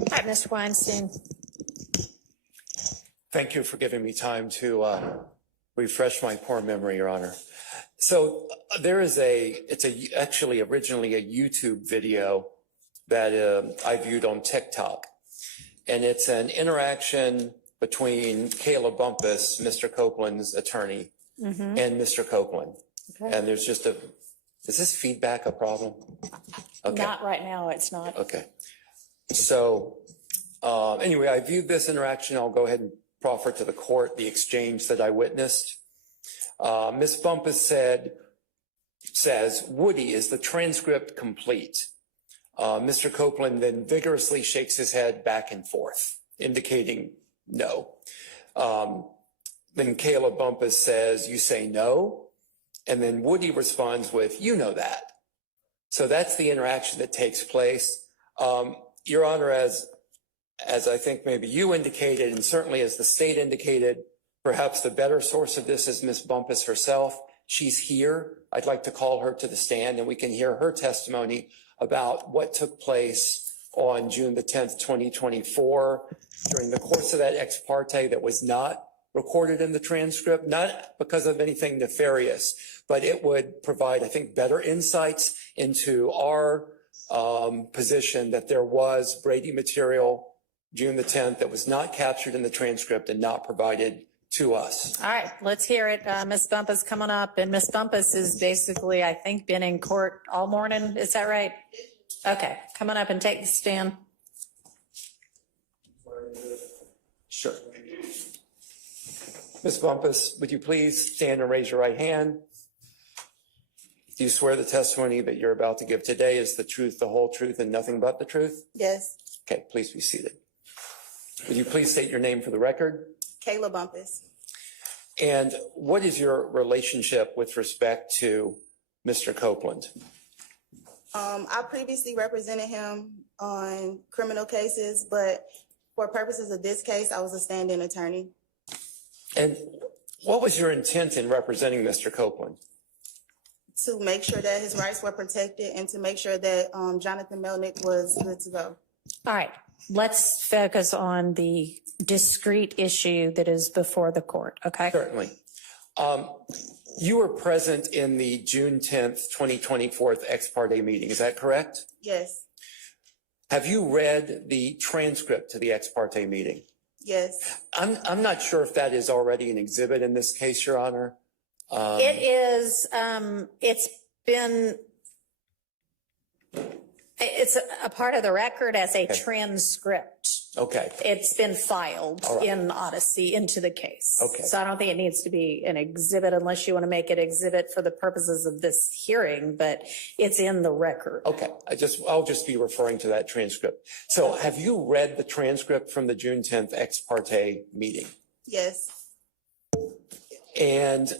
All right, Mr. Weinstein. Thank you for giving me time to refresh my poor memory, Your Honor. So there is actually originally a YouTube video that I viewed on TikTok. And it's an interaction between Kayla Bumpus, Mr. Copeland's attorney, and Mr. Copeland. Okay. And there's just is this feedback a problem? Okay. Not right now, it's not. Okay. So anyway, I viewed this interaction. I'll go ahead and proffer to the court the exchange that I witnessed. Ms. Bumpus says, Woody, is the transcript complete? Mr. Copeland then vigorously shakes his head back and forth, indicating no. Then Kayla Bumpus says, you say no? And then Woody responds with, you know that. So that's the interaction that takes place. Your Honor, as I think maybe you indicated, and certainly as the state indicated, perhaps the better source of this is Ms. Bumpus herself. She's here. I'd like to call her to the stand and we can hear her testimony about what took place on June the 10th, 2024, during the course of that ex parte that was not recorded in the transcript, not because of anything nefarious, but it would provide, I think, better insights into our position that there was Brady material June the 10th that was not captured in the transcript and not provided to us. All right, let's hear it. Ms. Bumpus coming up, and Ms. Bumpus is basically, I think, been in court all morning. Is that right? Okay, coming up and take the stand. Sure. Ms. Bumpus, would you please stand and raise your right hand? Do you swear the testimony that you're about to give today is the truth, the whole truth, and nothing but the truth? Yes. Okay, please be seated. Would you please state your name for the record? Kayla Bumpus. And what is your relationship with respect to Mr. Copeland? I previously represented him on criminal cases, but for purposes of this case, I was a stand-in attorney. And what was your intent in representing Mr. Copeland? To make sure that his rights were protected and to make sure that Jonathan Melnick was good to go. All right, let's focus on the discrete issue that is before the court, okay? Certainly. You were present in the June 10th, 2024 ex parte meeting, is that correct? Yes. Have you read the transcript to the ex parte meeting? Yes. I'm not sure if that is already an exhibit in this case, Your Honor. It is, it's a part of the record as a transcript. Okay. It's been filed in Odyssey into the case. Okay. So I don't think it needs to be an exhibit unless you want to make it exhibit for the purposes of this hearing, but it's in the record. Okay. I'll just be referring to that transcript. So have you read the transcript from the June 10th ex parte meeting? Yes. And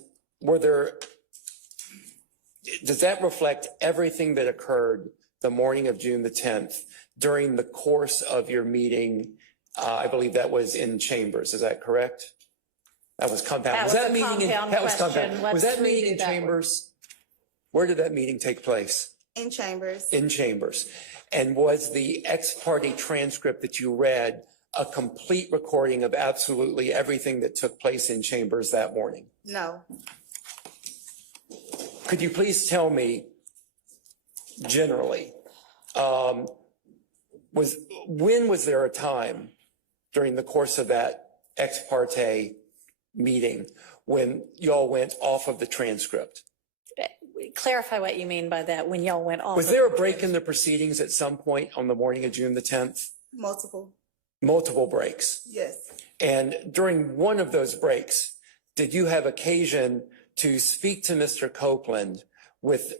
does that reflect everything that occurred the morning of June the 10th during the course of your meeting? I believe that was in Chambers. Is that correct? That was compound. Was that meeting in Chambers? Where did that meeting take place? In Chambers. In Chambers. And was the ex parte transcript that you read a complete recording of absolutely everything that took place in Chambers that morning? No. Could you please tell me generally, when was there a time during the course of that ex parte meeting when y'all went off of the transcript? Clarify what you mean by that, when y'all went off. Was there a break in the proceedings at some point on the morning of June the 10th? Multiple breaks? Yes. And during one of those breaks, did you have occasion to speak to Mr. Copeland with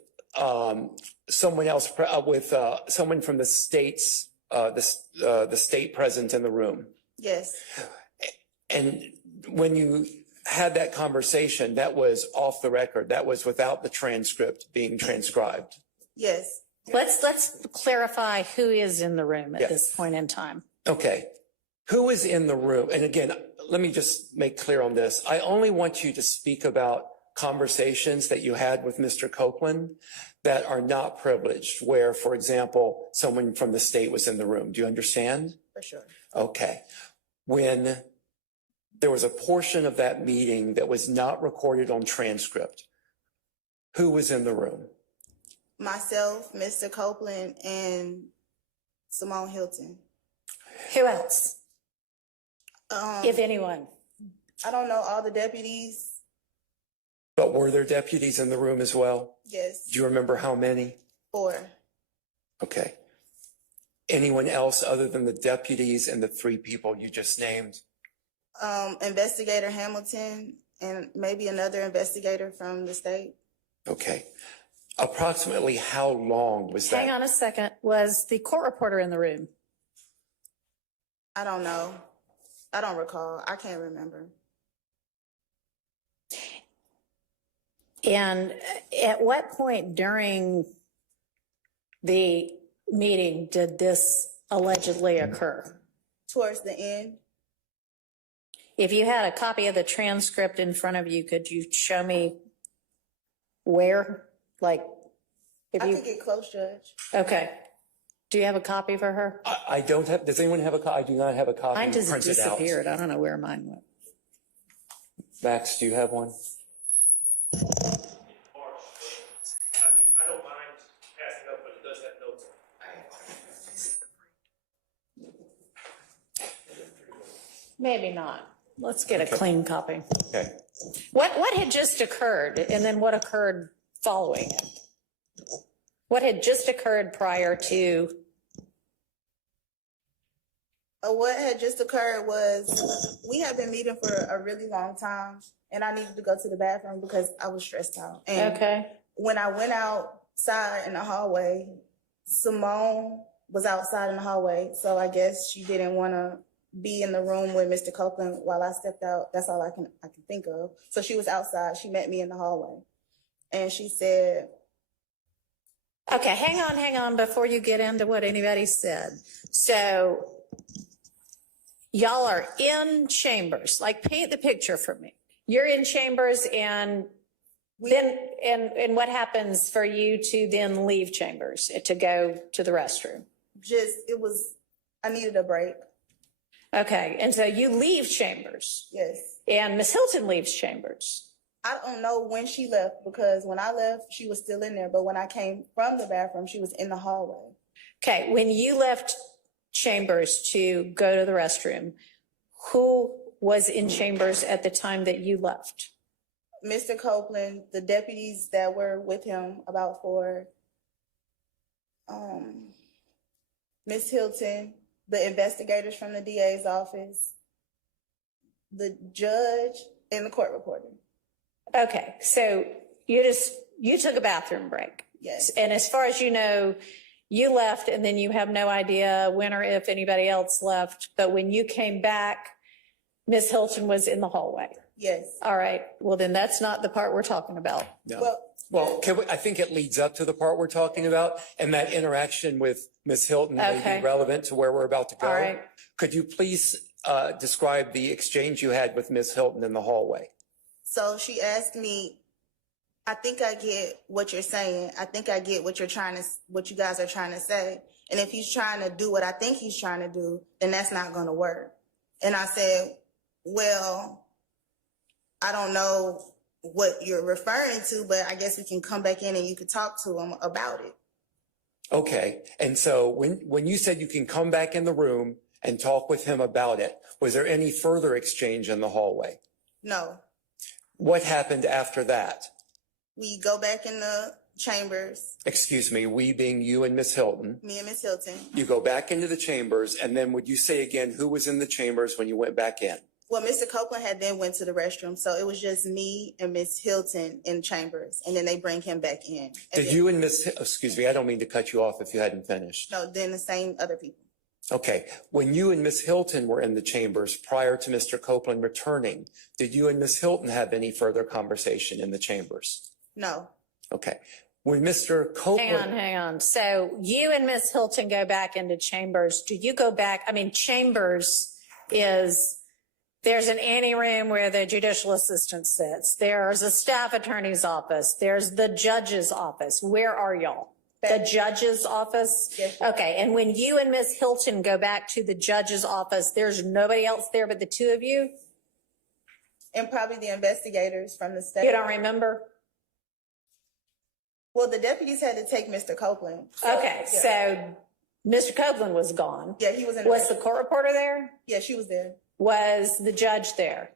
someone else, someone from the states, the state present in the room? Yes. And when you had that conversation, that was off the record. That was without the transcript being transcribed. Yes. Let's clarify who is in the room at this point in time. Okay. Who is in the room? And again, let me just make clear on this. I only want you to speak about conversations that you had with Mr. Copeland that are not privileged, where, for example, someone from the state was in the room. Do you understand? For sure. Okay. When there was a portion of that meeting that was not recorded on transcript, who was in the room? Myself, Mr. Copeland, and Simone Hilton. Who else, if Um, anyone? I don't know all the deputies. But were there deputies in the room as well? Yes, Do you remember how many? 4. Okay. Anyone else other than the deputies and the 3 people you just named? Investigator Hamilton and maybe another investigator from the state. Okay. Approximately how long was that? Hang on a second. Was the court reporter in the room? I don't know. I don't recall. I can't remember. And at what point during the meeting did this allegedly occur? Towards the end, If you had a copy of the transcript in front of you, could you show me where? Like, if I you, could get close, Judge. okay. Do you have a copy for her? I don't have, does anyone have a copy? I do not have a copy Mine just printed out. disappeared. I don't know where mine went. Max, do you have one? I mean, I don't mind passing up, but it does have notes. Maybe not. Let's get a clean copy. Okay. What had just occurred and then what occurred following it? What had just occurred prior to? What had just occurred was we had been meeting for a really long time, and I needed to go to the bathroom because I was stressed out. And Okay. when I went outside in the hallway, Simone was outside in the hallway, so I guess she didn't want to be in the room with Mr. Copeland while I stepped out. That's all I can think of. So she was outside. She met me in the hallway, and she said, Okay, hang on before you get into what anybody said. So y'all are in chambers, like paint the picture for me. You're in chambers and then, and what happens for you to then leave chambers to go to the restroom? I needed a break. Okay, and so you leave chambers Yes. and Miss Hilton leaves chambers. I don't know when she left because when I left, she was still in there. But when I came from the bathroom, she was in the hallway. Okay, when you left chambers to go to the restroom, who was in chambers at the time that you left? Mr. Copeland, the deputies that were with him, about 4, Miss Hilton, the investigators from the DA's office, the judge, and the court reporter. Okay, so you took a bathroom break. Yes. And as far as you know, you left and then you have no idea when or if anybody else left. But when you came back, Miss Hilton was in the hallway. Yes. All right. Well, then that's not the part we're talking about. No. Well, I think it leads up to the part we're talking about, and that interaction with Ms. Hilton may Okay. be relevant to where we're about to go. All right. Could you please describe the exchange you had with Ms. Hilton in the hallway? So she asked me, I think I get what you're saying. I think I get what you guys are trying to say. And if he's trying to do what I think he's trying to do, then that's not going to work. And I said, well, I don't know what you're referring to, but I guess we can come back in and you could talk to him about it. Okay. And so when you said you can come back in the room and talk with him about it, was there any further exchange in the hallway? No. What happened after that? We go back in the chambers, Excuse me, we being you and Miss Hilton. me and Miss Hilton. You go back into the chambers, and then would you say again who was in the chambers when you went back in? Well, Mr. Copeland had then went to the restroom, so it was just me and Miss Hilton in chambers, and then they bring him back in. And Did then, you and excuse me, I don't mean to cut you off if you hadn't finished. No, then the same other people. Okay, when you and Miss Hilton were in the chambers prior to Mr. Copeland returning, did you and Miss Hilton have any further conversation in the chambers? No. Okay, when Mr. Copeland. Hang on. So you and Miss Hilton go back into chambers. Do you go back? I mean, chambers there's an anteroom where the judicial assistant sits. There's a staff attorney's office. There's the judge's office. Where are y'all? The judge's office? Yes. Okay, and when you and Ms. Hilton go back to the judge's office, there's nobody else there but the two of you? And probably the investigators from the state. You don't remember? Well, the deputies had to take Mr. Copeland. Okay, Yeah. so Mr. Copeland was gone. Yeah, he was in. Was the court reporter there? Yeah, she was there. Was the judge there?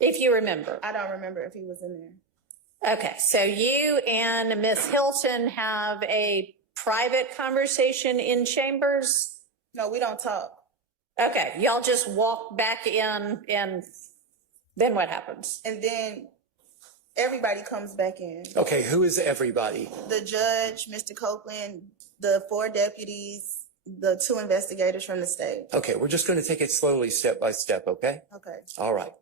If you remember. I don't remember if he was in there. Okay, so you and Ms. Hilton have a private conversation in chambers? No, we don't talk. Okay, y'all just walk back in and then what happens? And then everybody comes back in. Okay, who is everybody? The judge, Mr. Copeland, the 4 deputies, the 2 investigators from the state. Okay, we're just going to take it slowly, step by step, okay? Okay. All right.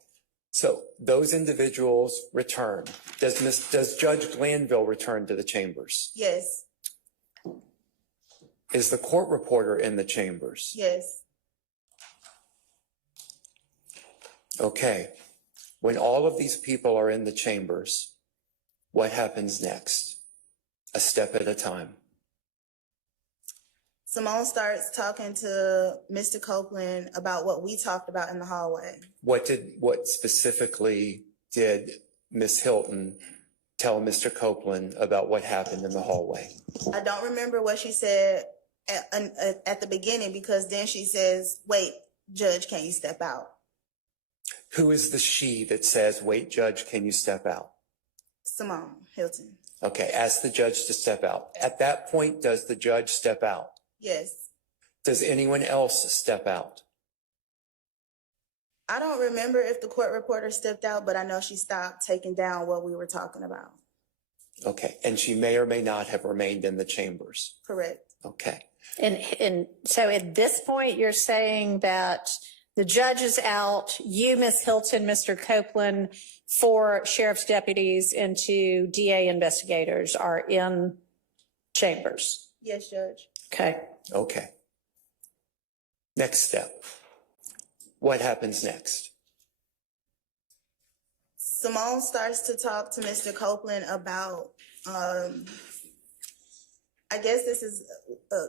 So those individuals return. Does Judge Glanville return to the chambers? Yes. Is the court reporter in the chambers? Yes. Okay. When all of these people are in the chambers, what happens next? A step at a time. Simone starts talking to Mr. Copeland about what we talked about in the hallway. What specifically did Miss Hilton tell Mr. Copeland about what happened in the hallway? I don't remember what she said at the beginning, because then she says, wait, Judge, can you step out? Who is the she that says, wait, Judge, can you step out? Simone Hilton. Okay, ask the judge to step out. At that point, does the judge step out? Yes. Does anyone else step out? I don't remember if the court reporter stepped out, but I know she stopped taking down what we were talking about. Okay, and she may or may not have remained in the chambers. Correct. Okay. And so at this point, you're saying that the judge is out, you, Ms. Hilton, Mr. Copeland, 4 sheriff's deputies and 2 DA investigators are in chambers. Yes, Judge. Okay. Okay. Next step. What happens next? Simone starts to talk to Mr. Copeland about, I guess this is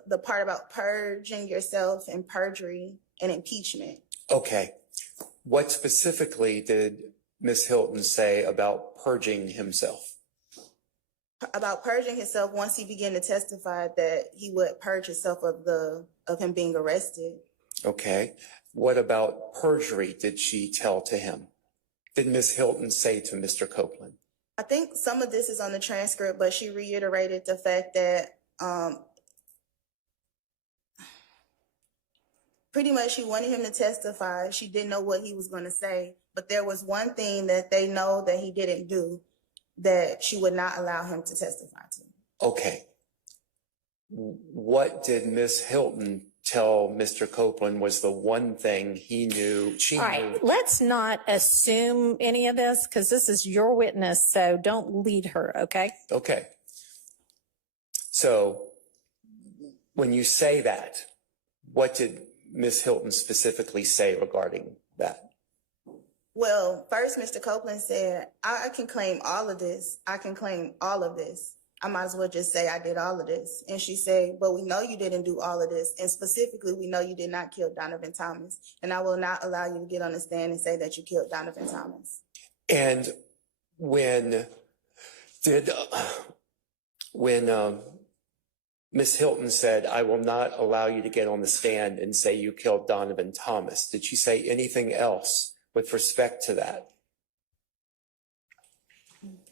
the part about purging yourself and perjury and impeachment. Okay. What specifically did Miss Hilton say about purging himself? About purging himself once he began to testify that he would purge himself of him being arrested. Okay. What about perjury did she tell to him? Did Miss Hilton say to Mr. Copeland? I think some of this is on the transcript, but she reiterated the fact that pretty much she wanted him to testify. She didn't know what he was going to say, but there was one thing that they know that he didn't do that she would not allow him to testify to. Okay. What did Miss Hilton tell Mr. Copeland was the one thing he knew, she All knew? right, let's not assume any of this because this is your witness, so don't lead her, okay? Okay. So when you say that, what did Miss Hilton specifically say regarding that? Well, first, Mr. Copeland said, I can claim all of this. I can claim all of this. I might as well just say I did all of this. And she said, but we know you didn't do all of this. And specifically, we know you did not kill Donovan Thomas. And I will not allow you to get on the stand and say that you killed Donovan Thomas. And when Miss Hilton said, I will not allow you to get on the stand and say you killed Donovan Thomas, did she say anything else with respect to that?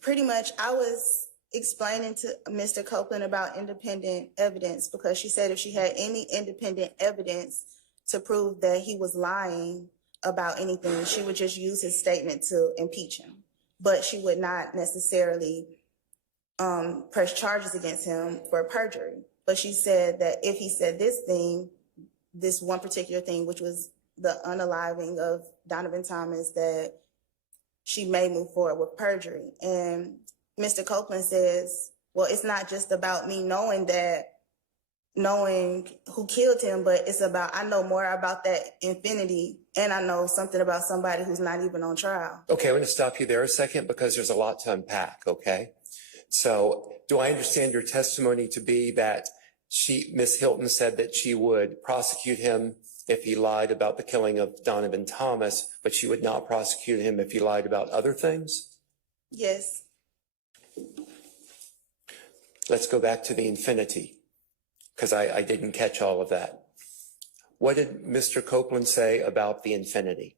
Pretty much, I was explaining to Mr. Copeland about independent evidence because she said if she had any independent evidence to prove that he was lying about anything, she would just use his statement to impeach him. But she would not necessarily press charges against him for perjury. But she said that if he said this thing, this one particular thing, which was the unaliving of Donovan Thomas, that she may move forward with perjury. And Mr. Copeland says, well, it's not just about me knowing who killed him, but it's about, I know more about that infinity, and I know something about somebody who's not even on trial. Okay, I'm going to stop you there a second because there's a lot to unpack, okay? So do I understand your testimony to be that Miss Hilton said that she would prosecute him if he lied about the killing of Donovan Thomas, but she would not prosecute him if he lied about other things? Yes. Let's go back to the infinity, because I didn't catch all of that. What did Mr. Copeland say about the infinity?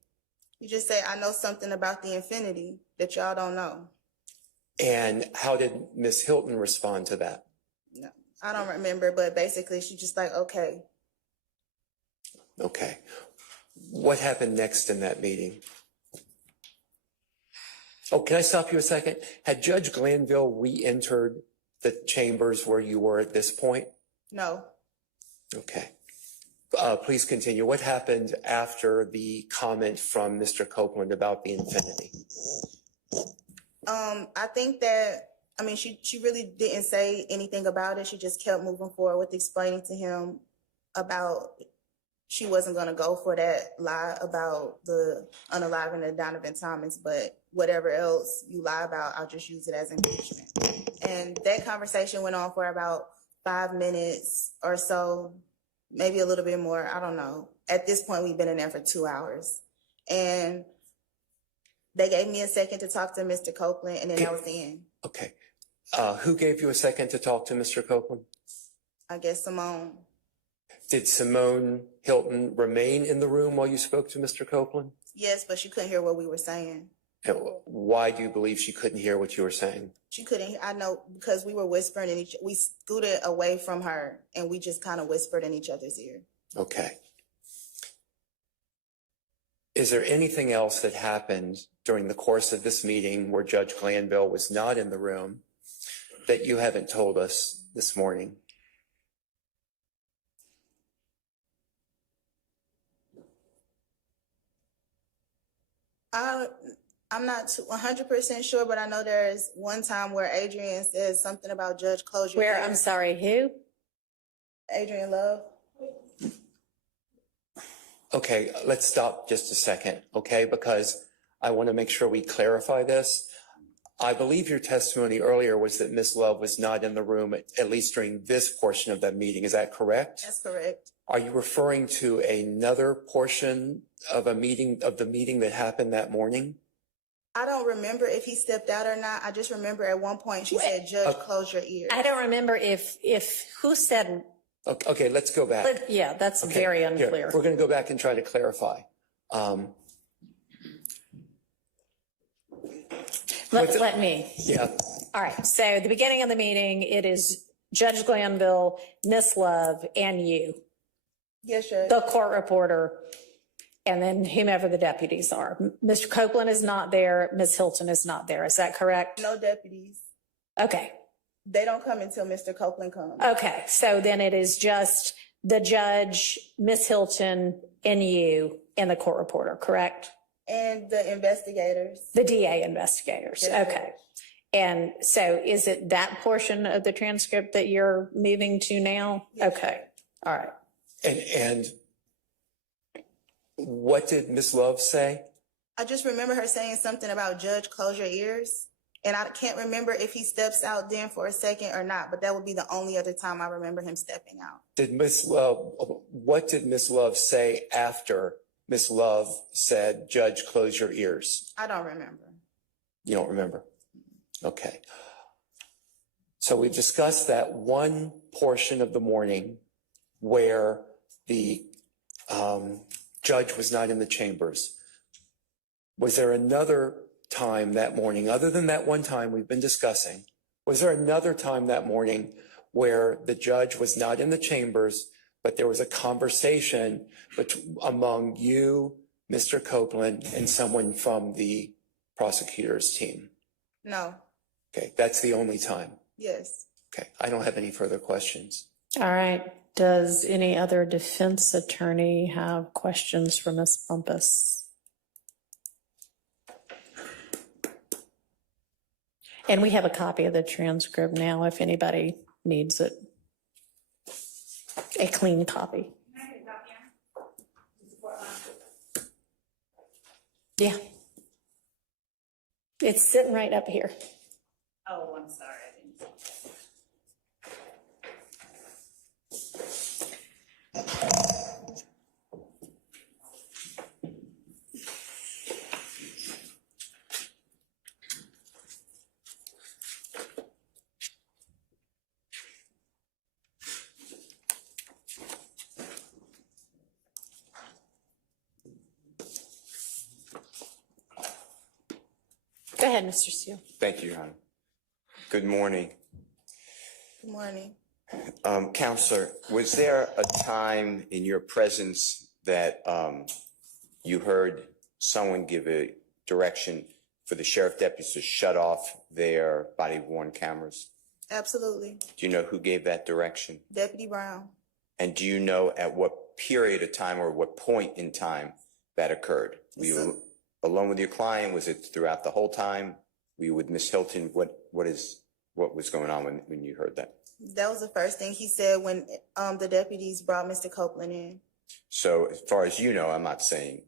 You just say, I know something about the infinity that y'all don't know. And how did Miss Hilton respond to that? No, I don't remember, but basically she just like, okay. Okay. What happened next in that meeting? Oh, can I stop you a second? Had Judge Glanville re-entered the chambers where you were at this point? No. Okay. Please continue. What happened after the comment from Mr. Copeland about the infinity? I think that, I mean, she really didn't say anything about it. She just kept moving forward with explaining to him about she wasn't going to go for that lie about the unaliving of Donovan Thomas, but whatever else you lie about, I'll just use it as impeachment. And that conversation went on for about 5 minutes or so, maybe a little bit more. I don't know. At this point, we've been in there for 2 hours. And they gave me a second to talk to Mr. Copeland, and then that was the end. Okay. Who gave you a second to talk to Mr. Copeland? I guess Simone. Did Simone Hilton remain in the room while you spoke to Mr. Copeland? Yes, but she couldn't hear what we were saying. And why do you believe she couldn't hear what you were saying? She couldn't, I know, because we were whispering in we scooted away from her and we just kind of whispered in each other's ear. Okay. Is there anything else that happened during the course of this meeting where Judge Glanville was not in the room that you haven't told us this morning? I'm not 100% sure, but I know there's one time where Adrian says something about Judge Closure. Where, I'm sorry, who? Adrian Love. Okay, let's stop just a second, okay? Because I want to make sure we clarify this. I believe your testimony earlier was that Ms. Love was not in the room, at least during this portion of that meeting. Is that correct? That's correct. Are you referring to another portion of the meeting that happened that morning? I don't remember if he stepped out or not. I just remember at one point she said, Judge, close your ears. I don't remember if who said, Okay, let's go back. yeah, that's Okay, very here, unclear. we're going to go back and try to clarify. Let me. Yeah, All right. So at the beginning of the meeting, it is Judge Glanville, Miss Love, and you, Yes, Judge. the court reporter, and then whomever the deputies are. Mr. Copeland is not there. Ms. Hilton is not there. Is that correct? No deputies. Okay. They don't come until Mr. Copeland comes. Okay. So then it is just the judge, Miss Hilton, and you, and the court reporter, correct? And the investigators. The DA investigators. Yes, Okay. Judge. And so is it that portion of the transcript that you're moving to now? Yes. Okay. All right. and what did Ms. Love say? I just remember her saying something about Judge, close your ears. And I can't remember if he steps out then for a second or not, but that would be the only other time I remember him stepping out. What did Ms. Love say after Ms. Love said, Judge, close your ears? I don't remember. You don't remember? Okay. So we've discussed that one portion of the morning where the judge was not in the chambers. Was there another time that morning, other than that one time we've been discussing, was there another time that morning where the judge was not in the chambers, but there was a conversation among you, Mr. Copeland, and someone from the prosecutor's team? No. Okay, that's the only time. Yes. Okay, I don't have any further questions. All right. Does any other defense attorney have questions for Ms. Bumpus? And we have a copy of the transcript now if anybody needs it. A clean copy. Yeah. It's sitting right up here. Oh, I'm sorry. I didn't ahead, Mr. Steele. Thank you, Your Honor. Good morning. Good morning. Counselor, was there a time in your presence that you heard someone give a direction for the sheriff deputies to shut off their body-worn cameras? Absolutely. Do you know who gave that direction? Deputy Brown. And do you know at what period of time or what point in time that occurred? Were you alone with your client? Was it throughout the whole time? Were you with Miss Hilton? What was going on when you heard that? That was the first thing he said when the deputies brought Mr. Copeland in. So as far as you know, I'm not saying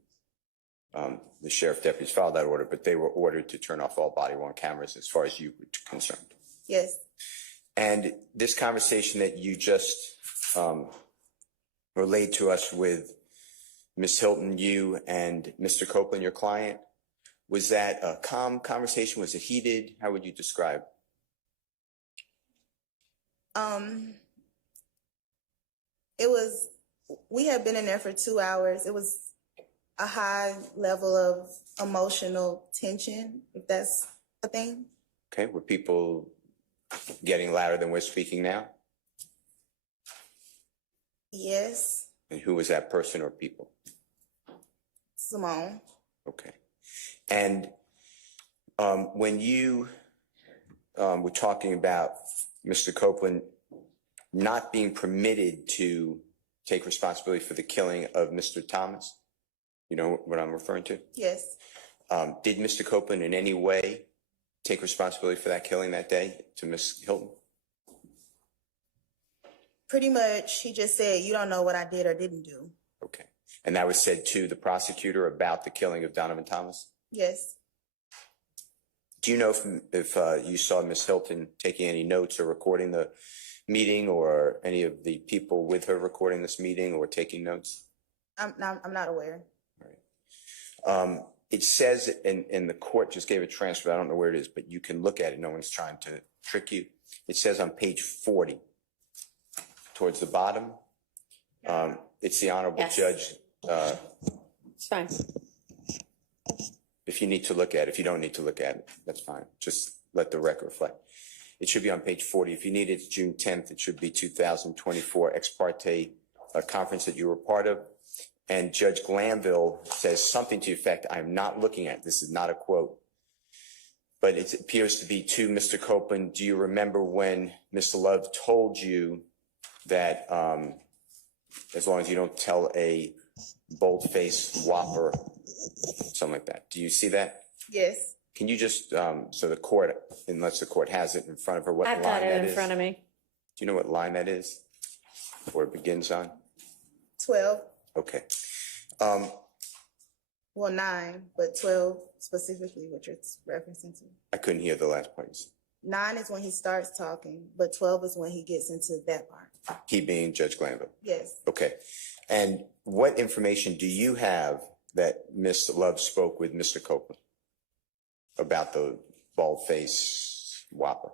the sheriff deputies followed that order, but they were ordered to turn off all body-worn cameras as far as you were concerned. Yes. And this conversation that you just relayed to us with Ms. Hilton, you and Mr. Copeland, your client, was that a calm conversation? Was it heated? How would you describe? It was, we had been in there for 2 hours. It was a high level of emotional tension, if that's a thing. Okay, were people getting louder than we're speaking now? Yes. And who was that person or people? Simone. Okay. And when you were talking about Mr. Copeland not being permitted to take responsibility for the killing of Mr. Thomas, you know what I'm referring to? Yes. Did Mr. Copeland in any way take responsibility for that killing that day to Ms. Hilton? Pretty much, he just said, you don't know what I did or didn't do. Okay. And that was said to the prosecutor about the killing of Donovan Thomas? Yes. Do you know if you saw Ms. Hilton taking any notes or recording the meeting, or any of the people with her recording this meeting or taking notes? I'm not aware. All right. It says, and the court just gave a transcript, I don't know where it is, but you can look at it. No one's trying to trick you. It says on page 40, towards the bottom, it's the Honorable Yes. Judge. It's fine. If you need to look at it, if you don't need to look at it, that's fine. Just let the record reflect. It should be on page 40. If you need it, it's June 10th. It should be 2024 ex parte conference that you were part of. And Judge Glanville says something to the effect, I'm not looking at, this is not a quote, but it appears to be to Mr. Copeland. Do you remember when Mr. Love told you that as long as you don't tell a bold-faced whopper, something like that? Do you see that? Yes. Can you just, so the court, unless the court has it in front of her, what line I've that got is? it in front of me. Do you know what line that is? Or it begins on? 12. Okay. Well, 9, but 12 specifically what you're referencing to. I couldn't hear the last part. 9 is when he starts talking, but 12 is when he gets into that part. He being Judge Glanville. Yes. Okay. And what information do you have that Ms. Love spoke with Mr. Copeland about the bald-faced whopper?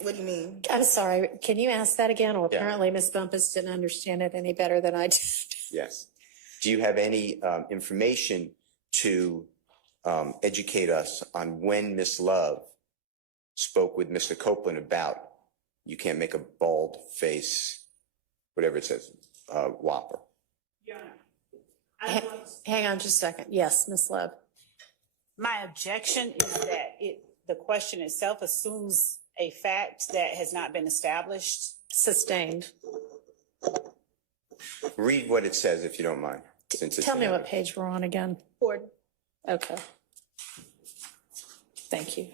What do you mean? I'm sorry. Can you ask that again? Well, Yeah. apparently Ms. Bumpus didn't understand it any better than I did. Yes. Do you have any information to educate us on when Ms. Love spoke with Mr. Copeland about you can't make a bald face, whatever it says, whopper? Hang on just a second. Yes, Ms. Love. My objection is that the question itself assumes a fact that has not been established. Sustained. Read what it says if you don't mind. Since it's Tell me in what evidence. page we're on again. 40. Okay. Thank you.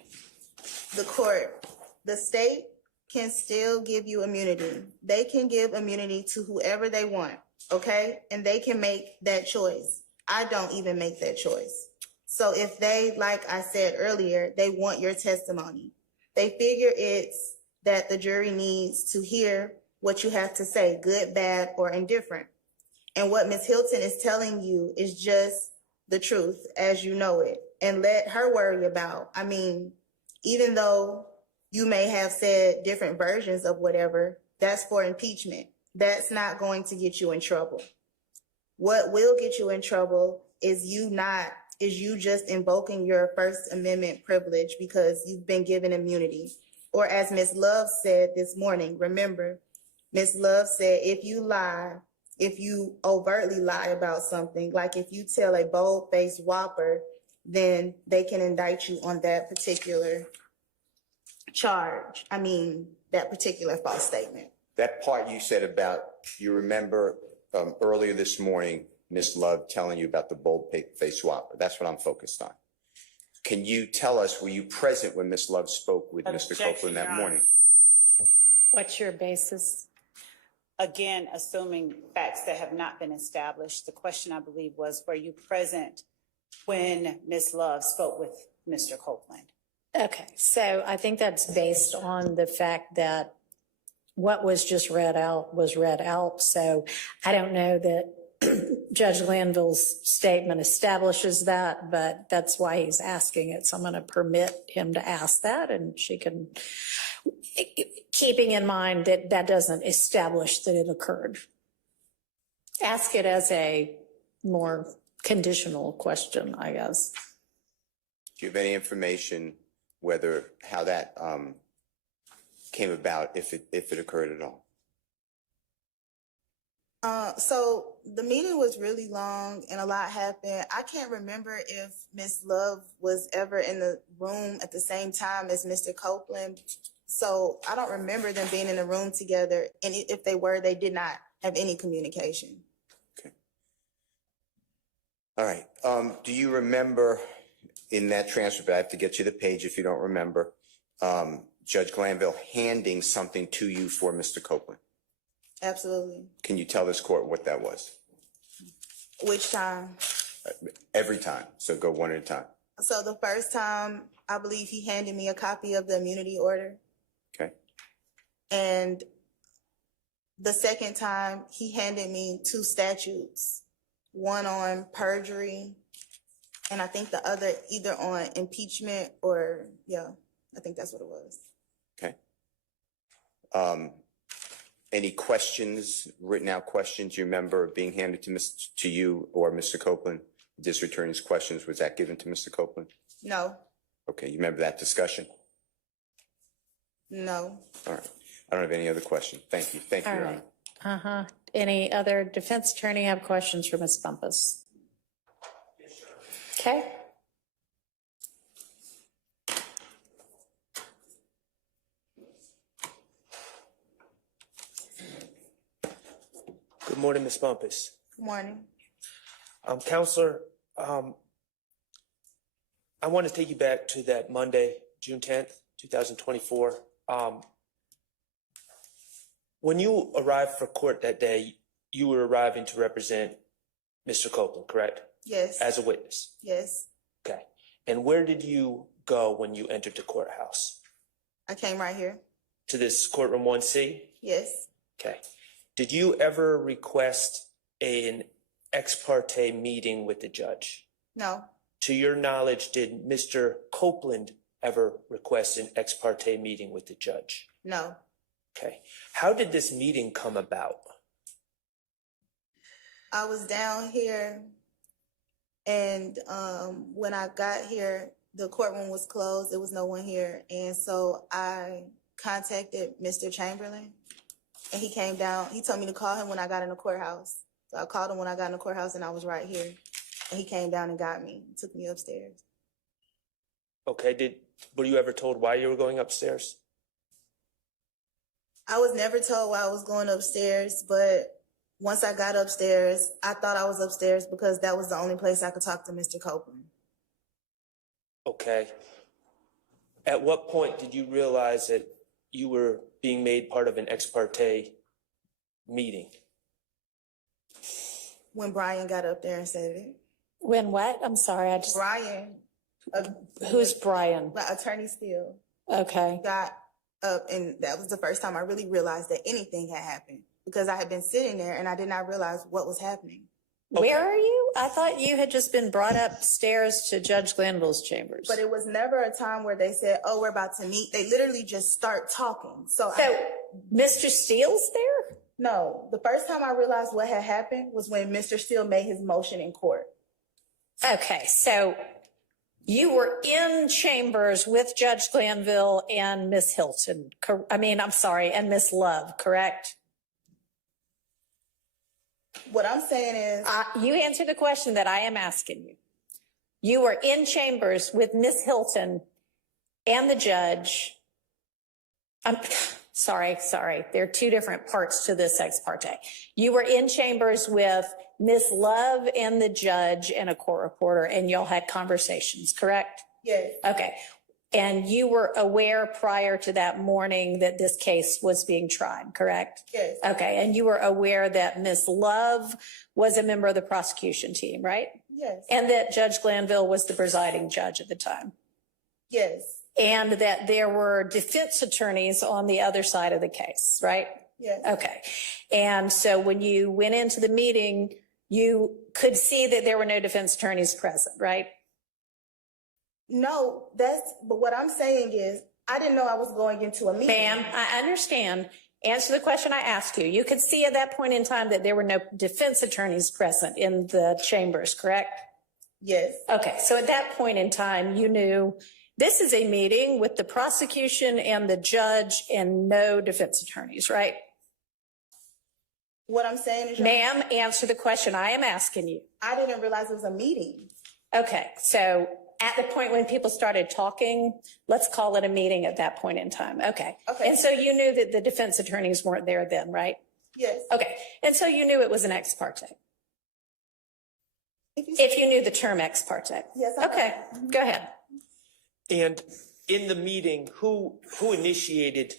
The court, the state can still give you immunity. They can give immunity to whoever they want, okay? And they can make that choice. I don't even make that choice. So if they, like I said earlier, they want your testimony, they figure it's that the jury needs to hear what you have to say, good, bad, or indifferent. And what Ms. Hilton is telling you is just the truth as you know it. And let her worry about, I mean, even though you may have said different versions of whatever, that's for impeachment. That's not going to get you in trouble. What will get you in trouble is you not is you just invoking your First Amendment privilege because you've been given immunity. Or as Ms. Love said this morning, remember, Ms. Love said, if you lie, if you overtly lie about something, like if you tell a bold-faced whopper, then they can indict you on that particular charge. I mean, that particular false statement. That part you said about, you remember earlier this morning, Ms. Love telling you about the bold-faced whopper. That's what I'm focused on. Can you tell us, were you present when Ms. Love spoke with Mr. Objection, Copeland that Your Honor. morning? What's your basis? Again, assuming facts that have not been established, the question I believe was, were you present when Ms. Love spoke with Mr. Copeland? Okay, so I think that's based on the fact that what was just read out was read out. So I don't know that Judge Glanville's statement establishes that, but that's why he's asking it. So I'm going to permit him to ask that, and she can, keeping in mind that that doesn't establish that it occurred. Ask it as a more conditional question, I guess. Do you have any information how that came about, if it occurred at all? So the meeting was really long and a lot happened. I can't remember if Ms. Love was ever in the room at the same time as Mr. Copeland. So I don't remember them being in the room together. And if they were, they did not have any communication. Okay. All right. Do you remember in that transcript, I have to get you the page if you don't remember, Judge Glanville handing something to you for Mr. Copeland? Absolutely. Can you tell this court what that was? Which time? Every time. So go one at a time. So the first time, I believe he handed me a copy of the immunity order. Okay. And the second time, he handed me 2 statutes, one on perjury, and I think the other either on impeachment or, yeah, I think that's what it was. Okay. Any questions, written out questions you remember being handed to you or Mr. Copeland? District Attorney's questions, was that given to Mr. Copeland? No, Okay, you remember that discussion? no. All right. I don't have any other question. Thank you. Thank you, All Your right. Honor. Any other defense attorney have questions for Ms. Bumpus? Okay. Good morning, Ms. Bumpus. Good morning. Counselor, I want to take you back to that Monday, June 10th, 2024. When you arrived for court that day, you were arriving to represent Mr. Copeland, correct? Yes. As a witness? Yes. Okay. And where did you go when you entered the courthouse? I came right here. To this courtroom 1C? Yes. Okay. Did you ever request an ex parte meeting with the judge? No. To your knowledge, did Mr. Copeland ever request an ex parte meeting with the judge? No. Okay. How did this meeting come about? I was down here, and when I got here, the courtroom was closed. There was no one here. And so I contacted Mr. Chamberlain, and he came down. He told me to call him when I got in the courthouse. So I called him when I got in the courthouse, and I was right here. And he came down and got me, took me upstairs. Okay. Were you ever told why you were going upstairs? I was never told why I was going upstairs, but once I got upstairs, I thought I was upstairs because that was the only place I could talk to Mr. Copeland. Okay. At what point did you realize that you were being made part of an ex parte meeting? When Brian got up there and said it. When what? I'm sorry, I just, Brian, who's Brian? Attorney Steele, Okay. got up, and that was the first time I really realized that anything had happened because I had been sitting there and I did not realize what was happening. Okay. Where are you? I thought you had just been brought upstairs to Judge Glanville's chambers. But it was never a time where they said, oh, we're about to meet. They literally just start talking. So Mr. Steele's there? no, the first time I realized what had happened was when Mr. Steele made his motion in court. Okay, so you were in chambers with Judge Glanville and Miss Hilton. And Miss Love, correct? What I'm saying is, You answer the question that I am asking you. You were in chambers with Miss Hilton and the judge. I'm sorry. There are two different parts to this ex parte. You were in chambers with Miss Love and the judge and a court reporter, and y'all had conversations, correct? yes, Okay. And you were aware prior to that morning that this case was being tried, correct? yes, Okay. And you were aware that Miss Love was a member of the prosecution team, right? yes, And that Judge Glanville was the presiding judge at the time. yes, And that there were defense attorneys on the other side of the case, right? yes. Okay. And so when you went into the meeting, you could see that there were no defense attorneys present, right? No, but what I'm saying is, I didn't know I was going into a meeting. Ma'am, I understand. Answer the question I asked you. You could see at that point in time that there were no defense attorneys present in the chambers, correct? Yes, Okay. So at that point in time, you knew this is a meeting with the prosecution and the judge and no defense attorneys, right? what I'm saying is, Ma'am, answer the question I am asking you. I didn't realize it was a meeting. Okay. So at the point when people started talking, let's call it a meeting at that point in time. Okay. Okay. And so you knew that the defense attorneys weren't there then, right? Yes. Okay. And so you knew it was an ex parte. If you- If you knew the term ex parte. Yes, I know. Okay. Go ahead. And in the meeting, who initiated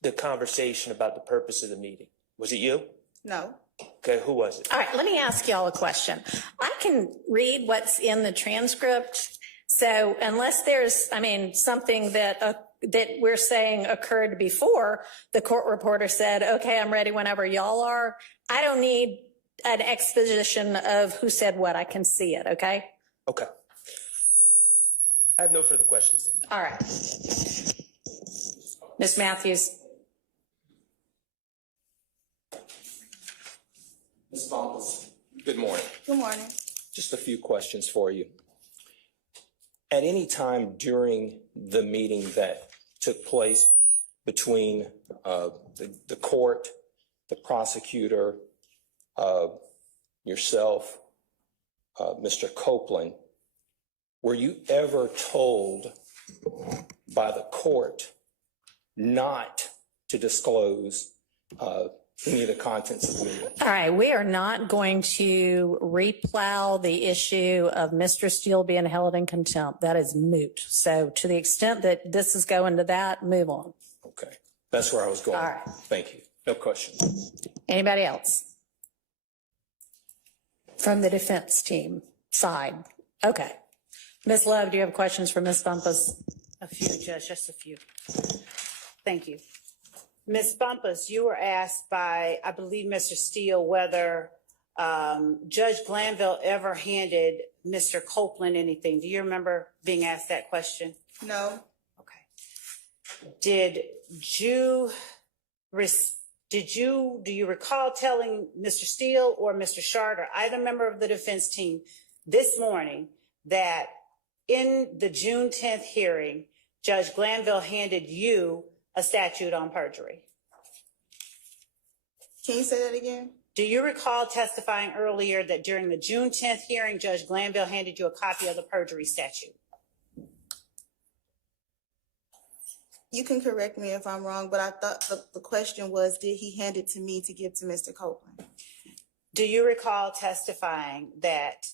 the conversation about the purpose of the meeting? Was it you? No. Okay, who was it? All right. Let me ask y'all a question. I can read what's in the transcript. So unless there's, something that we're saying occurred before, the court reporter said, okay, I'm ready whenever y'all are. I don't need an exposition of who said what. I can see it. Okay. Okay. I have no further questions. All right. Ms. Matthews. Ms. Bumpus, good morning. Good morning. Just a few questions for you. At any time during the meeting that took place between the court, the prosecutor, yourself, Mr. Copeland, were you ever told by the court not to disclose any of the contents of the meeting? All right, we are not going to replow the issue of Mr. Steele being held in contempt. That is moot. So to the extent that this is going to that, move on. Okay, that's where I was going. All right. Thank you. No questions. Anybody else? From the defense team side. Okay. Ms. Love, do you have questions for Ms. Bumpus? A few, Judge, just a few. Thank you. Ms. Bumpus, you were asked by, I believe, Mr. Steele, whether Judge Glanville ever handed Mr. Copeland anything. Do you remember being asked that question? No. Okay. Do you recall telling Mr. Steele or Mr. Shard or either member of the defense team this morning that in the June 10th hearing, Judge Glanville handed you a statute on perjury? Can you say that again? Do you recall testifying earlier that during the June 10th hearing, Judge Glanville handed you a copy of the perjury statute? You can correct me if I'm wrong, but I thought the question was, did he hand it to me to give to Mr. Copeland? Do you recall testifying that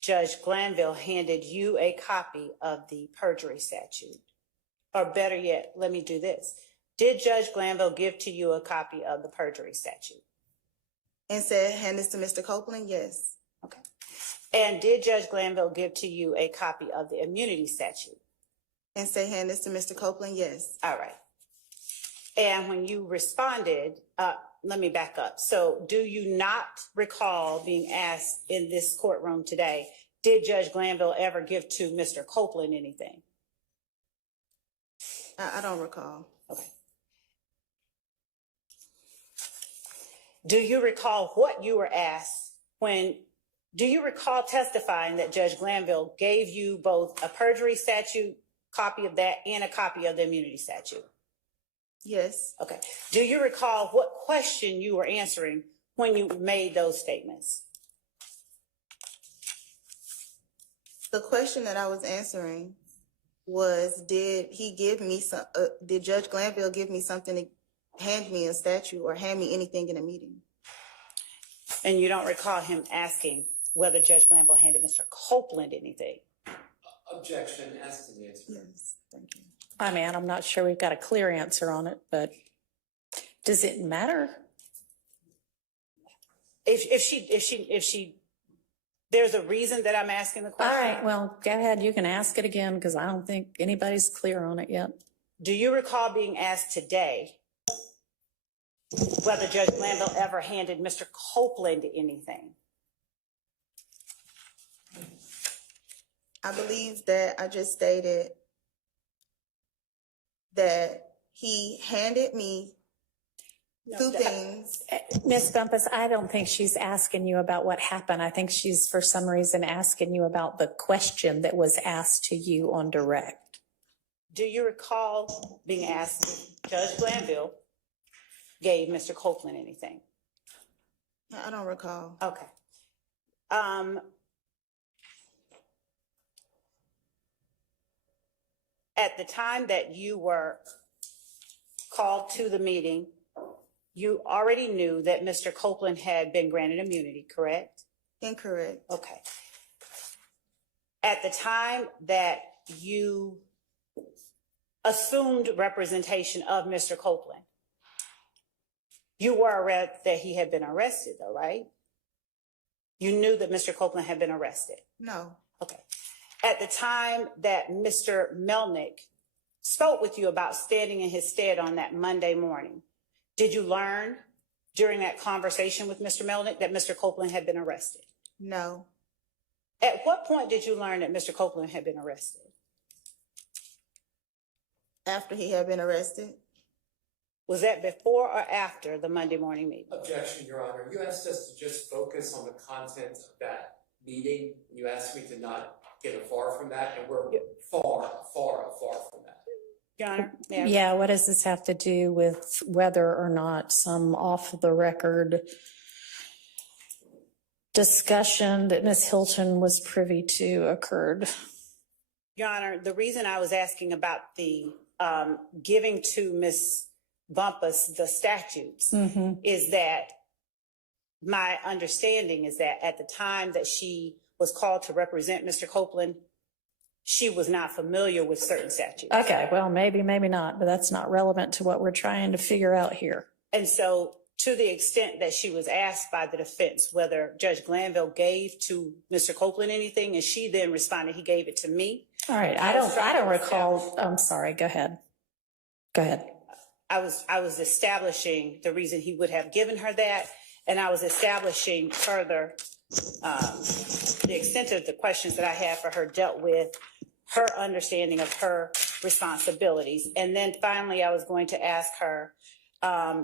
Judge Glanville handed you a copy of the perjury statute? Or better yet, let me do this. Did Judge Glanville give to you a copy of the perjury statute? And said, hand this to Mr. Copeland? Yes. Okay. And did Judge Glanville give to you a copy of the immunity statute? And say, hand this to Mr. Copeland? Yes. All right. And when you responded, let me back up. So do you not recall being asked in this courtroom today, did Judge Glanville ever give to Mr. Copeland anything? I don't recall. Okay. Do you recall what you were asked when Do you recall testifying that Judge Glanville gave you both a perjury statute, copy of that, and a copy of the immunity statute? Yes. Okay. Do you recall what question you were answering when you made those statements? The question that I was answering was, did Judge Glanville give me something to hand me a statute or hand me anything in a meeting? And you don't recall him asking whether Judge Glanville handed Mr. Copeland anything? Objection, as to the answer. Yes, thank you. I mean, I'm not sure we've got a clear answer on it, but does it matter? If she, there's a reason that I'm asking the All question. right, well, go ahead. You can ask it again because I don't think anybody's clear on it yet. Do you recall being asked today whether Judge Glanville ever handed Mr. Copeland anything? I believe that I just stated that he handed me two things. Ms. Bumpus, I don't think she's asking you about what happened. I think she's for some reason asking you about the question that was asked to you on direct. Do you recall being asked if Judge Glanville gave Mr. Copeland anything? I don't recall. Okay. At the time that you were called to the meeting, you already knew that Mr. Copeland had been granted immunity, correct? Incorrect. Okay. At the time that you assumed representation of Mr. Copeland, you were aware that he had been arrested, though, right? You knew that Mr. Copeland had been arrested. No. Okay. At the time that Mr. Melnick spoke with you about standing in his stead on that Monday morning, did you learn during that conversation with Mr. Melnick that Mr. Copeland had been arrested? No. At what point did you learn that Mr. Copeland had been arrested? After he had been arrested. Was that before or after the Monday morning meeting? Objection, Your Honor. You asked us to just focus on the content of that meeting. You asked me to not get far from that, and we're far from that. Your Honor? Yeah, what does this have to do with whether or not some off-the-record discussion that Ms. Hilton was privy to occurred? Your Honor, the reason I was asking about the giving to Ms. Bumpus the statutes is that my understanding is that at the time that she was called to represent Mr. Copeland, she was not familiar with certain statutes. Okay, well, maybe not, but that's not relevant to what we're trying to figure out here. And so to the extent that she was asked by the defense whether Judge Glanville gave to Mr. Copeland anything, and she then responded, he gave it to me. All right, I don't recall. I'm sorry, go ahead. Go ahead. I was establishing the reason he would have given her that, and I was establishing further the extent of the questions that I had for her dealt with her understanding of her responsibilities. And then finally, I was going to ask her,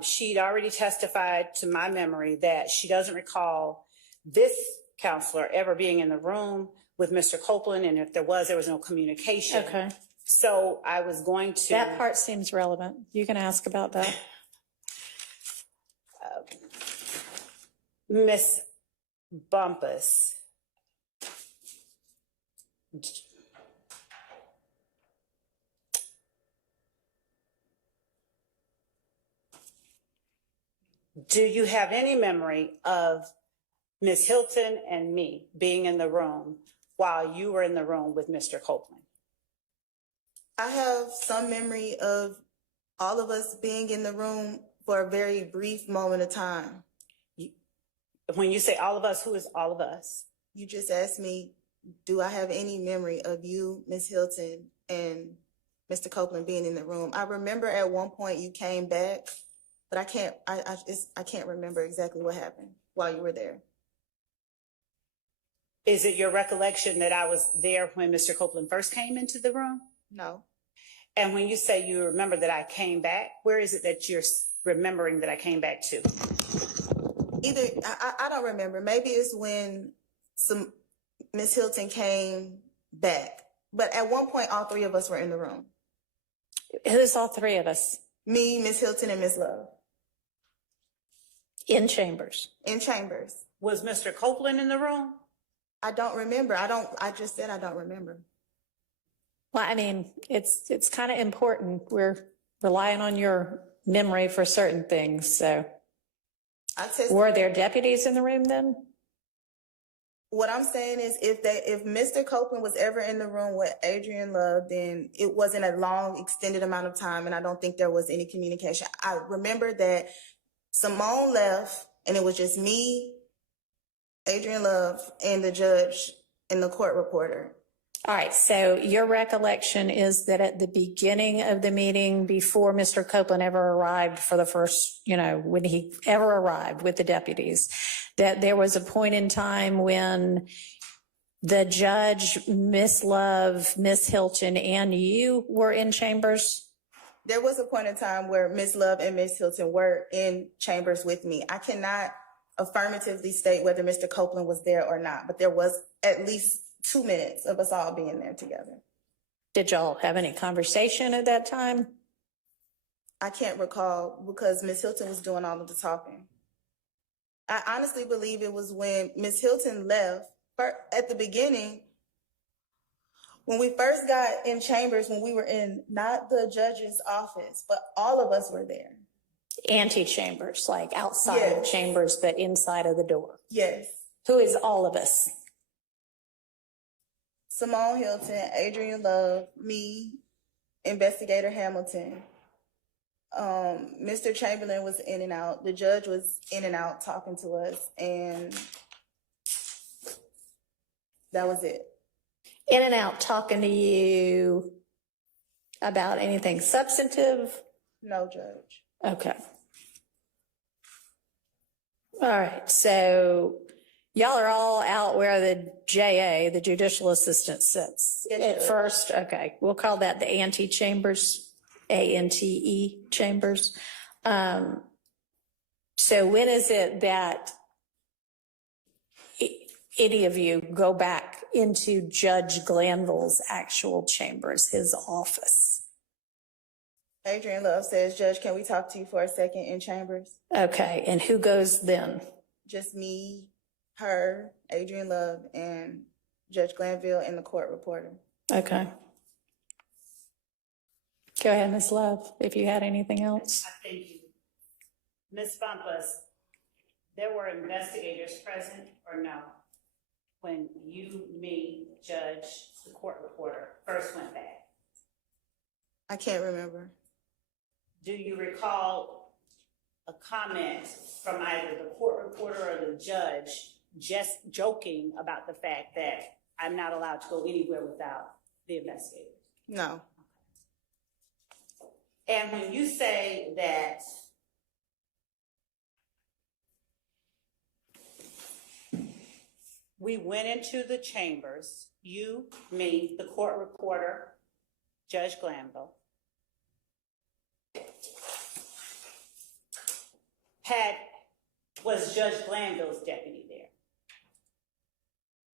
she'd already testified to my memory that she doesn't recall this counselor ever being in the room with Mr. Copeland, and if there was no communication. Okay. So I was going to... That part seems relevant. You can ask about that. Miss Bumpus, do you have any memory of Miss Hilton and me being in the room while you were in the room with Mr. Copeland? I have some memory of all of us being in the room for a very brief moment of time. When you say all of us, who is all of us? You just asked me, do I have any memory of you, Miss Hilton, and Mr. Copeland being in the room? I remember at one point you came back, but I can't remember exactly what happened while you were there. Is it your recollection that I was there when Mr. Copeland first came into the room? No. And when you say you remember that I came back, where is it that you're remembering that I came back to? Either, I don't remember. Maybe it's when Miss Hilton came back. But at one point, all three of us were in the room. Who's all three of us Me, Miss Hilton, and Miss Love in chambers? in chambers. Was Mr. Copeland in the room? I don't remember. I just said I don't remember. Well, I mean, it's kind of important. We're relying on your memory for certain things. So were there deputies in the room then? What I'm saying is if Mr. Copeland was ever in the room with Adrian Love, then it wasn't a long, extended amount of time, and I don't think there was any communication. I remember that Simone left, and it was just me, Adrian Love, and the judge and the court reporter. All right, so your recollection is that at the beginning of the meeting, before Mr. Copeland ever arrived for the first, when he ever arrived with the deputies, that there was a point in time when the judge, Miss Love, Miss Hilton, and you were in chambers? There was a point in time where Miss Love and Miss Hilton were in chambers with me. I cannot affirmatively state whether Mr. Copeland was there or not, but there was at least 2 minutes of us all being there together. Did y'all have any conversation at that time? I can't recall because Miss Hilton was doing all of the talking. I honestly believe it was when Miss Hilton left at the beginning, when we first got in chambers, when we were in not the judge's office, but all of us were there. Antechambers, like outside of Yes. chambers, but inside of the door. Yes. Who is all of us? Simone Hilton, Adrian Love, me, Investigator Hamilton. Mr. Chamberlain was in and out. The judge was in and out talking to us, and that was it. In and out talking to you about anything substantive? No, Judge. Okay. All right, so y'all are all out where the JA, the judicial assistant, sits. Yes, At Judge. first, okay, we'll call that the antechambers, ANTE chambers. So when is it that any of you go back into Judge Glanville's actual chambers, his office? Adrian Love says, Judge, can we talk to you for a second in chambers? Okay, and who goes then? Just me, her, Adrian Love, and Judge Glanville and the court reporter. Okay. Go ahead, Ms. Love, if you had anything else. Thank you. Ms. Bumpus, there were investigators present or no? When you, me, judge, the court reporter first went back? I can't remember. Do you recall a comment from either the court reporter or the judge just joking about the fact that I'm not allowed to go anywhere without the investigator? No. And when you say that we went into the chambers, you, me, the court reporter, Judge Glanville, was Judge Glanville's deputy there?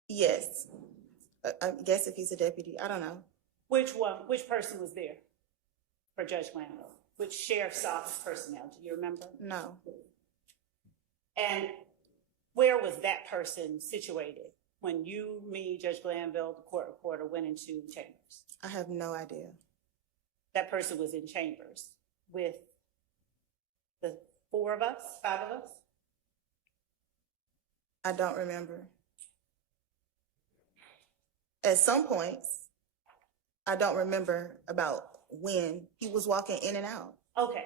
Yes. I guess if he's a deputy, I don't know. Which person was there for Judge Glanville? Which sheriff's office personnel, do you remember? No. And where was that person situated when you, me, Judge Glanville, the court reporter went into the chambers? I have no idea. That person was in chambers with the 4 of us, 5 of us? I don't remember. At some points, I don't remember about when he was walking in and out. Okay.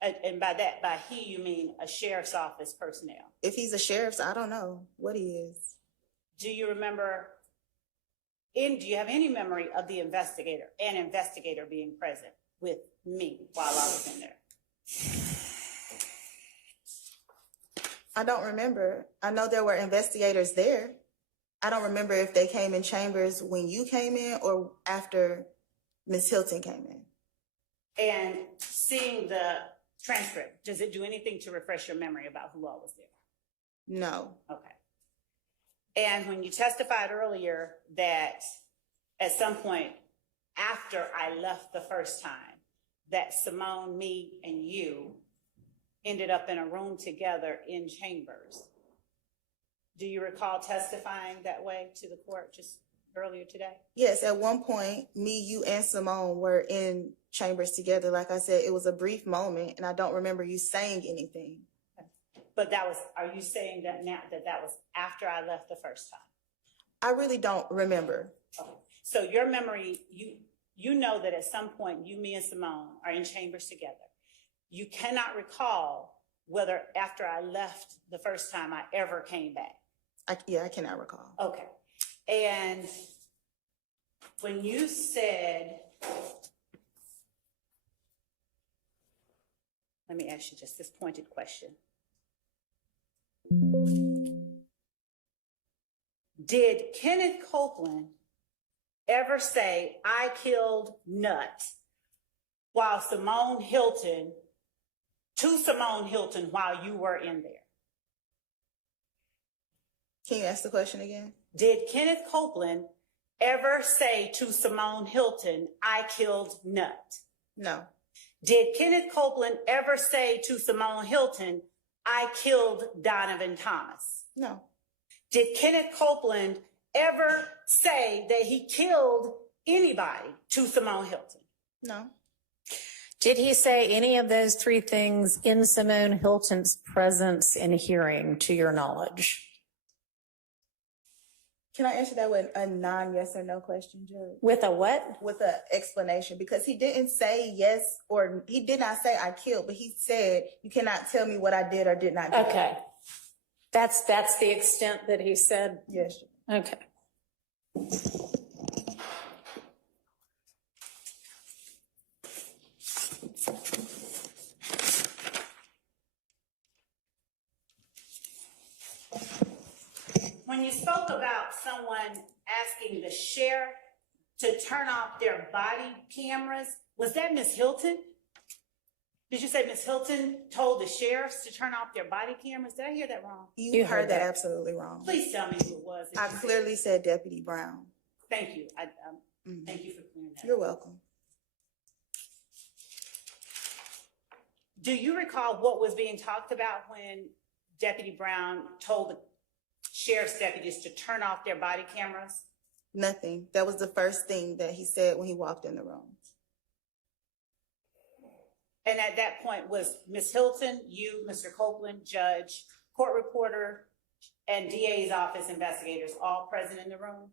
And by he, you mean a sheriff's office personnel? If he's a sheriff, I don't know what he is. Do you remember, do you have any memory of the investigator being present with me while I was in there? I don't remember. I know there were investigators there. I don't remember if they came in chambers when you came in or after Ms. Hilton came in. And seeing the transcript, does it do anything to refresh your memory about who all was there? No. Okay. And when you testified earlier that at some point after I left the first time, that Simone, me, and you ended up in a room together in chambers. Do you recall testifying that way to the court just earlier today? Yes, at one point, me, you, and Simone were in chambers together. Like I said, it was a brief moment, and I don't remember you saying anything. But that was, are you saying that now that was after I left the first time? I really don't remember. Okay. So your memory, you know that at some point you, me, and Simone are in chambers together. You cannot recall whether after I left the first time I ever came back. I cannot recall. Okay. And when you said, let me ask you just this pointed question. Did Kenneth Copeland ever say, I killed Nut while Simone Hilton, to Simone Hilton while you were in there? Can you ask the question again? Did Kenneth Copeland ever say to Simone Hilton, I killed Nut? No. Did Kenneth Copeland ever say to Simone Hilton, I killed Donovan Thomas? No. Did Kenneth Copeland ever say that he killed anybody to Simone Hilton? No. Did he say any of those three things in Simone Hilton's presence and hearing, to your knowledge? Can I answer that with a non-yes or no question, Judge? With a what? With an explanation, because he didn't say yes, or he did not say I killed, but he said, you cannot tell me what I did or did not do. Okay. That's the extent that he said? Yes. Okay. When you spoke about someone asking the sheriff to turn off their body cameras, was that Miss Hilton? Did you say Miss Hilton told the sheriffs to turn off their body cameras? Did I hear that wrong? You heard that absolutely wrong. Please tell me who it was. I clearly said Deputy Brown. Thank you. Thank you for clearing that. You're welcome. Do you recall what was being talked about when Deputy Brown told the sheriff's deputies to turn off their body cameras? Nothing. That was the first thing that he said when he walked in the room. And at that point, was Ms. Hilton, you, Mr. Copeland, judge, court reporter, and DA's office investigators all present in the room?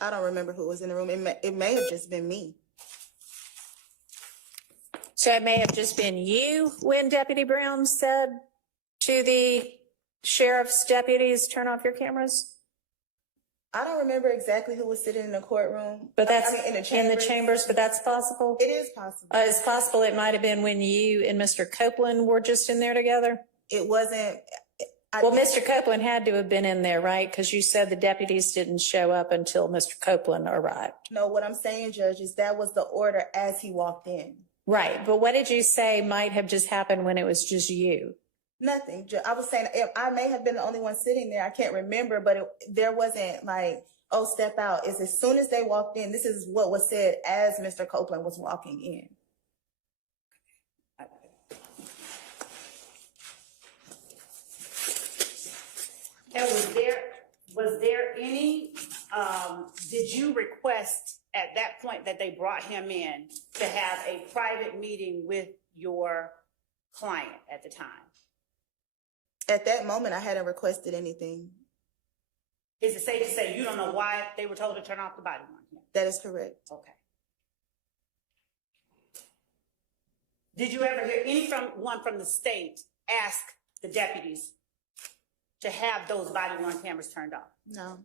I don't remember who was in the room. It may have just been me. So it may have just been you when Deputy Brown said to the sheriff's deputies, turn off your cameras? I don't remember exactly who was sitting in the courtroom. But that's in the chambers, but that's possible? It is possible. It's possible it might have been when you and Mr. Copeland were just in there together? It wasn't. Well, Mr. Copeland had to have been in there, right? Because you said the deputies didn't show up until Mr. Copeland arrived. No, what I'm saying, Judge, is that was the order as he walked in. Right. But what did you say might have just happened when it was just you? Nothing. I was saying I may have been the only one sitting there. I can't remember, but there wasn't like, oh, step out. It's as soon as they walked in, this is what was said as Mr. Copeland was walking in. And was there any, did you request at that point that they brought him in to have a private meeting with your client at the time? At that moment, I hadn't requested anything. Is it safe to say you don't know why they were told to turn off the body camera? That is correct. Okay. Did you ever hear anyone from the state ask the deputies to have those body-worn cameras turned off? No.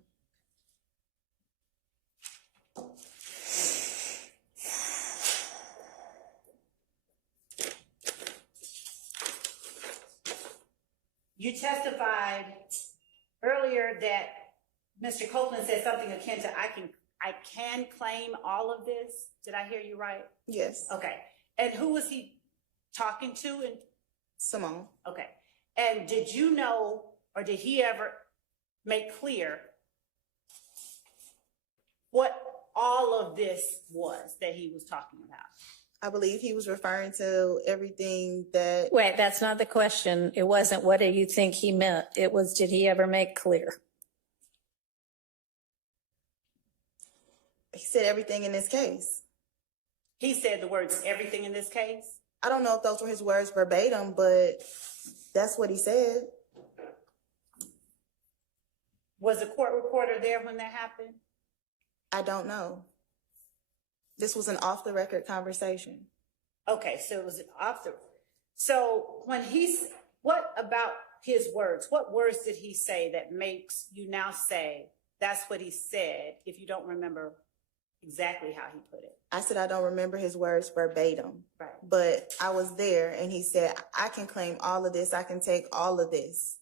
You testified earlier that Mr. Copeland said something akin to, I can claim all of this. Did I hear you right? Yes. Okay. And who was he talking to? And Simone. okay. And did you know, or did he ever make clear what all of this was that he was talking about. I believe he was referring to everything that, Wait, that's not the question. It wasn't what do you think he meant? It was, did he ever make clear? he said everything in this case. He said the words, everything in this case. I don't know if those were his words verbatim, but that's what he said. Was the court reporter there when that happened? I don't know. This was an off the record conversation. Okay, so it was off the, so when what about his words? What words did he say that makes you now say that's what he said if you don't remember exactly how he put it? I said I don't remember his words verbatim, Right. but I was there and he said, I can claim all of this. I can take all of this.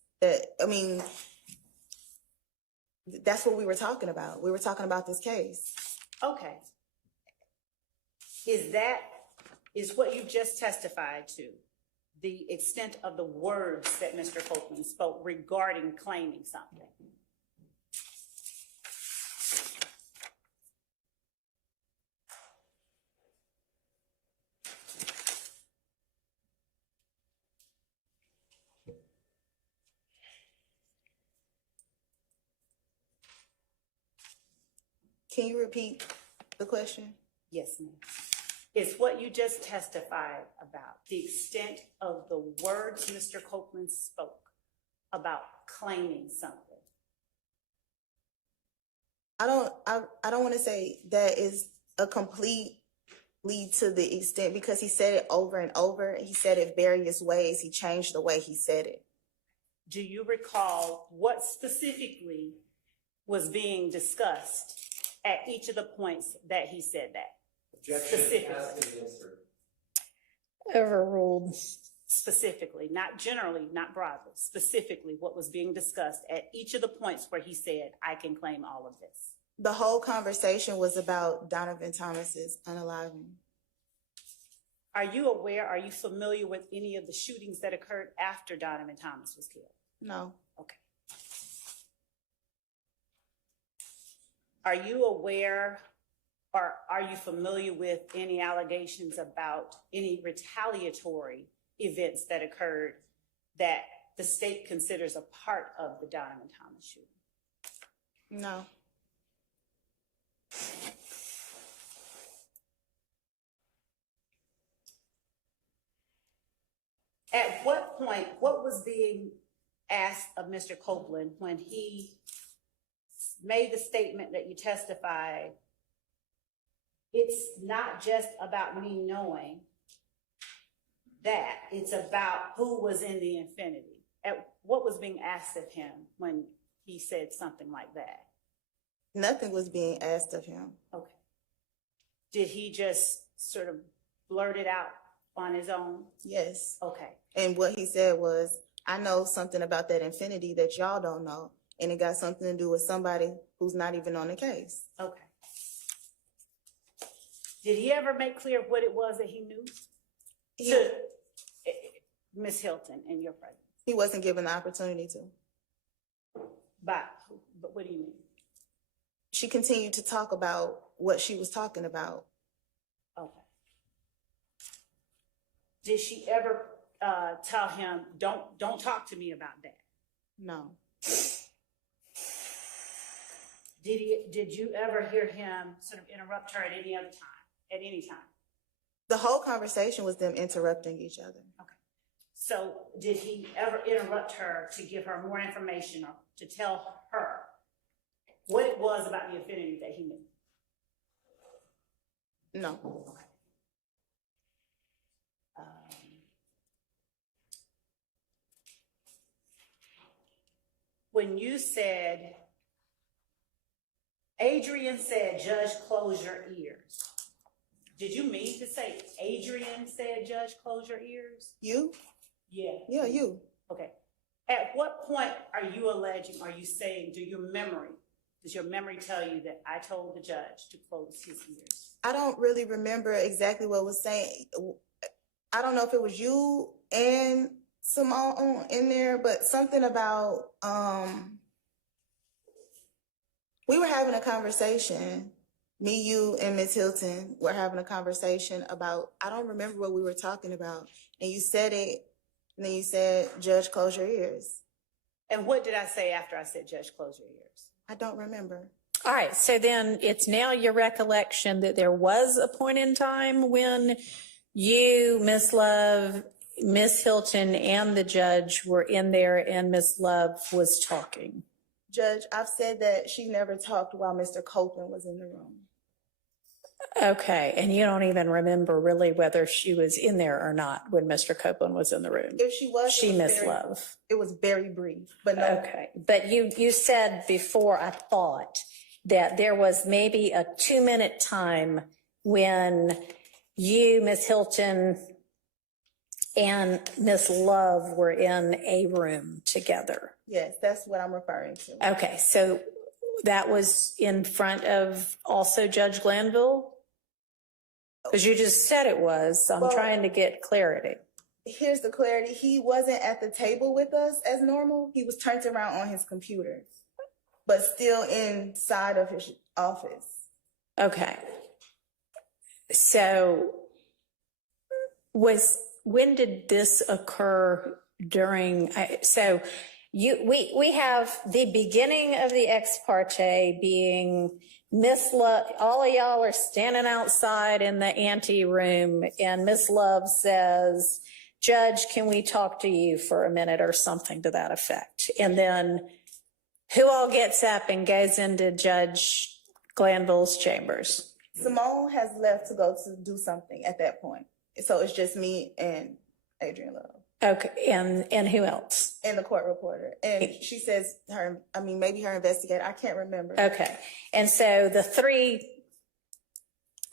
That's what we were talking about. We were talking about this case. Okay. Is what you just testified to the extent of the words that Mr. Copeland spoke regarding claiming something? Can you repeat the question? Yes, ma'am. Is what you just testified about the extent of the words Mr. Copeland spoke about claiming something? I don't want to say that is a complete lead to the extent because he said it over and over. He said it various ways. He changed the way he said it. Do you recall what specifically was being discussed at each of the points that he said that? Specifically. Overruled. Specifically, not generally, not broadly, specifically what was being discussed at each of the points where he said, I can claim all of this. The whole conversation was about Donovan Thomas's unaliving. Are you familiar with any of the shootings that occurred after Donovan Thomas was killed? No. Okay. Are you aware or are you familiar with any allegations about any retaliatory events that occurred that the state considers a part of the Donovan Thomas shooting? No. At what point, what was being asked of Mr. Copeland when he made the statement that you testified, it's not just about me knowing that, it's about who was in the infinity? At what was being asked of him when he said something like that? Nothing was being asked of him. Okay. Did he just sort of blurt it out on his own? Yes. Okay. And what he said was, I know something about that infinity that y'all don't know. And it got something to do with somebody who's not even on the case. Okay. Did he ever make clear what it was that he knew to Ms. Hilton in your presence? He wasn't given the opportunity to. But what do you mean? She continued to talk about what she was talking about. Okay. Did she ever tell him, don't talk to me about that? No. Did you ever hear him sort of interrupt her at any other time, at any time? The whole conversation was them interrupting each other. Okay. So did he ever interrupt her to give her more information or to tell her what it was about the affinity that he knew? No. Okay. When you said, Adrian said, Judge, close your ears. Did you mean to say Adrian said, Judge, close your ears? You? Yeah. Yeah, you. Okay. At what point are you alleging, are you saying, does your memory tell you that I told the judge to close his ears? I don't really remember exactly what was saying. I don't know if it was you and Simone in there, but something about, we were having a conversation Me, you, and Ms. Hilton were having a conversation about, I don't remember what we were talking about. And you said it, and then you said, Judge, close your ears. And what did I say after I said, Judge, close your ears? I don't remember. All right, so then it's now your recollection that there was a point in time when you, Miss Love, Miss Hilton, and the judge were in there and Miss Love was talking. Judge, I've said that she never talked while Mr. Copeland was in the room. Okay, and you don't even remember really whether she was in there or not when Mr. Copeland was in the room? If she was, She, Miss Love. It was very brief, but no. Okay, but you said before, I thought, that there was maybe a 2-minute time when you, Miss Hilton, and Miss Love were in a room together. Yes, that's what I'm referring to. Okay, so that was in front of also Judge Glanville? Because you just said it was, so I'm Well, trying to get clarity. Here's the clarity. He wasn't at the table with us as normal. He was turned around on his computer, but still inside of his office. Okay. So when did this occur during, we have the beginning of the ex parte being Miss Love, all of y'all are standing outside in the ante room and Miss Love says, Judge, can we talk to you for a minute or something to that effect? And then who all gets up and goes into Judge Glanville's chambers? Simone has left to go to do something at that point. So it's just me and Adrian Love. Okay, and who else? And the court reporter. And she says maybe her investigator. I can't remember. Okay, and so the three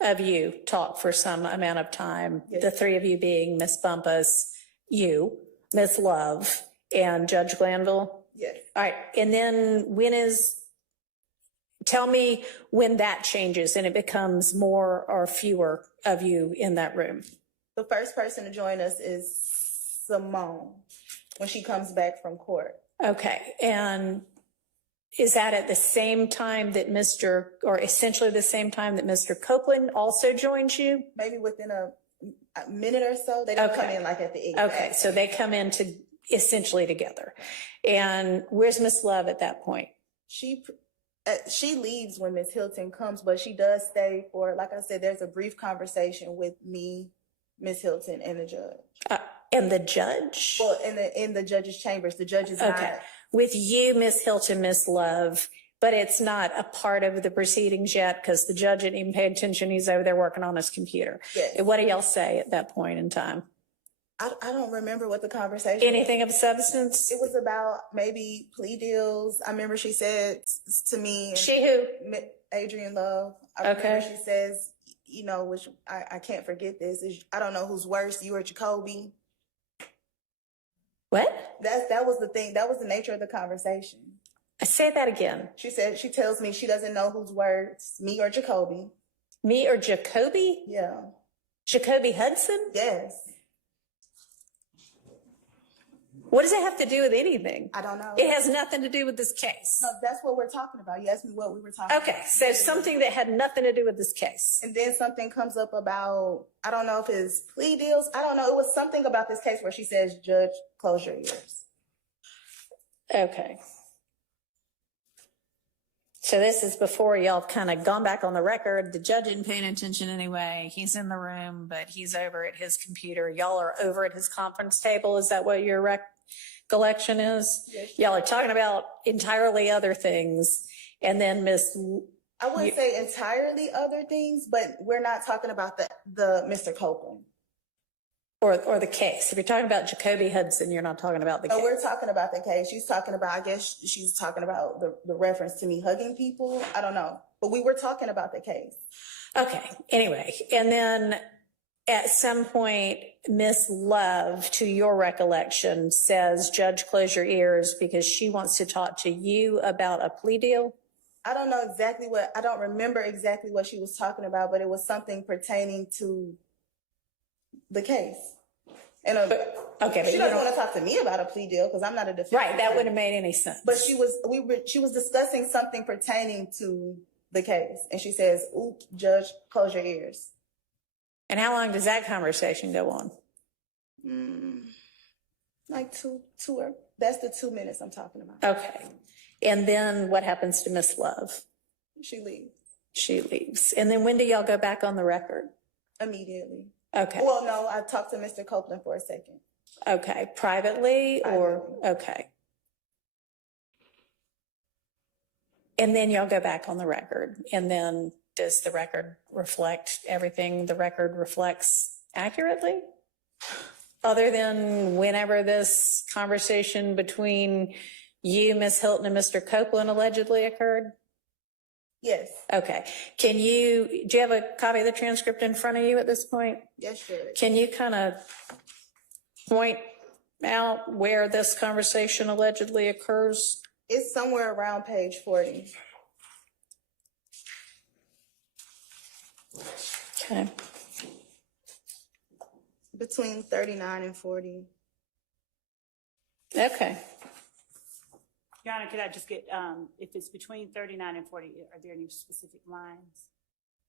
of you talk for some amount of time, Yes. the three of you being Miss Bumpus, you, Miss Love, and Judge Glanville? Yes. All right, and then tell me when that changes and it becomes more or fewer of you in that room. The first person to join us is Simone when she comes back from court. Okay, and is that at the same time that essentially the same time that Mr. Copeland also joins you? Maybe within a minute or so. They don't come Okay. in like at the eight. Okay, so they come in essentially together. And where's Miss Love at that point? She leaves when Miss Hilton comes, but she does stay for, like I said, there's a brief conversation with me, Miss Hilton, and the judge. And the judge? Well, in the judge's chambers, the judge is Okay, not. with you, Miss Hilton, Miss Love, but it's not a part of the proceedings yet because the judge didn't even pay attention. He's over there working on his computer. Yes. And what do y'all say at that point in time? I don't remember what the conversation. Anything of substance? It was about maybe plea deals. I remember she said to me, She who? Adrian Love. I remember Okay. she says, which I can't forget this. I don't know who's worse, you or Jacoby. What? That was the thing. That was the nature of the conversation. Say that again. She said, she tells me she doesn't know who's worse, me or Jacoby. Me or Jacoby? Yeah. Jacoby Hudson? Yes. What does it have to do with anything? I don't know. It has nothing to do with this case. No, that's what we're talking about. You asked me what we were talking Okay, about. so something that had nothing to do with this case. And then something comes up about, I don't know if it's plea deals. I don't know. It was something about this case where she says, Judge, close your ears. Okay. So this is before y'all kind of gone back on the record. The judge isn't paying attention anyway. He's in the room, but he's over at his computer. Y'all are over at his conference table. Is that what your recollection is? Yes. Y'all are talking about entirely other things. And then I wouldn't say entirely other things, but we're not talking about the Mr. Copeland. or the case. If you're talking about Jacoby Hudson, you're not talking about the No, case. we're talking about the case. She's talking about, I guess she's talking about the reference to me hugging people. I don't know. But we were talking about the case. Okay, anyway, and then at some point, Miss Love, to your recollection, says, Judge, close your ears because she wants to talk to you about a plea deal. I don't know exactly I don't remember exactly what she was talking about, but it was something pertaining to the case. And Okay, but she you doesn't don't, want to talk to me about a plea deal because I'm not a defendant. right, that wouldn't have made any sense. But she was discussing something pertaining to the case. And she says, "Oop, judge, close your ears." And how long does that conversation go on? Like that's the 2 minutes I'm talking about. Okay. And then what happens to Miss Love? She leaves She leaves. And then when do y'all go back on the record? immediately. Okay. Well, no, I talked to Mr. Copeland for a second. Okay. Privately or, okay. And then y'all go back on the record. And then does the record reflect everything the record reflects accurately? Other than whenever this conversation between you, Ms. Hilton, and Mr. Copeland allegedly occurred? Yes. Okay. Do you have a copy of the transcript in front of you at this point? Yes, Judge. Can you kind of point out where this conversation allegedly occurs? It's somewhere around page 40. Okay. Between 39 and 40. Okay. Your Honor, could I just get, if it's between 39 and 40, are there any specific lines?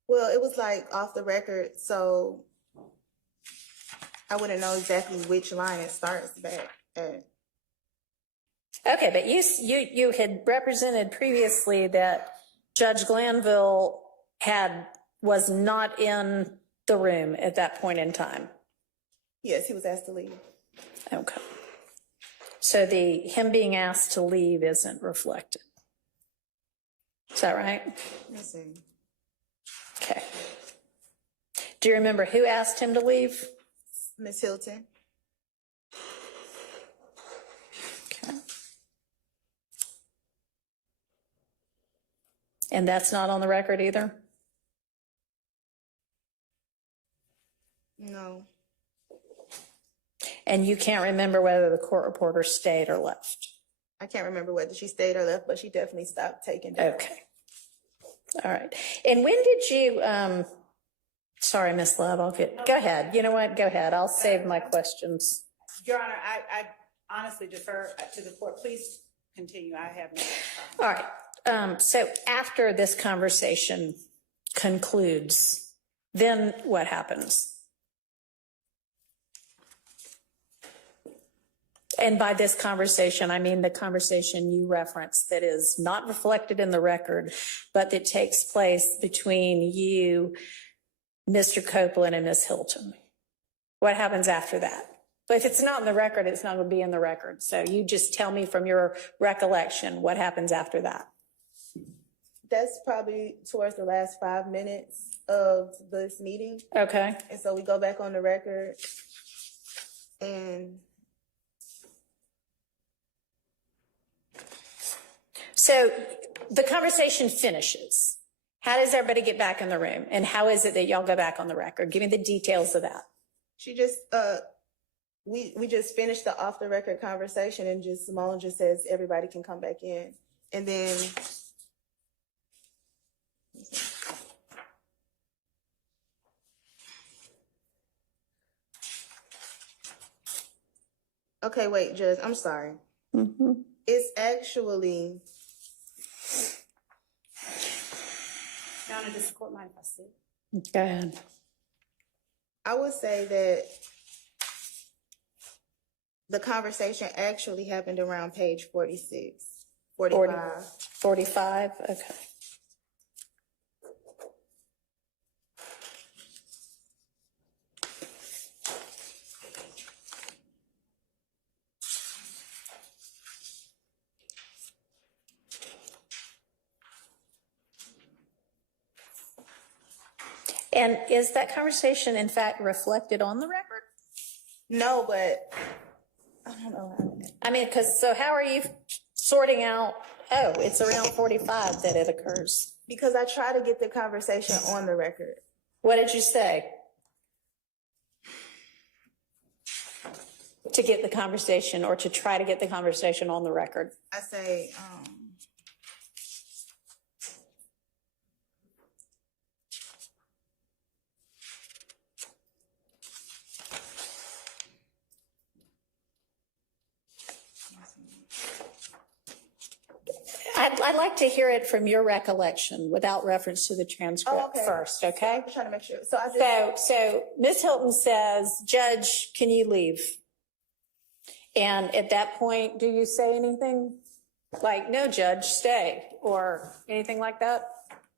Well, it was like off the record, so I wouldn't know exactly which line it starts back at. Okay, but you had represented previously that Judge Glanville was not in the room at that point in time. Yes, he was asked to leave. Okay. So him being asked to leave isn't reflected. Is that right? Let's see. Okay. Do you remember who asked him to leave? Miss Hilton. Okay. And that's not on the record either? No. And you can't remember whether the court reporter stayed or left? I can't remember whether she stayed or left, but she definitely stopped taking it. Okay. All right. And when did you, sorry, Miss Love, go ahead. You know what? Go ahead. I'll save my questions. Your Honor, I honestly defer to the court. Please continue. I have no. All right. So after this conversation concludes, then what happens? And by this conversation, I mean the conversation you referenced that is not reflected in the record, but that takes place between you, Mr. Copeland, and Ms. Hilton. What happens after that? But if it's not in the record, it's not going to be in the record. So you just tell me from your recollection what happens after that. That's probably towards the last 5 minutes of this meeting. Okay. And so we go back on the record and So the conversation finishes. How does everybody get back in the room? And how is it that y'all go back on the record? Give me the details of that. she just, we just finished the off the record conversation and just Simone just says everybody can come back in. And then okay, wait, Judge, I'm sorry. Mm-hmm. It's actually, Your Honor, does the court mind if I sit? Go ahead. I would say that the conversation actually happened around page 46, 45. 45? Okay. And is that conversation, in fact, reflected on the record? No, but I don't know how. I mean, so how are you sorting out, oh, it's around 45 that it occurs? Because I try to get the conversation on the record. What did you say? To get the conversation or to try to get the conversation on the record? I say, I'd like to hear it from your recollection without reference to the transcript Oh, okay. first, okay? I'm trying to make sure. So I just. So Ms. Hilton says, Judge, can you leave? And at that point, do you say anything? Like, no, Judge, stay, or anything like that?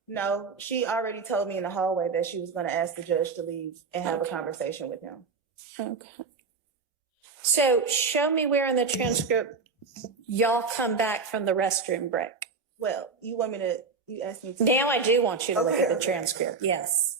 No, she already told me in the hallway that she was going to ask the judge to leave and have a Okay. conversation with him. Okay. So show me where in the transcript y'all come back from the restroom break. Well, you want me to, you asked me to. Now I do want you to look Okay, at the okay. transcript, yes.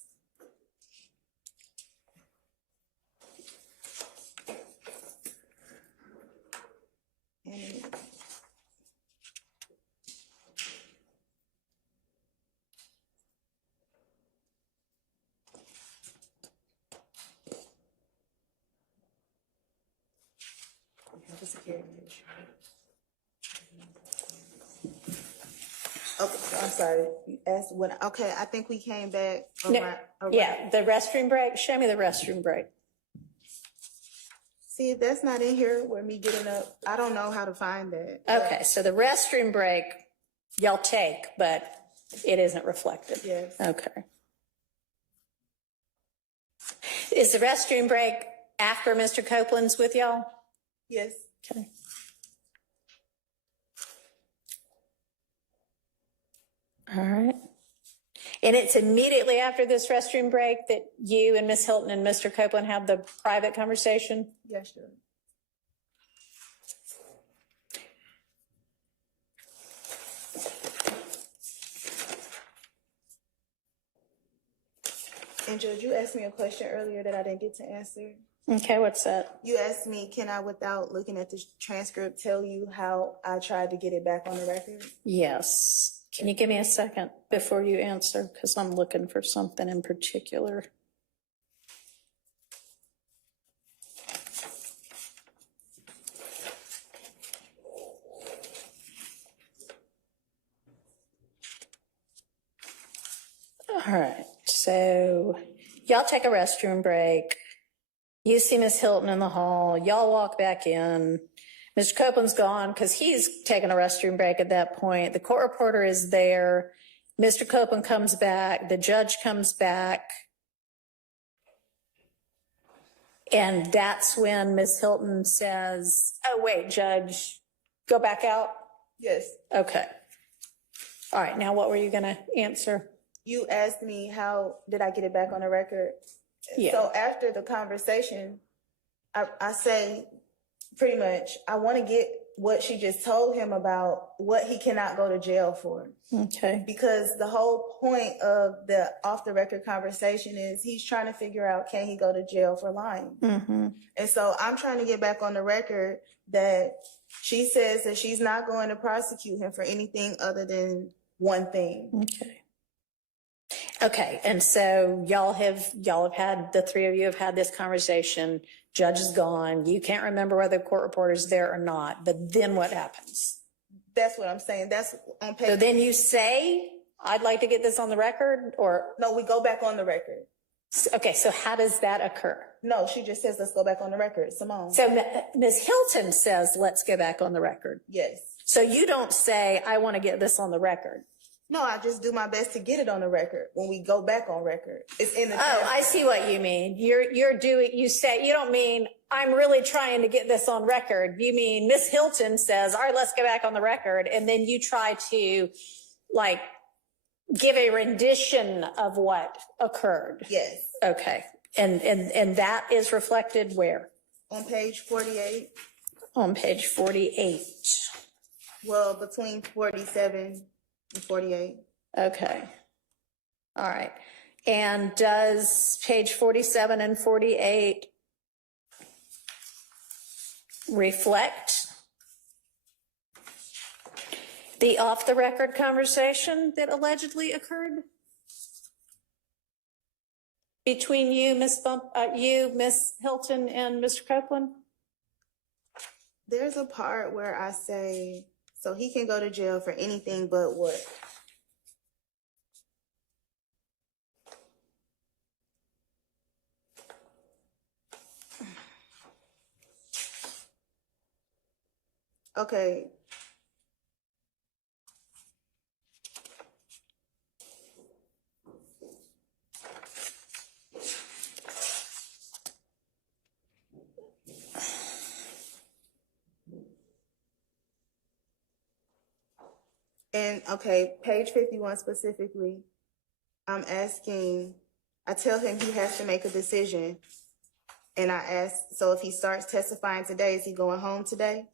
Okay, I'm sorry. You asked when, okay, I think we came back No, around. Yeah, the restroom break, show me the restroom break. See, that's not in here where me getting up. I don't know how to find that. Okay, so the restroom break y'all take, but it isn't reflected. Yes. Okay. Is the restroom break after Mr. Copeland's with y'all? Yes. Okay. All right. And it's immediately after this restroom break that you and Ms. Hilton and Mr. Copeland have the private conversation? Yes, sure. And Judge, you asked me a question earlier that I didn't get to answer. Okay, what's that? You asked me, can I, without looking at the transcript, tell you how I tried to get it back on the record? Yes. Can you give me a second before you answer? Because I'm looking for something in particular. All right, so y'all take a restroom break. You see Miss Hilton in the hall. Y'all walk back in. Mr. Copeland's gone because he's taking a restroom break at that point. The court reporter is there. Mr. Copeland comes back. The judge comes back. And that's when Miss Hilton says, oh, wait, Judge, go back out. Yes. Okay. All right, now what were you going to answer? You asked me how did I get it back on the record? Yeah. So after the conversation, I say pretty much, I want to get what she just told him about what he cannot go to jail for. Okay. Because the whole point of the off the record conversation is he's trying to figure out, can he go to jail for lying? Mm-hmm. And so I'm trying to get back on the record that she says that she's not going to prosecute him for anything other than one thing. Okay. Okay, and so y'all have had, the three of you have had this conversation. Judge is gone. You can't remember whether the court reporter's there or not, but then what happens? That's what I'm saying. That's on page. So then you say, I'd like to get this on the record, or, No, we go back on the record. okay, so how does that occur? No, she just says, let's go back on the record. Simone. So Ms. Hilton says, let's go back on the record. Yes. So you don't say, I want to get this on the record. No, I just do my best to get it on the record when we go back on record. It's in the. Oh, I see what you mean. You don't mean, I'm really trying to get this on record. You mean Miss Hilton says, all right, let's go back on the record. And then you try to like give a rendition of what occurred. Yes. Okay. And that is reflected where? On page 48. On page 48. Well, between 47 and 48. Okay. All right. And does page 47 and 48 reflect the off-the-record conversation that allegedly occurred between you, Miss Hilton, and Mr. Copeland? There's a part where I say, so he can go to jail for anything but what? Okay. And okay, page 51 specifically, I'm asking, I tell him he has to make a decision. And I ask, so if he starts testifying today, is he going home today?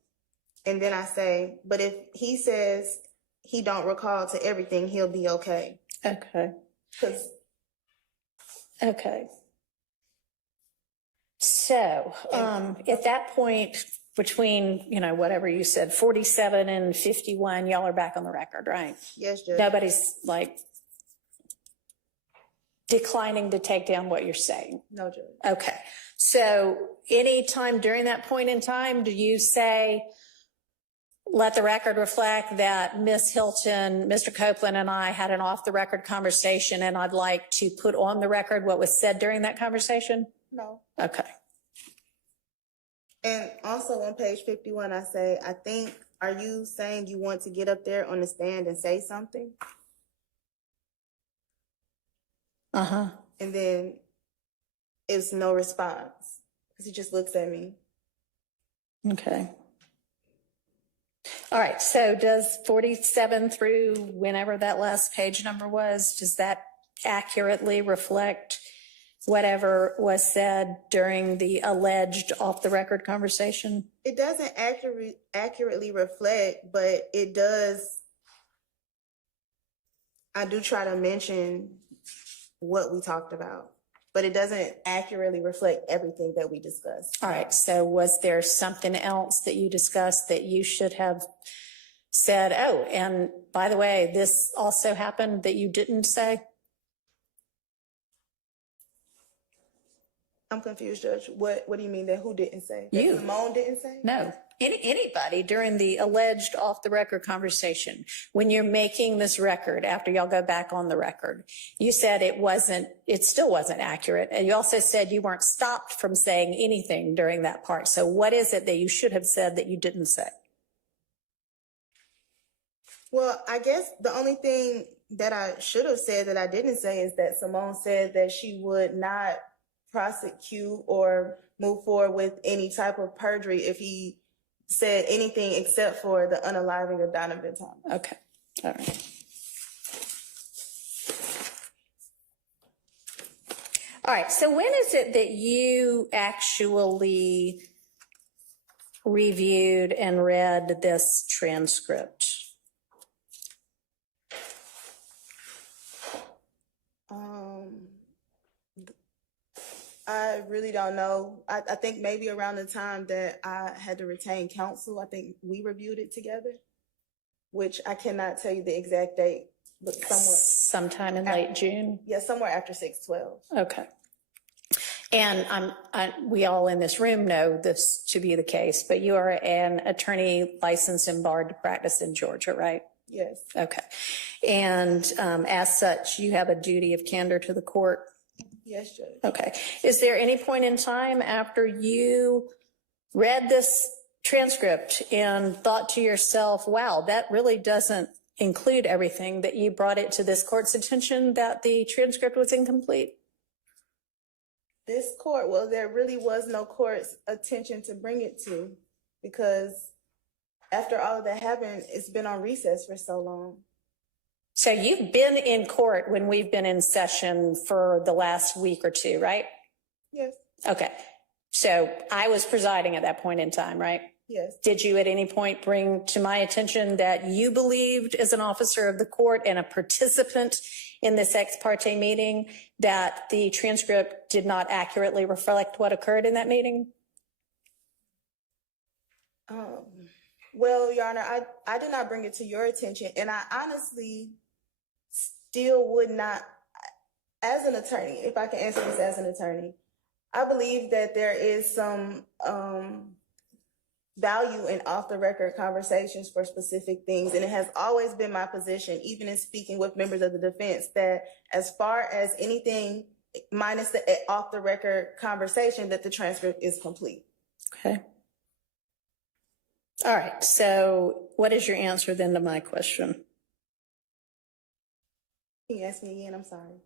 And then I say, but if he says he don't recall to everything, he'll be okay. Okay. 'Cause Okay. So, at that point, between, whatever you said, 47 and 51, y'all are back on the record, right? yes, Judge. Nobody's like declining to take down what you're saying. No, Judge. Okay. So anytime during that point in time, do you say, let the record reflect that Ms. Hilton, Mr. Copeland, and I had an off-the-record conversation, and I'd like to put on the record what was said during that conversation? No. Okay. And also on page 51, I say, I think, are you saying you want to get up there on the stand and say something? Uh-huh. And then it's no response because he just looks at me. Okay. All right. So does 47 through whenever that last page number was, does that accurately reflect whatever was said during the alleged off-the-record conversation? It doesn't accurately reflect, but it does. I do try to mention what we talked about, but it doesn't accurately reflect everything that we discussed. All right. So was there something else that you discussed that you should have said, oh, and by the way, this also happened that you didn't say? I'm confused, Judge. What do you mean that who didn't say? That You. Simone didn't say? No. Anybody during the alleged off-the-record conversation, when you're making this record, after y'all go back on the record, you said it still wasn't accurate. And you also said you weren't stopped from saying anything during that part. So what is it that you should have said that you didn't say? Well, I guess the only thing that I should have said that I didn't say is that Simone said that she would not prosecute or move forward with any type of perjury if he said anything except for the unaliving of Donovan Thomas. Okay. All right. All right. So when is it that you actually reviewed and read this transcript? I really don't know. I think maybe around the time that I had to retain counsel, I think we reviewed it together, which I cannot tell you the exact date, but somewhere. Sometime in late June? Yeah, somewhere after 6/12. Okay. And we all in this room know this to be the case, but you are an attorney licensed and barred to practice in Georgia, right? Yes. Okay. And as such, you have a duty of candor to the court? Yes, Judge. Okay. Is there any point in time after you read this transcript and thought to yourself, wow, that really doesn't include everything, that you brought it to this court's attention that the transcript was incomplete? This court, well, there really was no court's attention to bring it to, because after all of that happened, it's been on recess for so long. So you've been in court when we've been in session for the last week or two, right? Yes. Okay. So I was presiding at that point in time, right? Yes. Did you at any point bring to my attention that you believed as an officer of the court and a participant in this ex parte meeting that the transcript did not accurately reflect what occurred in that meeting? Well, Your Honor, I did not bring it to your attention, and I honestly still would not, as an attorney, if I can answer this as an attorney, I believe that there is some value in off-the-record conversations for specific things, and it has always been my position, even in speaking with members of the defense, that as far as anything minus the off-the-record conversation, that the transcript is complete. Okay. All right. So what is your answer then to my question? Can you ask me again? I'm sorry.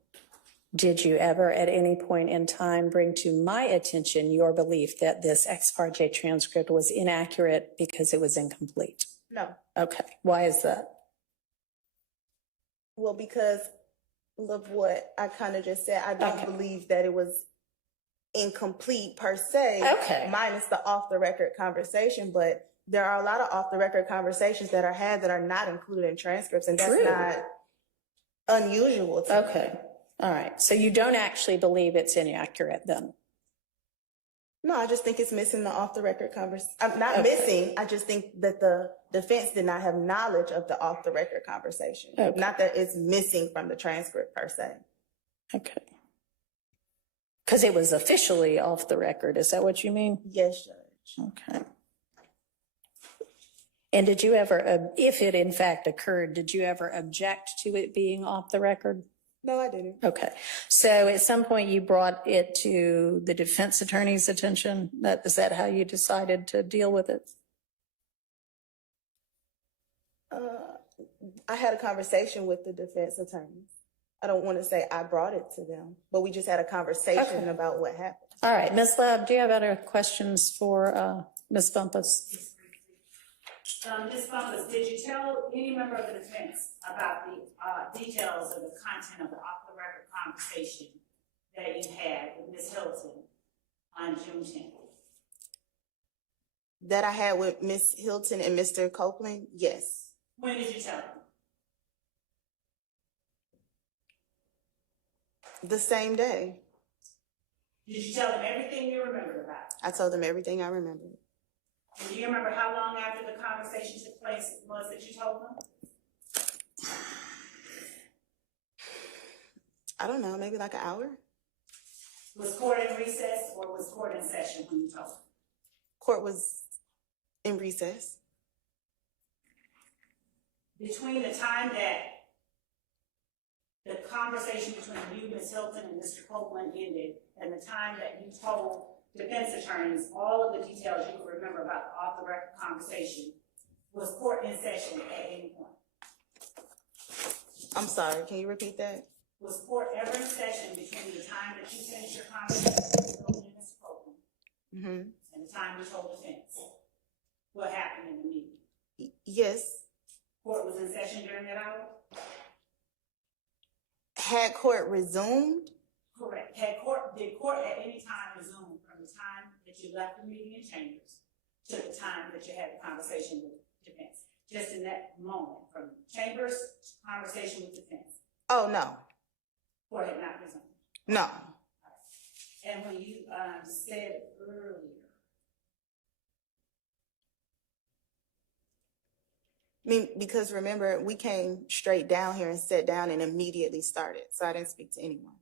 Did you ever at any point in time bring to my attention your belief that this ex parte transcript was inaccurate because it was incomplete? No. Okay. Why is that? Well, because of what I kind of just said, I don't Okay. believe that it was incomplete per se. Okay. Minus the off the record conversation, but there are a lot of off the record conversations that are had that are not included in transcripts, and that's True. not unusual to me. Okay, all right. So you don't actually believe it's inaccurate then? No, I just think it's missing the off the record conversation. I'm not Okay. missing. I just think that the defense did not have knowledge of the off the record conversation. Okay. Not that it's missing from the transcript per se. Okay. Because it was officially off the record, is that what you mean? Yes, Judge. Okay. And did you ever, if it in fact occurred, did you ever object to it being off the record? No, I didn't. Okay. So at some point you brought it to the defense attorney's attention? Is that how you decided to deal with it? I had a conversation with the defense attorneys. I don't want to say I brought it to them, but we just had a conversation Okay. about what happened. All right, Ms. Love, do you have other questions for Ms. Bumpus? Ms. Bumpus, did you tell any member of the defense about the details of the content of the off-the-record conversation that you had with Ms. Hilton on June 10th? That I had with Miss Hilton and Mr. Copeland? Yes. When did you tell them? The same day. Did you tell them everything you remember about it? I told them everything I remembered. And do you remember how long after the conversation took place it was that you told them? I don't know, maybe like an hour? Was court in recess or was court in session when you told them? Court was in recess. Between the time that the conversation between you, Ms. Hilton, and Mr. Copeland ended, and the time that you told defense attorneys all of the details you could remember about the off-the-record conversation, was court in session at any point? I'm sorry, can you repeat that? Was court ever in session between the time that you finished your conversation with Ms. Hilton and Mr. Copeland and the time you told defense? What happened in the meeting? Yes. Court was in session during that hour? Had court resumed? Correct. Did court at any time resume from the time that you left the meeting in chambers to the time that you had the conversation with defense? Just in that moment, from chambers to conversation with defense, Oh, no. court had not resumed. No. And when you said earlier, I mean, because remember, we came straight down here and sat down and immediately started, so I didn't speak to anyone.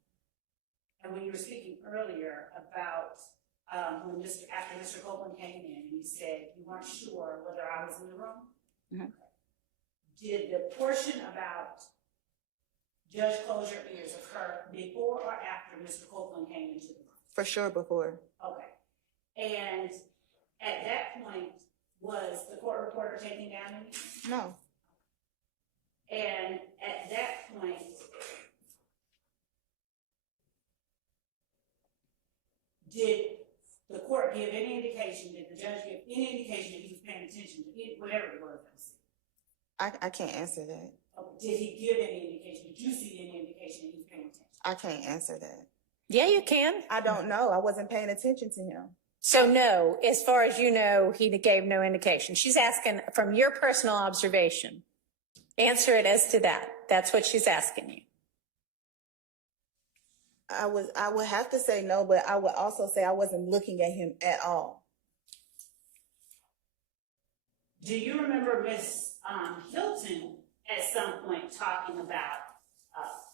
and when you were speaking earlier about when after Mr. Copeland came in and you said you weren't sure whether I was in the room, did the portion about Judge Close Your Ears occur before or after Mr. Copeland came into the room? For sure before. Okay. And at that point, was the court reporter taking down anything? No. And at that point, did the court give any indication, did the judge give any indication that he was paying attention to whatever it was? I can't answer that. Did he give any indication? Did you see any indication that he was paying attention? I can't answer that. Yeah, you can. I don't know. I wasn't paying attention to him. So no, as far as you know, he gave no indication. She's asking from your personal observation. Answer it as to that. That's what she's asking you. I would have to say no, but I would also say I wasn't looking at him at all. Do you remember Ms. Hilton at some point talking about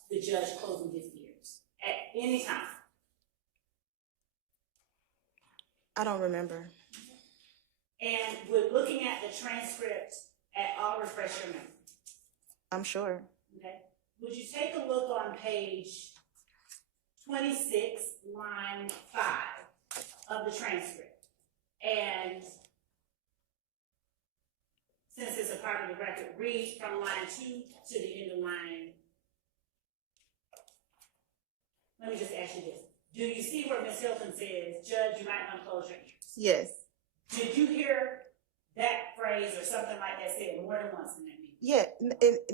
the judge closing his ears at any time? I don't remember. And with looking at the transcript I'll refresh your memory. I'm sure. Okay. Would you take a look on page 26, line 5 of the transcript? And since it's a part of the record, read from line 2 to the end of line. Let me just ask you this. Do you see where Ms. Hilton says, Judge, you might want to close your ears? Yes. Did you hear that phrase or something like that said more than once in that meeting? Yeah,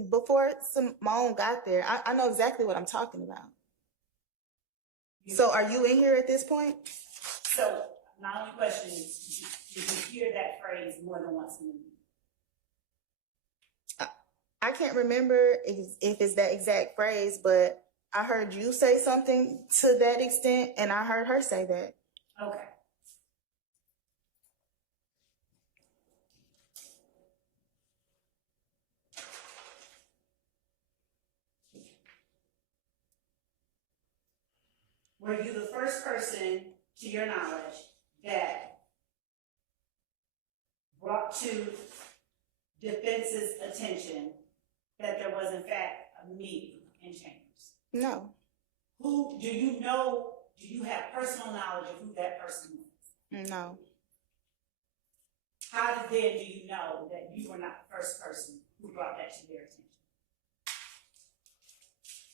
before Simone got there, I know exactly what I'm talking about. So are you in here at this point? So my only question is, did you hear that phrase more than once in the meeting? I can't remember if it's that exact phrase, but I heard you say something to that extent, and I heard her say that. Okay. Were you the first person, to your knowledge, that brought to defense's attention that there was in fact a meeting in chambers? No, Who, do you know, do you have personal knowledge of who that person was? no, How then do you know that you were not the first person who brought that to their attention?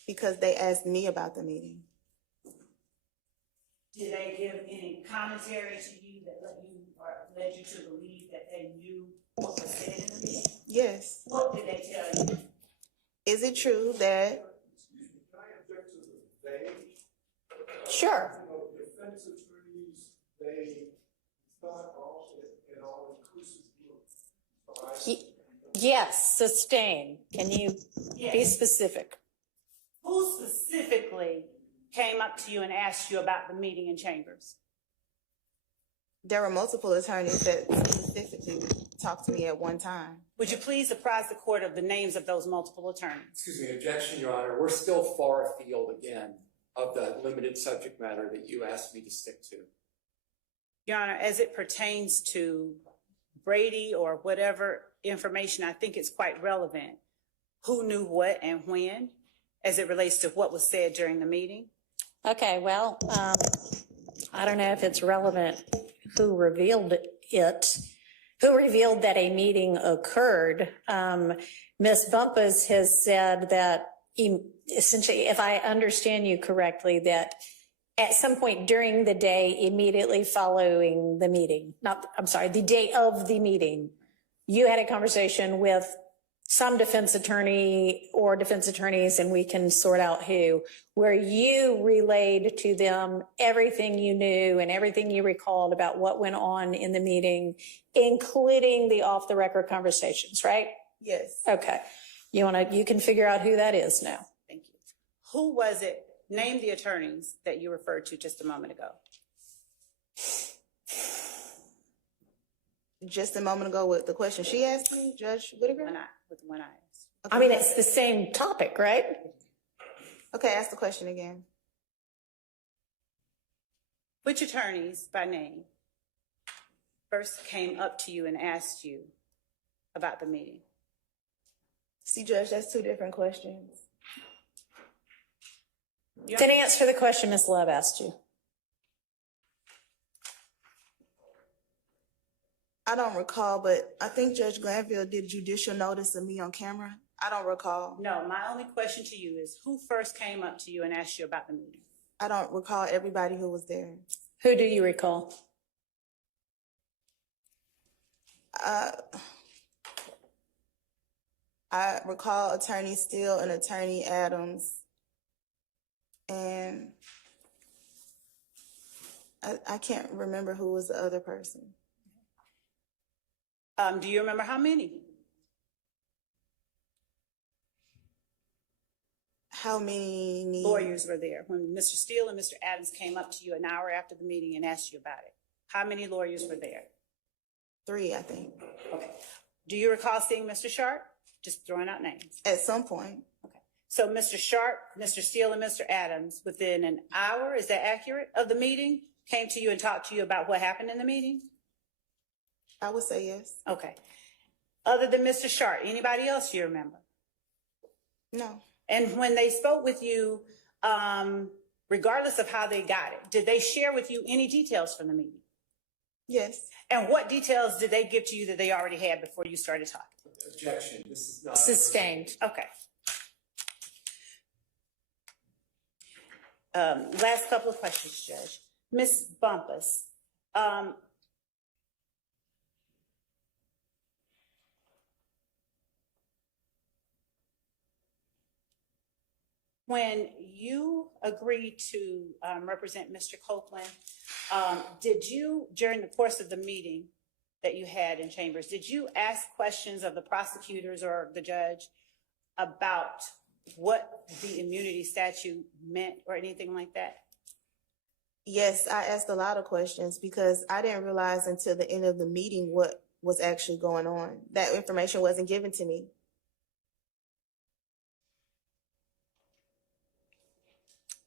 because they asked me about the meeting. Did they give any commentary to you that led you to believe that they knew what was said in the meeting? Yes. What did they tell you? Is it true that Can I object to the they? Sure. You know, defense attorneys, they, it's not all, an all-inclusive group. So Yes, sustain. Can you be Yes. specific? Who specifically came up to you and asked you about the meeting in chambers? there were multiple attorneys that specifically talked to me at one time? Would you please apprise the court of the names of those multiple attorneys? Excuse me, objection, Your Honor. We're still far afield again of the limited subject matter that you asked me to stick to. Your Honor, as it pertains to Brady or whatever information, I think it's quite relevant. Who knew what and when, as it relates to what was said during the meeting? Okay, well, I don't know if it's relevant who revealed it, who revealed that a meeting occurred. Ms. Bumpus has said that essentially, if I understand you correctly, that at some point during the day immediately following the meeting, the day of the meeting, you had a conversation with some defense attorney or defense attorneys, and we can sort out who, where you relayed to them everything you knew and everything you recalled about what went on in the meeting, including the off-the-record conversations, right? Yes. Okay. You can figure out who that is now. Thank you. Who was it? Name the attorneys that you referred to just a moment ago. Just a moment ago with the question she asked me, Judge Whitaker? With the one I asked. I mean, it's the same topic, right? Okay, ask the question again. Which attorneys by name first came up to you and asked you about the meeting? See, Judge, that's two different questions. Then answer the question Ms. Love asked you. I don't recall, but I think Judge Glanville did judicial notice of me on camera. I don't recall. No, my only question to you is who first came up to you and asked you about the meeting? I don't recall everybody who was there. Who do you recall? I recall Attorney Steele and Attorney Adams. And I can't remember who was the other person. Do you remember how many? How many Lawyers were there when Mr. Steele and Mr. Adams came up to you an hour after the meeting and asked you about it? How many lawyers were there? 3, I think. Okay. Do you recall seeing Mr. Sharp? Just throwing out names. At some point. Okay. So Mr. Sharp, Mr. Steele, and Mr. Adams, within an hour, is that accurate, of the meeting, came to you and talked to you about what happened in the meeting? I would say yes. Okay. Other than Mr. Sharp, anybody else you remember? No. And when they spoke with you, regardless of how they got it, did they share with you any details from the meeting? Yes. And what details did they give to you that they already had before you started talking? Objection, this is not. Sustained. Okay. Last couple of questions, Judge. Ms. Bumpus, when you agreed to represent Mr. Copeland, did you, during the course of the meeting that you had in chambers, did you ask questions of the prosecutors or the judge about what the immunity statute meant or anything like that? Yes, I asked a lot of questions because I didn't realize until the end of the meeting what was actually going on. That information wasn't given to me.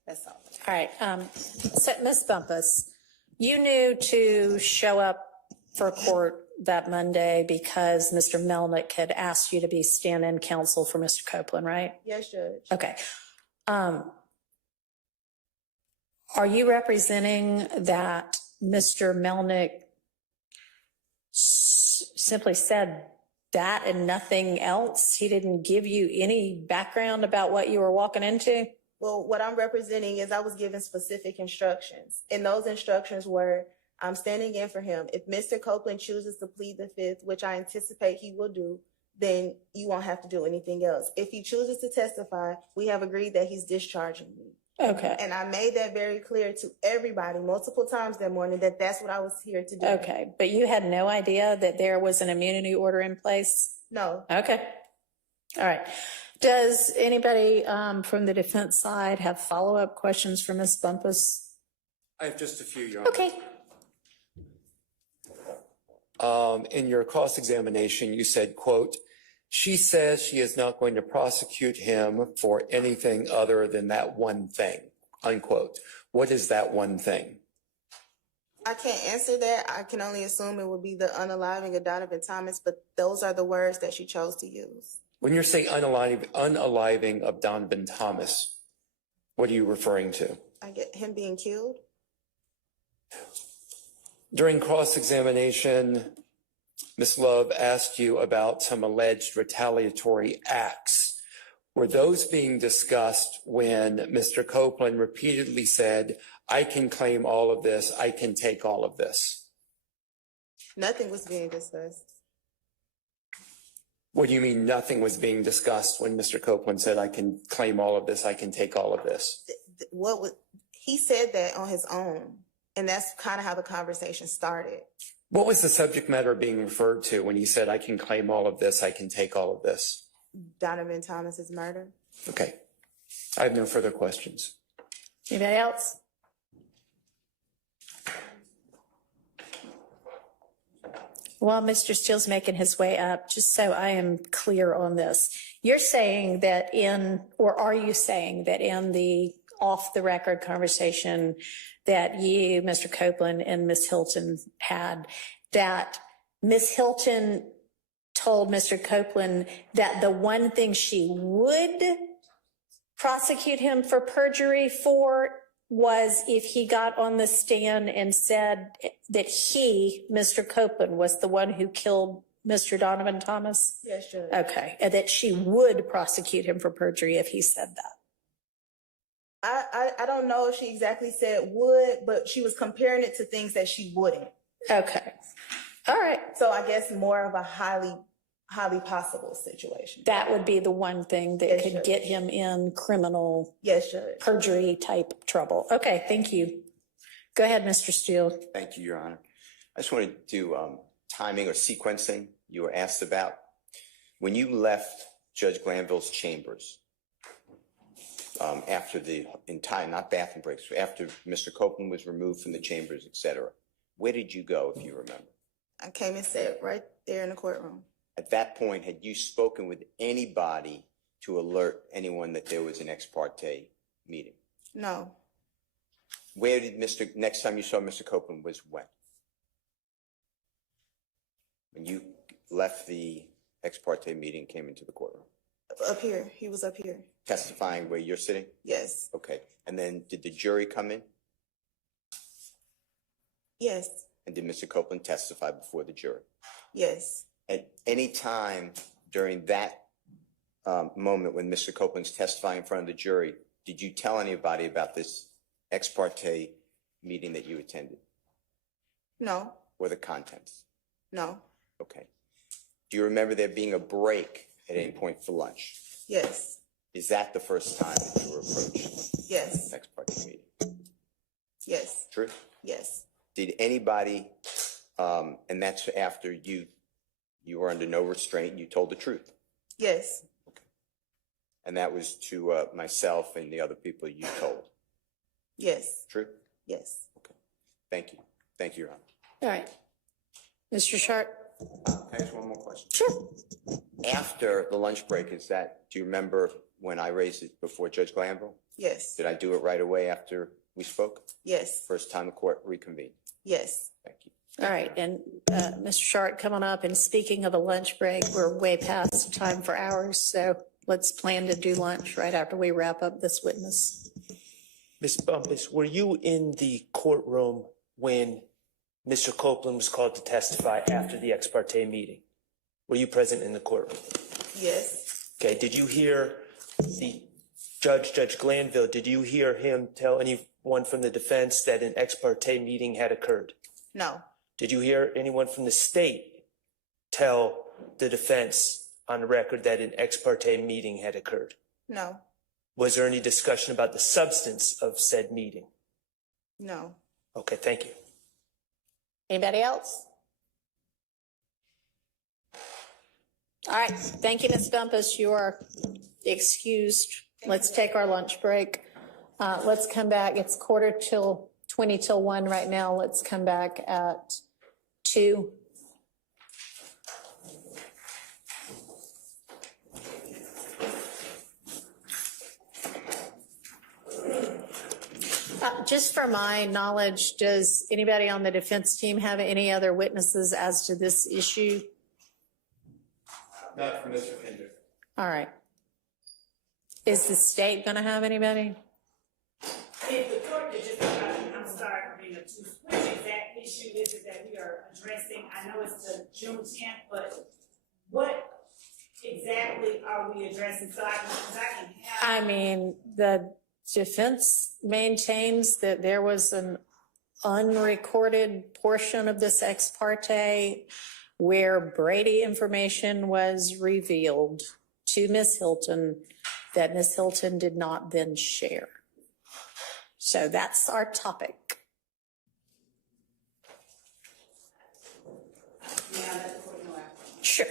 That's all. All right, so Ms. Bumpus, you knew to show up for court that Monday because Mr. Melnick had asked you to be stand-in counsel for Mr. Copeland, right? Yes, Judge. Okay. Are you representing that Mr. Melnick simply said that and nothing else? He didn't give you any background about what you were walking into? Well, what I'm representing is I was given specific instructions, and those instructions were I'm standing in for him. If Mr. Copeland chooses to plead the fifth, which I anticipate he will do, then you won't have to do anything else. If he chooses to testify, we have agreed that he's discharging me. Okay. And I made that very clear to everybody multiple times that morning that that's what I was here to do. Okay, but you had no idea that there was an immunity order in place? No. Okay. All right. Does anybody from the defense side have follow-up questions for Ms. Bumpus? I have just a few, Your Honor. Okay. In your cross-examination, you said, quote, "She says she is not going to prosecute him for anything other than that one thing," unquote. What is that one thing? I can't answer that. I can only assume it would be the unaliving of Donovan Thomas, but those are the words that she chose to use. When you're saying unaliving of Donovan Thomas, what are you referring to? I get him being killed. During cross-examination, Ms. Love asked you about some alleged retaliatory acts. Were those being discussed when Mr. Copeland repeatedly said, "I can claim all of this, I can take all of this"? Nothing was being discussed. What do you mean nothing was being discussed when Mr. Copeland said, "I can claim all of this, I can take all of this"? He said that on his own, and that's kind of how the conversation started. What was the subject matter being referred to when he said, "I can claim all of this, I can take all of this"? Donovan Thomas's murder. Okay. I have no further questions. Anybody else? While Mr. Steele's making his way up, just so I am clear on this, you're saying that or are you saying that in the off-the-record conversation that you, Mr. Copeland, and Ms. Hilton had, that Ms. Hilton told Mr. Copeland that the one thing she would prosecute him for perjury for was if he got on the stand and said that he, Mr. Copeland, was the one who killed Mr. Donovan Thomas? Yes, Judge. Okay, and that she would prosecute him for perjury if he said that. I don't know if she exactly said would, but she was comparing it to things that she wouldn't. Okay, all right. So I guess more of a highly possible situation. That would be the one thing that Yes, could Judge. get him in criminal Yes, Judge. perjury type trouble. Okay, thank you. Go ahead, Mr. Steele. Thank you, Your Honor. I just wanted to do timing or sequencing you were asked about. When you left Judge Glanville's chambers after the entire, not bathroom breaks, after Mr. Copeland was removed from the chambers, et cetera, where did you go, if you remember? I came and sat right there in the courtroom. At that point, had you spoken with anybody to alert anyone that there was an ex parte meeting? No. Where did next time you saw Mr. Copeland was when? When you left the ex parte meeting, came into the courtroom? Up here. He was up here. Testifying where you're sitting? Yes. Okay. And then did the jury come in? Yes. And did Mr. Copeland testify before the jury? Yes. At any time during that moment when Mr. Copeland's testifying in front of the jury, did you tell anybody about this ex parte meeting that you attended No. or the contents? No. Okay. Do you remember there being a break at any point for lunch? Yes. Is that the first time that you were approached? Yes, Ex parte meeting? yes, True? yes, Did anybody, and that's after you were under no restraint, you told the truth? yes, And that was to myself and the other people you told? yes, True? yes. Thank you. Thank you, Your Honor. All right. Mr. Sharp? Can I ask one more question? Sure. After the lunch break, do you remember when I raised it before Judge Glanville? Yes, Did I do it right away after we spoke? yes, First time the court reconvened? yes. Thank you. All right, and Mr. Sharp, come on up, and speaking of a lunch break, we're way past time for hours, so let's plan to do lunch right after we wrap up this witness. Ms. Bumpus, were you in the courtroom when Mr. Copeland was called to testify after the ex parte meeting? Were you present in the courtroom? Yes, Okay, did you hear the Judge Glanville, did you hear him tell anyone from the defense that an ex parte meeting had occurred? no, Did you hear anyone from the state tell the defense on the record that an ex parte meeting had occurred? no, Was there any discussion about the substance of said meeting? no. Okay, thank you. Anybody else? All right, thank you, Ms. Bumpus. You are excused. Let's take our lunch break. Let's come back. It's 20 till 1 right now. Let's come back at 2. Just for my knowledge, does anybody on the defense team have any other witnesses as to this issue? Not for Mr. Pender. All right. Is the state going to have anybody? If the court could just, I'm sorry for being obtuse, which exact issue is it that we are addressing? I know it's the June 10th, but what exactly are we addressing? So I can have. I mean, the defense maintains that there was an unrecorded portion of this ex parte where Brady information was revealed to Ms. Hilton that Ms. Hilton did not then share. So that's our topic. Sure.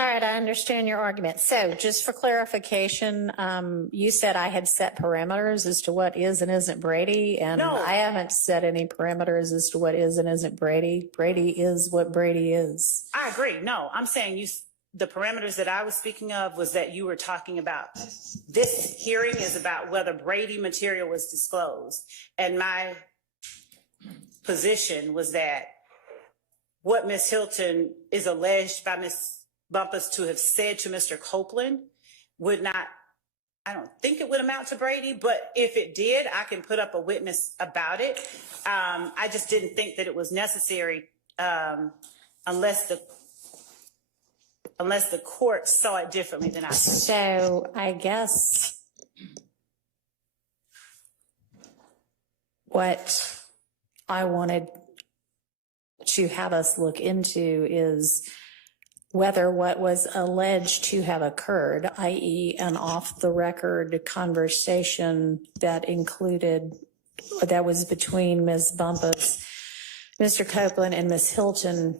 All right, I understand your argument. So just for clarification, you said I had set parameters as to what is and isn't Brady, and No. I haven't set any parameters as to what is and isn't Brady. Brady is what Brady is. I agree. No, I'm saying the parameters that I was speaking of was that you were talking about. This hearing is about whether Brady material was disclosed. And my position was that what Ms. Hilton is alleged by Ms. Bumpus to have said to Mr. Copeland would not, I don't think it would amount to Brady, but if it did, I can put up a witness about it. I just didn't think that it was necessary unless the court saw it differently than I did. So I guess what I wanted to have us look into is whether what was alleged to have occurred, i.e. an off-the-record conversation that was between Ms. Bumpus, Mr. Copeland, and Ms. Hilton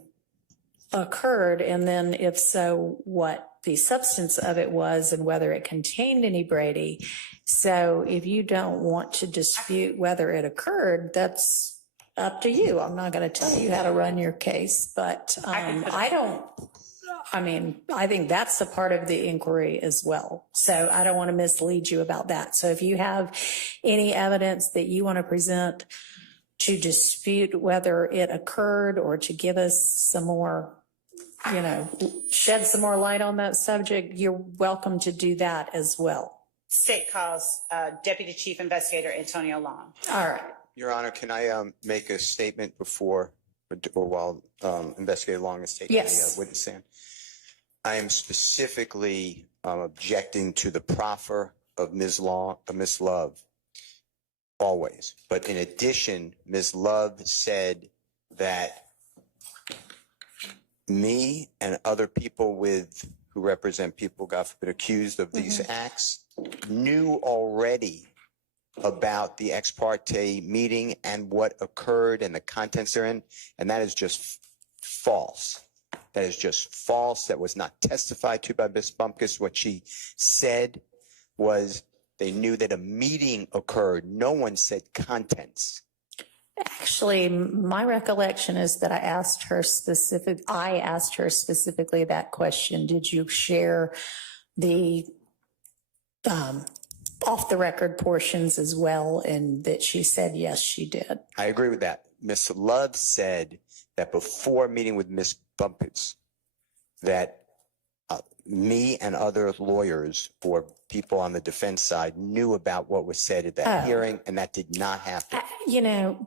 occurred, and then if so, what the substance of it was and whether it contained any Brady. So if you don't want to dispute whether it occurred, that's up to you. I'm not going to tell you how to run your case, but I think that's a part of the inquiry as well. So I don't want to mislead you about that. So if you have any evidence that you want to present to dispute whether it occurred or to give us some more, shed some more light on that subject, you're welcome to do that as well. State calls Deputy Chief Investigator Antonio Long. All right. Your Honor, can I make a statement before or while Investigator Long is taking Yes. the witness stand? I am specifically objecting to the proffer of Ms. Love, always. But in addition, Ms. Love said that me and other people who represent people, God forbid, accused of these acts, knew already about the ex parte meeting and what occurred and the contents therein, and that is just false. That is just false. That was not testified to by Ms. Bumpus. What she said was they knew that a meeting occurred. No one said contents. Actually, my recollection is that I asked her specifically that question. Did you share the off the record portions as well? And that she said, yes, she did. I agree with that. Ms. Love said that before meeting with Ms. Bumpus, that me and other lawyers or people on the defense side knew about what was said at that hearing, and that did not happen.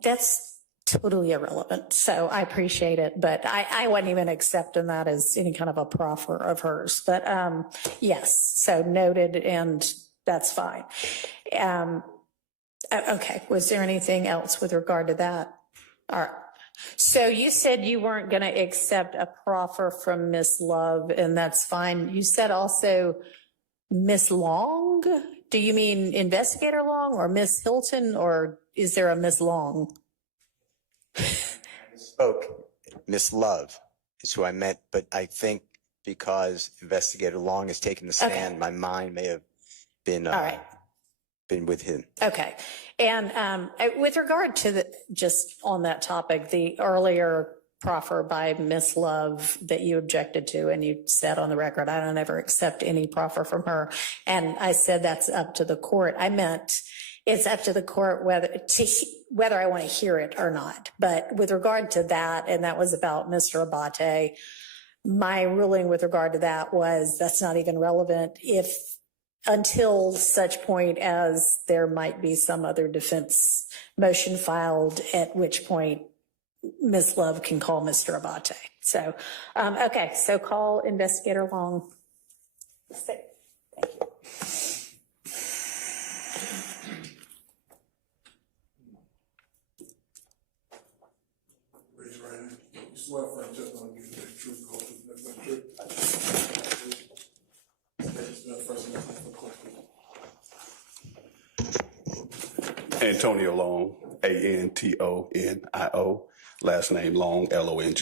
That's totally irrelevant. So I appreciate it, but I wasn't even accepting that as any kind of a proffer of hers. But yes, so noted, and that's fine. Okay, was there anything else with regard to that? All right. So you said you weren't going to accept a proffer from Miss Love, and that's fine. You said also Miss Long. Do you mean Investigator Long or Miss Hilton, or is there a Miss Long? Spoke. Miss Love is who I meant, but I think because Investigator Long has taken the stand, my mind may have been been with him. Okay. And with regard to just on that topic, the earlier proffer by Miss Love that you objected to, and you said on the record, I don't ever accept any proffer from her. And I said that's up to the court. I meant it's up to the court whether I want to hear it or not. But with regard to that, and that was about Mr. Abate, my ruling with regard to that was that's not even relevant until such point as there might be some other defense motion filed, at which point Ms. Love can call Mr. Abate. So, okay, so call Investigator Long. Thank you. Raise your right hand. You swear for testimony to give the truth, the whole truth, nothing but the truth. Antonio Long, Antonio, last name Long, Long.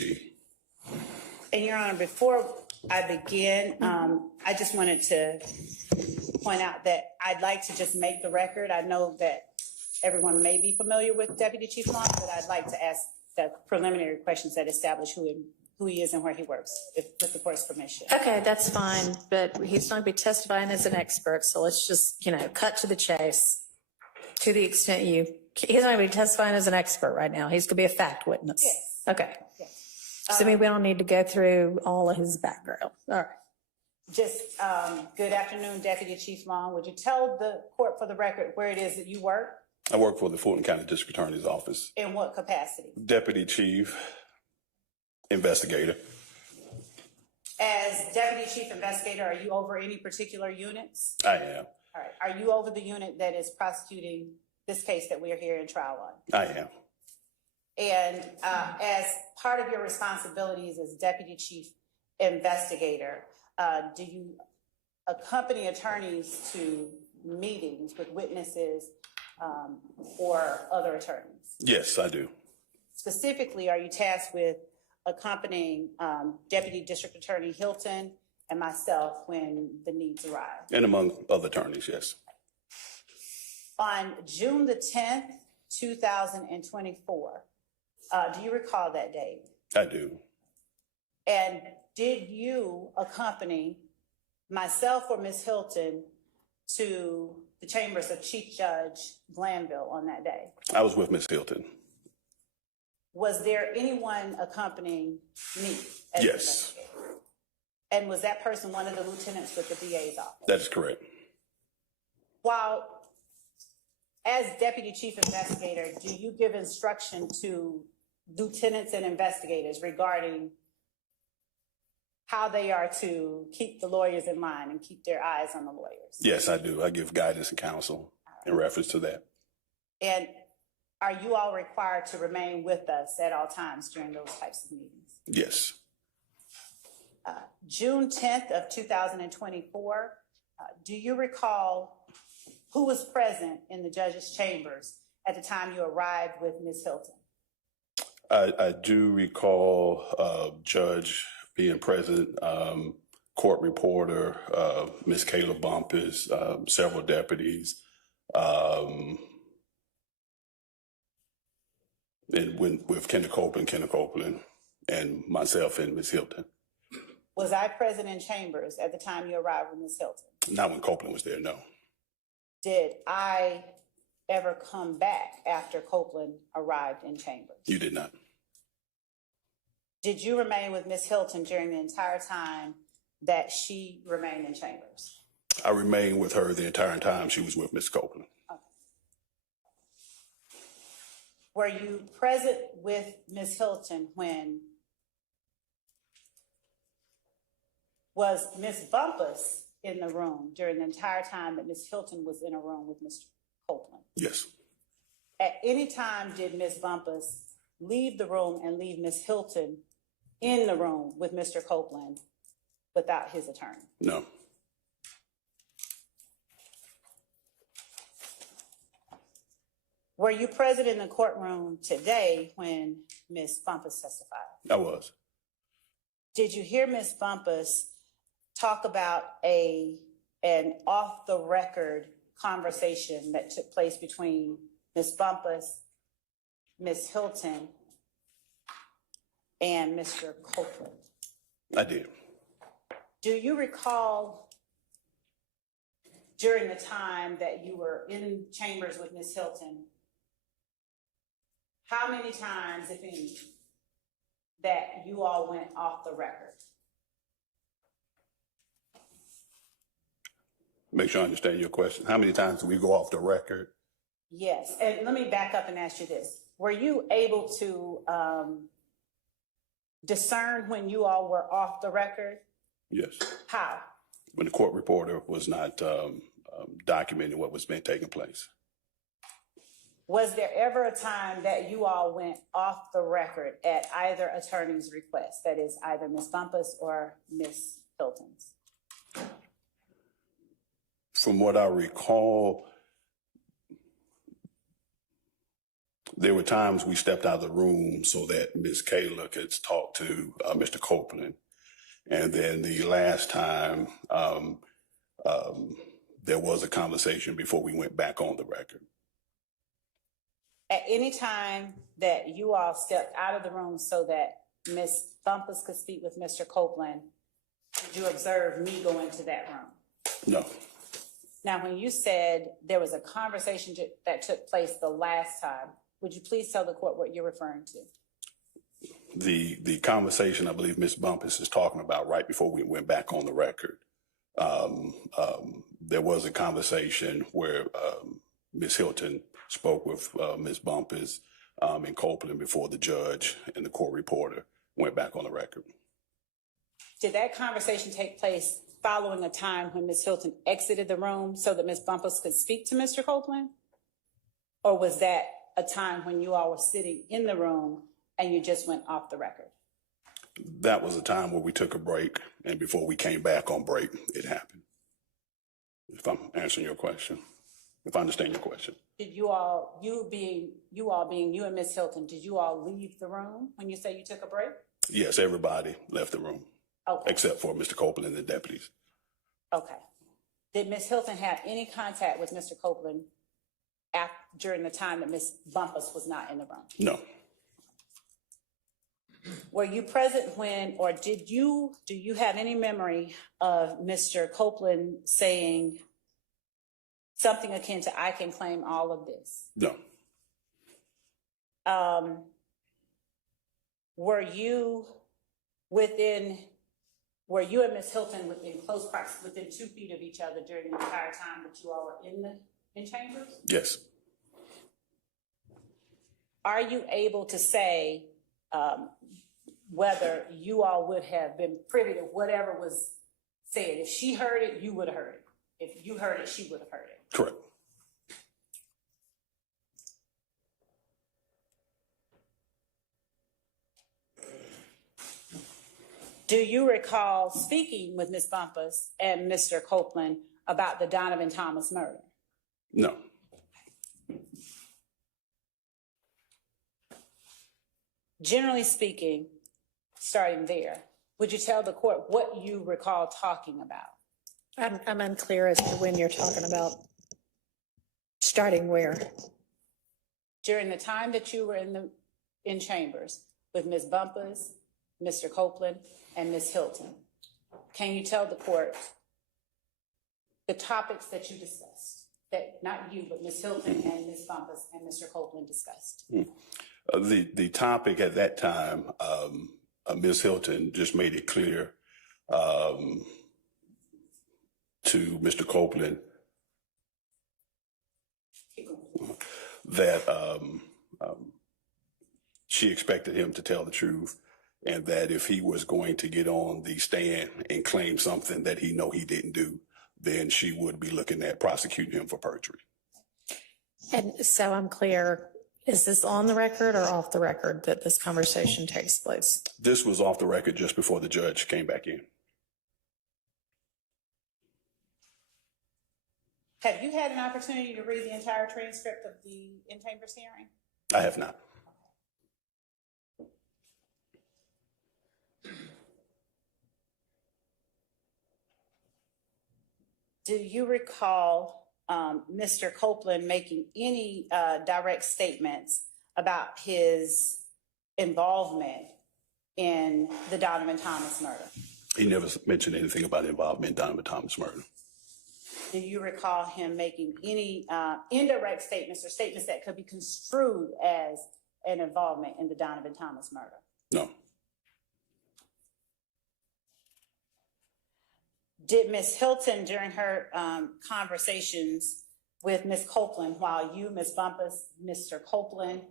And Your Honor, before I begin, I just wanted to point out that I'd like to just make the record. I know that everyone may be familiar with Deputy Chief Long, but I'd like to ask the preliminary questions that establish who he is and where he works, with the court's permission. Okay, that's fine, but he's not going to be testifying as an expert, so let's just, cut to the chase. To the extent he's not going to be testifying as an expert right now. He's going to be a fact witness. Yes. Okay. Yes. So we don't need to go through all of his background. All right. Just, good afternoon, Deputy Chief Long. Would you tell the court for the record where it is that you work? I work for the Fulton County District Attorney's Office. In what capacity? Deputy Chief Investigator. As Deputy Chief Investigator, are you over any particular units? I am. All right. Are you over the unit that is prosecuting this case that we are here in trial on? I am. And as part of your responsibilities as Deputy Chief Investigator, do you accompany attorneys to meetings with witnesses or other attorneys? Yes, I do. Specifically, are you tasked with accompanying Deputy District Attorney Hilton and myself when the needs arise? And among other attorneys, yes. On June the 10th, 2024, do you recall that date? I do. And did you accompany myself or Ms. Hilton to the chambers of Chief Judge Glanville on that day? I was with Ms. Hilton. Was there anyone accompanying me as Yes. investigator? And was that person one of the lieutenants with the DA's office? That is correct. While as Deputy Chief Investigator, do you give instruction to lieutenants and investigators regarding how they are to keep the lawyers in mind and keep their eyes on the lawyers? Yes, I do. I give guidance and counsel in reference to that. And are you all required to remain with us at all times during those types of meetings? Yes. June 10th of 2024, do you recall who was present in the judge's chambers at the time you arrived with Ms. Hilton? I do recall Judge being present, court reporter, Ms. Kayla Bumpus, several deputies, and with Kendra Copeland, and myself and Ms. Hilton. Was I present in chambers at the time you arrived with Ms. Hilton? Not when Copeland was there, no. Did I ever come back after Copeland arrived in chambers? You did not. Did you remain with Ms. Hilton during the entire time that she remained in chambers? I remained with her the entire time she was with Ms. Copeland. Okay. Were you present with Ms. Hilton when was Ms. Bumpus in the room during the entire time that Ms. Hilton was in a room with Mr. Copeland? Yes. At any time did Ms. Bumpus leave the room and leave Ms. Hilton in the room with Mr. Copeland without his attorney? No. Were you present in the courtroom today when Ms. Bumpus testified? I was. Did you hear Ms. Bumpus talk about an off-the-record conversation that took place between Ms. Bumpus, Ms. Hilton, and Mr. Copeland? I did. Do you recall during the time that you were in chambers with Ms. Hilton, how many times, if any, that you all went off the record? Make sure I understand your question. How many times do we go off the record? Yes, and let me back up and ask you this. Were you able to discern when you all were off the record? Yes. How? When the court reporter was not documenting what was being taking place. Was there ever a time that you all went off the record at either attorney's request, that is either Ms. Bumpus or Ms. Hilton's? From what I recall, there were times we stepped out of the room so that Ms. Kayla could talk to Mr. Copeland. And then the last time, there was a conversation before we went back on the record. At any time that you all stepped out of the room so that Ms. Bumpus could speak with Mr. Copeland, did you observe me go into that room? No, Now, when you said there was a conversation that took place the last time, would you please tell the court what you're referring to? the conversation I believe Ms. Bumpus is talking about right before we went back on the record. There was a conversation where Ms. Hilton spoke with Ms. Bumpus and Copeland before the judge and the court reporter went back on the record. Did that conversation take place following a time when Ms. Hilton exited the room so that Ms. Bumpus could speak to Mr. Copeland? Or was that a time when you all were sitting in the room and you just went off the record? That was a time where we took a break, and before we came back on break, it happened. If I'm answering your question, if I understand your question. Did you all, you being you and Ms. Hilton, did you all leave the room when you say you took a break? Yes, everybody left the room, Okay. except for Mr. Copeland and the deputies. Okay. Did Ms. Hilton have any contact with Mr. Copeland during the time that Ms. Bumpus was not in the room? No, Were you present when, or do you have any memory of Mr. Copeland saying something akin to, "I can claim all of this"? no, Were you and Ms. Hilton within close proximity, within 2 feet of each other during the entire time that you all were in chambers? yes. Are you able to say whether you all would have been privy to whatever was said? If she heard it, you would have heard it. If you heard it, she would have heard it. Correct. Do you recall speaking with Ms. Bumpus and Mr. Copeland about the Donovan Thomas murder? No, Generally speaking, starting there, would you tell the court what you recall talking about? I'm unclear as to when you're talking about starting where. During the time that you were in chambers with Ms. Bumpus, Mr. Copeland, and Ms. Hilton, can you tell the court the topics that you discussed? That not you, but Ms. Hilton and Ms. Bumpus and Mr. Copeland discussed. the topic at that time, Ms. Hilton just made it clear to Mr. Copeland that she expected him to tell the truth, and that if he was going to get on the stand and claim something that he know he didn't do, then she would be looking at prosecuting him for perjury. And so I'm clear, is this on the record or off the record that this conversation takes place? This was off the record just before the judge came back in. Have you had an opportunity to read the entire transcript of the in-chambers hearing? I have not. Do you recall Mr. Copeland making any direct statements about his involvement in the Donovan Thomas murder? He never mentioned anything about involvement in Donovan Thomas' murder. Do you recall him making any indirect statements or statements that could be construed as an involvement in the Donovan Thomas murder? No. Did Ms. Hilton, during her conversations with Ms. Copeland, while you, Ms. Bumpus, Mr. Copeland,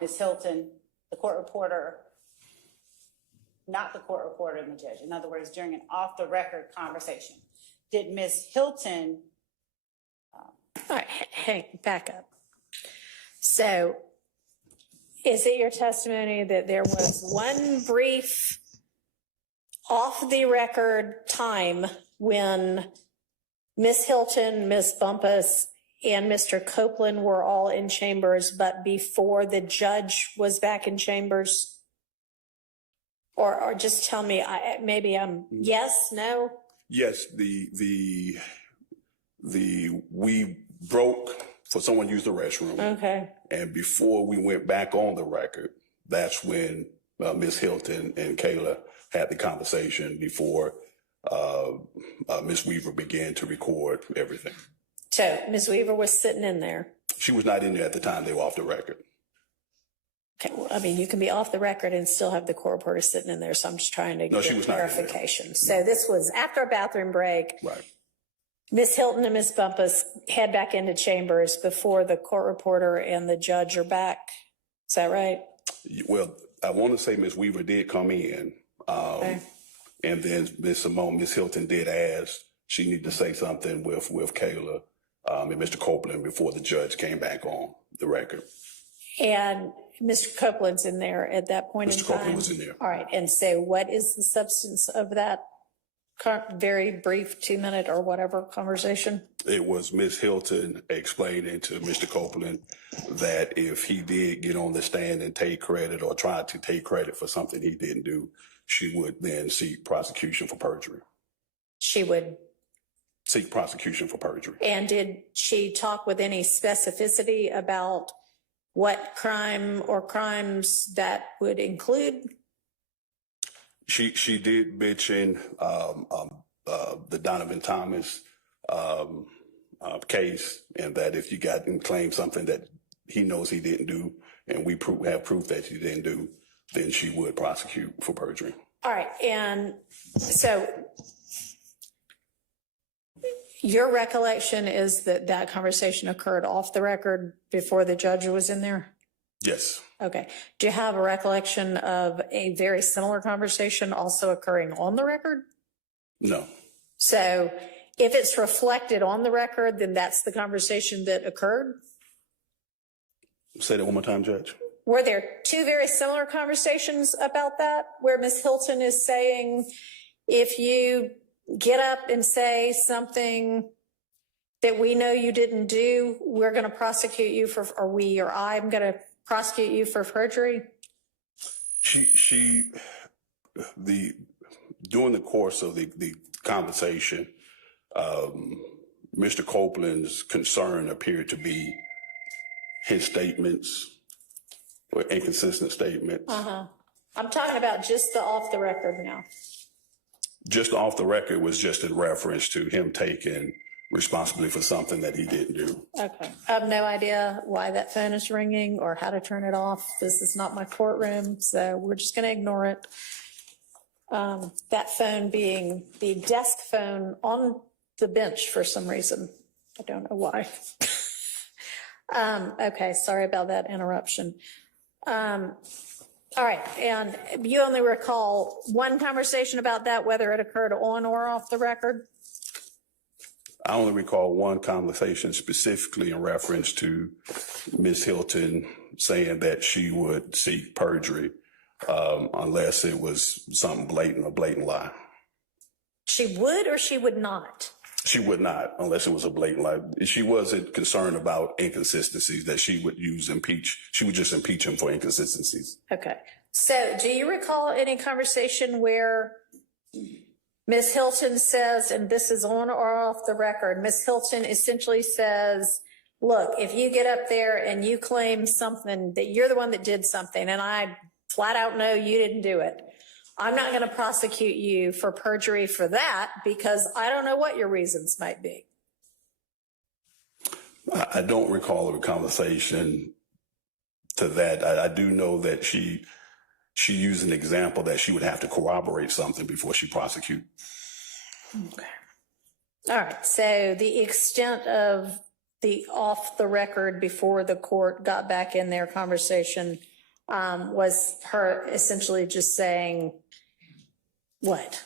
Ms. Hilton, the court reporter, not the court reporter and the judge, in other words, during an off-the-record conversation, did Ms. Hilton... All right, hey, back up. So is it your testimony that there was one brief off-the-record time when Ms. Hilton, Ms. Bumpus, and Mr. Copeland were all in chambers, but before the judge was back in chambers? Or just tell me, maybe I'm yes, no? Yes, we broke for someone used the restroom. Okay. And before we went back on the record, that's when Ms. Hilton and Kayla had the conversation before Ms. Weaver began to record everything. So Ms. Weaver was sitting in there. She was not in there at the time they were off the record. Okay, well, I mean, you can be off the record and still have the court reporter sitting in there, so I'm just trying to No, she get was not in there. clarification. So this was after a bathroom break. Right. Ms. Hilton and Ms. Bumpus head back into chambers before the court reporter and the judge are back. Is that right? Well, I want to say Ms. Weaver did come in, Okay. and then Ms. Hilton did ask she needed to say something with Kayla and Mr. Copeland before the judge came back on the record. And Mr. Copeland's in there at that point in Mr. time? Copeland was in there. All right, and so what is the substance of that very brief 2-minute or whatever conversation? It was Ms. Hilton explaining to Mr. Copeland that if he did get on the stand and take credit or try to take credit for something he didn't do, she would then seek prosecution for perjury. She would. Seek prosecution for perjury. And did she talk with any specificity about what crime or crimes that would include? She did mention the Donovan Thomas case, and that if you got and claim something that he knows he didn't do, and we have proof that he didn't do, then she would prosecute for perjury. All right, and so your recollection is that that conversation occurred off the record before the judge was in there? Yes. Okay. Do you have a recollection of a very similar conversation also occurring on the record? No. So if it's reflected on the record, then that's the conversation that occurred? Say that one more time, Judge. Were there two very similar conversations about that, where Ms. Hilton is saying, if you get up and say something that we know you didn't do, we're going to prosecute you for, or I'm going to prosecute you for perjury? During the course of the conversation, Mr. Copeland's concern appeared to be his statements were inconsistent statements. I'm talking about just the off the record now. Just off the record was just in reference to him taking responsibility for something that he didn't do. Okay. I have no idea why that phone is ringing or how to turn it off. This is not my courtroom, so we're just going to ignore it. That phone being the desk phone on the bench for some reason. I don't know why. Okay, sorry about that interruption. All right, and you only recall one conversation about that, whether it occurred on or off the record? I only recall one conversation specifically in reference to Ms. Hilton saying that she would seek perjury unless it was something blatant, a blatant lie. She would or she would not? She would not, unless it was a blatant lie. She wasn't concerned about inconsistencies that she would use impeach. She would just impeach him for inconsistencies. Okay. So do you recall any conversation where Ms. Hilton says, and this is on or off the record, Ms. Hilton essentially says, look, if you get up there and you claim something that you're the one that did something and I flat out know you didn't do it, I'm not going to prosecute you for perjury for that because I don't know what your reasons might be. I don't recall a conversation to that. I do know that she used an example that she would have to corroborate something before she prosecute. Okay. All right. So the extent of the off the record before the court got back in their conversation was her essentially just saying what?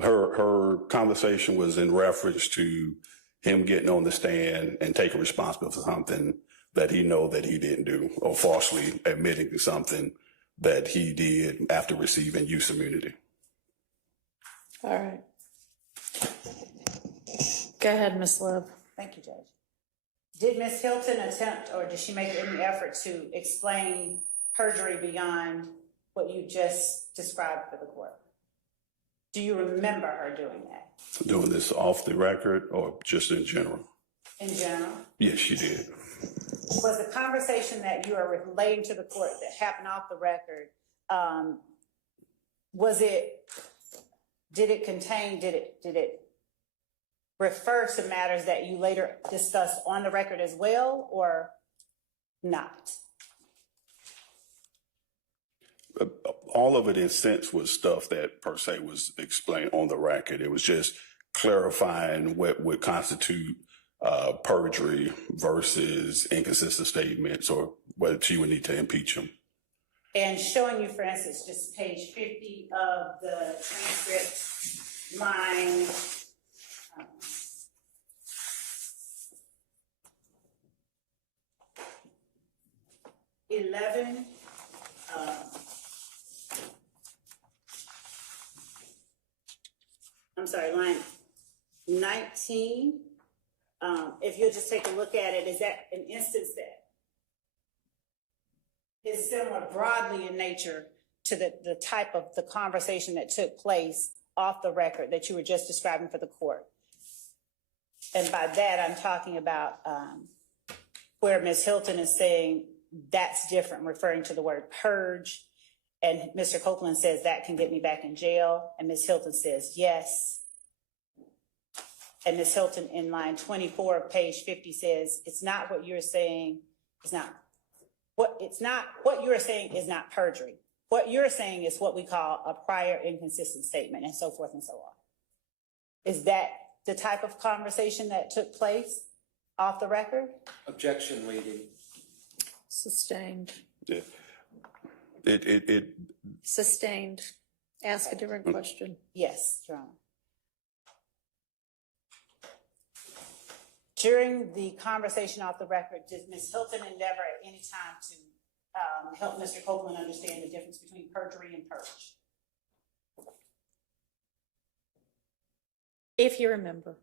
Her conversation was in reference to him getting on the stand and taking responsibility for something that he know that he didn't do, or falsely admitting to something that he did after receiving use immunity. All right. Go ahead, Ms. Love. Thank you, Judge. Did Ms. Hilton attempt, or did she make any effort to explain perjury beyond what you just described for the court? Do you remember her doing that? Doing this off the record or just in general? In general? Yes, she did. Was the conversation that you are relating to the court that happened off the record, did it refer to matters that you later discussed on the record as well, or not? All of it, in a sense, was stuff that per se was explained on the record. It was just clarifying what would constitute perjury versus inconsistent statements, or whether she would need to impeach him. And showing you, for instance, just page 50 of the transcript, line 11. I'm sorry, line 19. If you'll just take a look at it, is that an instance that is similar broadly in nature to the type of the conversation that took place off the record that you were just describing for the court? And by that, I'm talking about where Ms. Hilton is saying that's different, referring to the word purge. And Mr. Copeland says that can get me back in jail. And Ms. Hilton says yes. And Ms. Hilton in line 24 of page 50 says, it's not what you're saying, what you're saying is not perjury. What you're saying is what we call a prior inconsistent statement, and so forth and so on. Is that the type of conversation that took place off the record? Objection, leading. Sustained. Yeah. Sustained. Ask a different question. Yes, Your Honor. During the conversation off the record, did Ms. Hilton endeavor at any time to help Mr. Copeland understand the difference between perjury and purge? If you remember.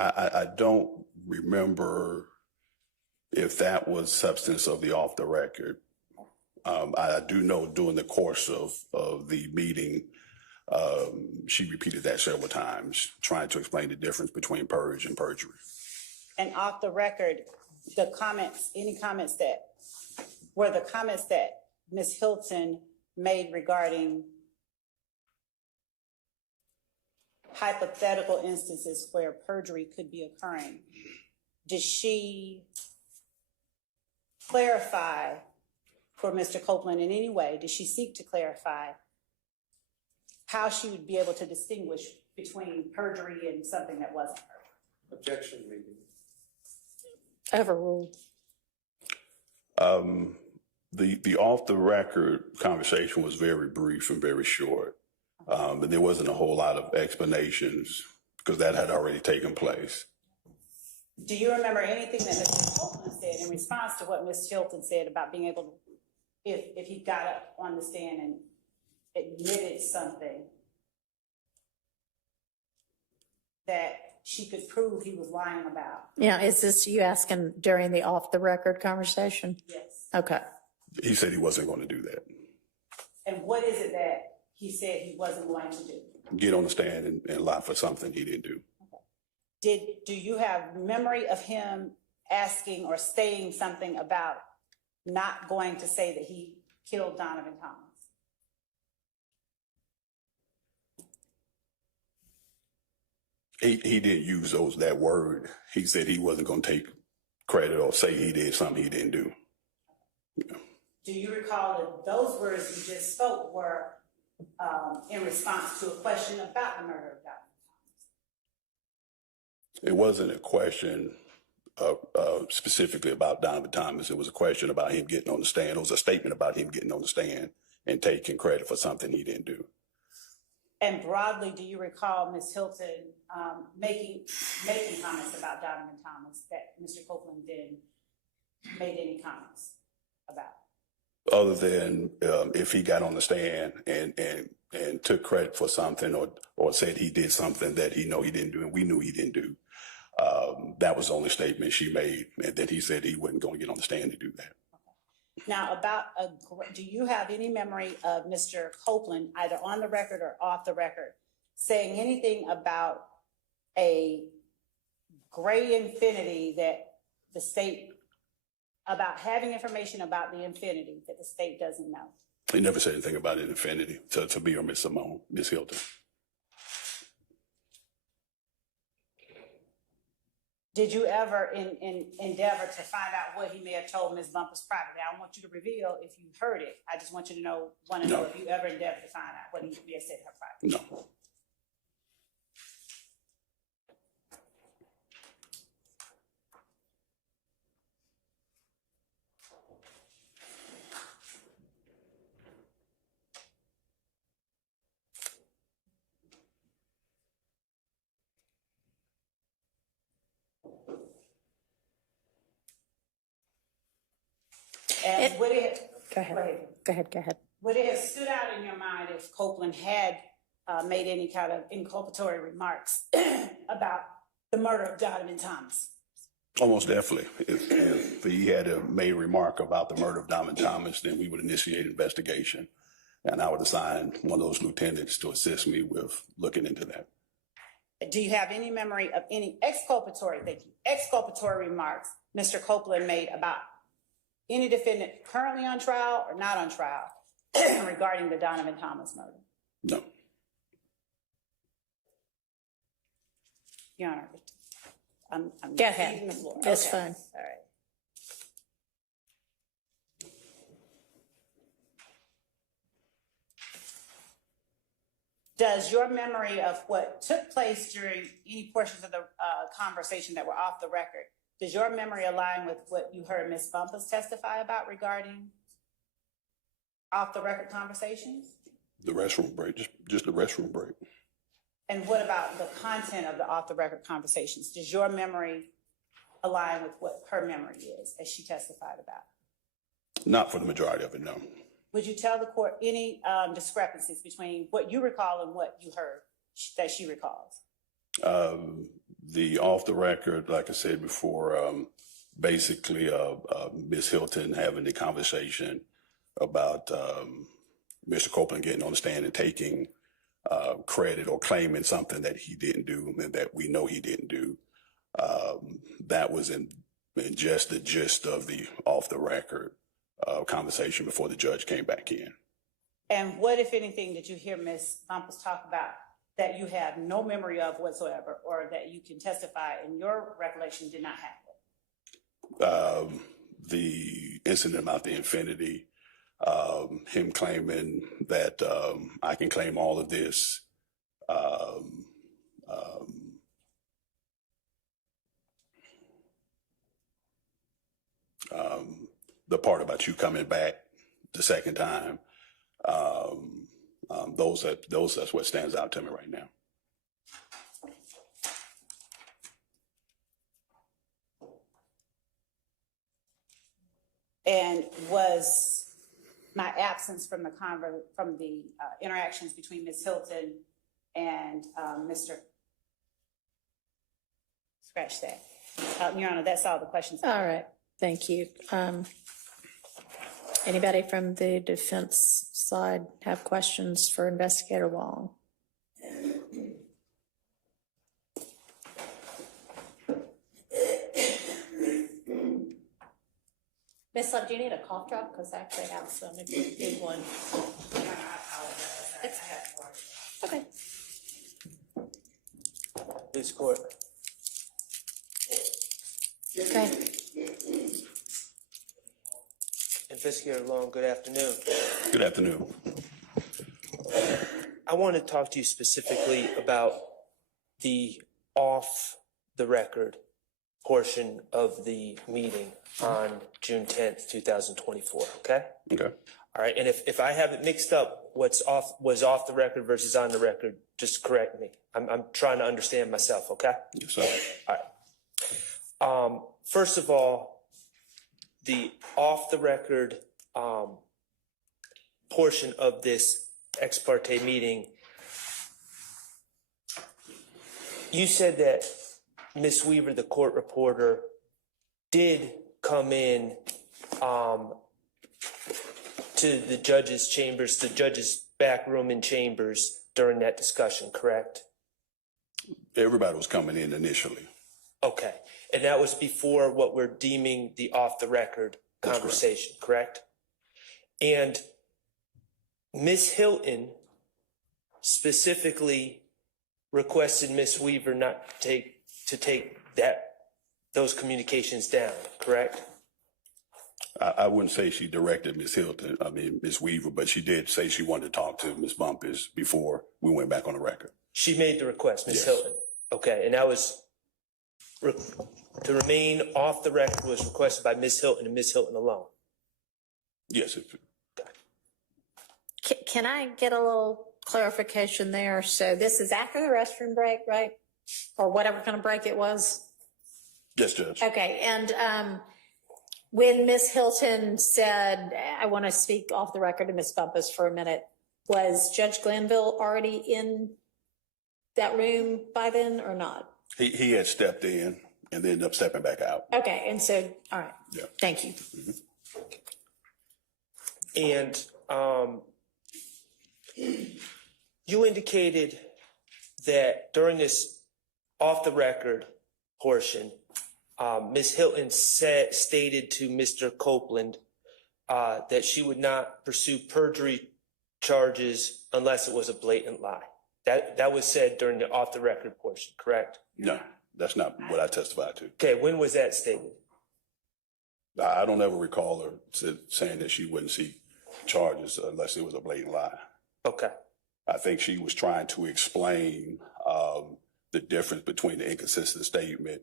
I don't remember if that was substance of the off the record. I do know during the course of the meeting, she repeated that several times, trying to explain the difference between purge and perjury. And off the record, the comments that Ms. Hilton made regarding hypothetical instances where perjury could be occurring, did she clarify for Mr. Copeland in any way? Did she seek to clarify how she would be able to distinguish between perjury and something that wasn't perjury? Objection, leading. Overruled. The off the record conversation was very brief and very short. And there wasn't a whole lot of explanations because that had already taken place. Do you remember anything that Mr. Copeland said in response to what Ms. Hilton said about being able to, if he got up on the stand and admitted something that she could prove he was lying about? Yeah, is this you asking during the off the record conversation? Yes. Okay. He said he wasn't going to do that. And what is it that he said he wasn't going to do? Get on the stand and lie for something he didn't do. Okay. Do you have memory of him asking or saying something about not going to say that he killed Donovan Thomas? He didn't use that word. He said he wasn't going to take credit or say he did something he didn't do. Yeah. Do you recall that those words you just spoke were in response to a question about the murder of Donovan Thomas? It wasn't a question specifically about Donovan Thomas. It was a question about him getting on the stand. It was a statement about him getting on the stand and taking credit for something he didn't do. And broadly, do you recall Ms. Hilton making comments about Donovan Thomas that Mr. Copeland then made any comments about? Other than if he got on the stand and took credit for something or said he did something that he didn't do and we knew he didn't do. That was the only statement she made, and then he said he wasn't going to get on the stand to do that. Now, do you have any memory of Mr. Copeland, either on the record or off the record, saying anything about a gray infinity that the state, about having information about the infinity that the state doesn't know? He never said anything about an infinity to me or Miss Simone, Miss Hilton. Did you ever endeavor to find out what he may have told Ms. Bumpus privately? I don't want you to reveal if you heard it. I just want you to know No. if you ever endeavored to find out what he may have said to her privately. No. And would it, Go ahead. would it have stood out in your mind if Copeland had made any kind of inculpatory remarks about the murder of Donovan Thomas? Almost definitely. If he had made a remark about the murder of Donovan Thomas, then we would initiate an investigation. And I would assign one of those lieutenants to assist me with looking into that. Do you have any memory of any exculpatory remarks Mr. Copeland made about any defendant currently on trial or not on trial regarding the Donovan Thomas murder? No. Your Honor, I'm Go ahead. ceding the floor. That's Okay. fine. All right. Does your memory of what took place during any portions of the conversation that were off the record, does your memory align with what you heard Ms. Bumpus testify about regarding off the record conversations? The restroom break, just the restroom break. And what about the content of the off the record conversations? Does your memory align with what her memory is as she testified about? Not for the majority of it, no. Would you tell the court any discrepancies between what you recall and what you heard that she recalls? The off the record, like I said before, basically Ms. Hilton having the conversation about Mr. Copeland getting on the stand and taking credit or claiming something that he didn't do and that we know he didn't do. That was in just the gist of the off the record conversation before the judge came back in. And what, if anything, did you hear Ms. Bumpus talk about that you have no memory of whatsoever, or that you can testify in your recollection did not happen? The incident about the infinity, him claiming that I can claim all of this. The part about you coming back the second time, that's what stands out to me right now. And was my absence from the interactions between Ms. Hilton and Mr. Scratch that. Your Honor, that's all the questions. All right. Thank you. Anybody from the defense side have questions for Investigator Wong? Miss Love, do you need a cough drop? Because I actually have some if you need one. Okay. This court. Okay. Investigator Long, good afternoon. Good afternoon. I want to talk to you specifically about the off the record portion of the meeting on June 10th, 2024, okay? Okay. All right, and if I have it mixed up, was off the record versus on the record, just correct me. I'm trying to understand myself, okay? Yes, sir. All right. First of all, the off the record portion of this ex parte meeting, you said that Ms. Weaver, the court reporter, did come in to the judge's chambers, the judge's back room and chambers during that discussion, correct? Everybody was coming in initially. Okay. And that was before what we're deeming the off-the-record That's conversation, correct? And Ms. Hilton specifically requested Ms. Weaver not to take those communications down, correct? I wouldn't say she directed Ms. Weaver, but she did say she wanted to talk to Ms. Bumpus before we went back on the record. She made the request, Ms. Yes. Hilton. Okay, and that was to remain off the record was requested by Ms. Hilton and Ms. Hilton alone. Yes. Can I get a little clarification there? So this is after the restroom break, right? Or whatever kind of break it was? Yes, Judge. Okay, and when Ms. Hilton said, I want to speak off the record to Ms. Bumpus for a minute, was Judge Glanville already in that room by then or not? He had stepped in and then ended up stepping back out. Okay, and so, all right. Yeah. Thank you. And you indicated that during this off-the-record portion, Ms. Hilton stated to Mr. Copeland that she would not pursue perjury charges unless it was a blatant lie. That was said during the off-the-record portion, correct? No, that's not what I testified to. Okay, when was that stated? I don't ever recall her saying that she wouldn't seek charges unless it was a blatant lie. Okay. I think she was trying to explain the difference between the inconsistent statement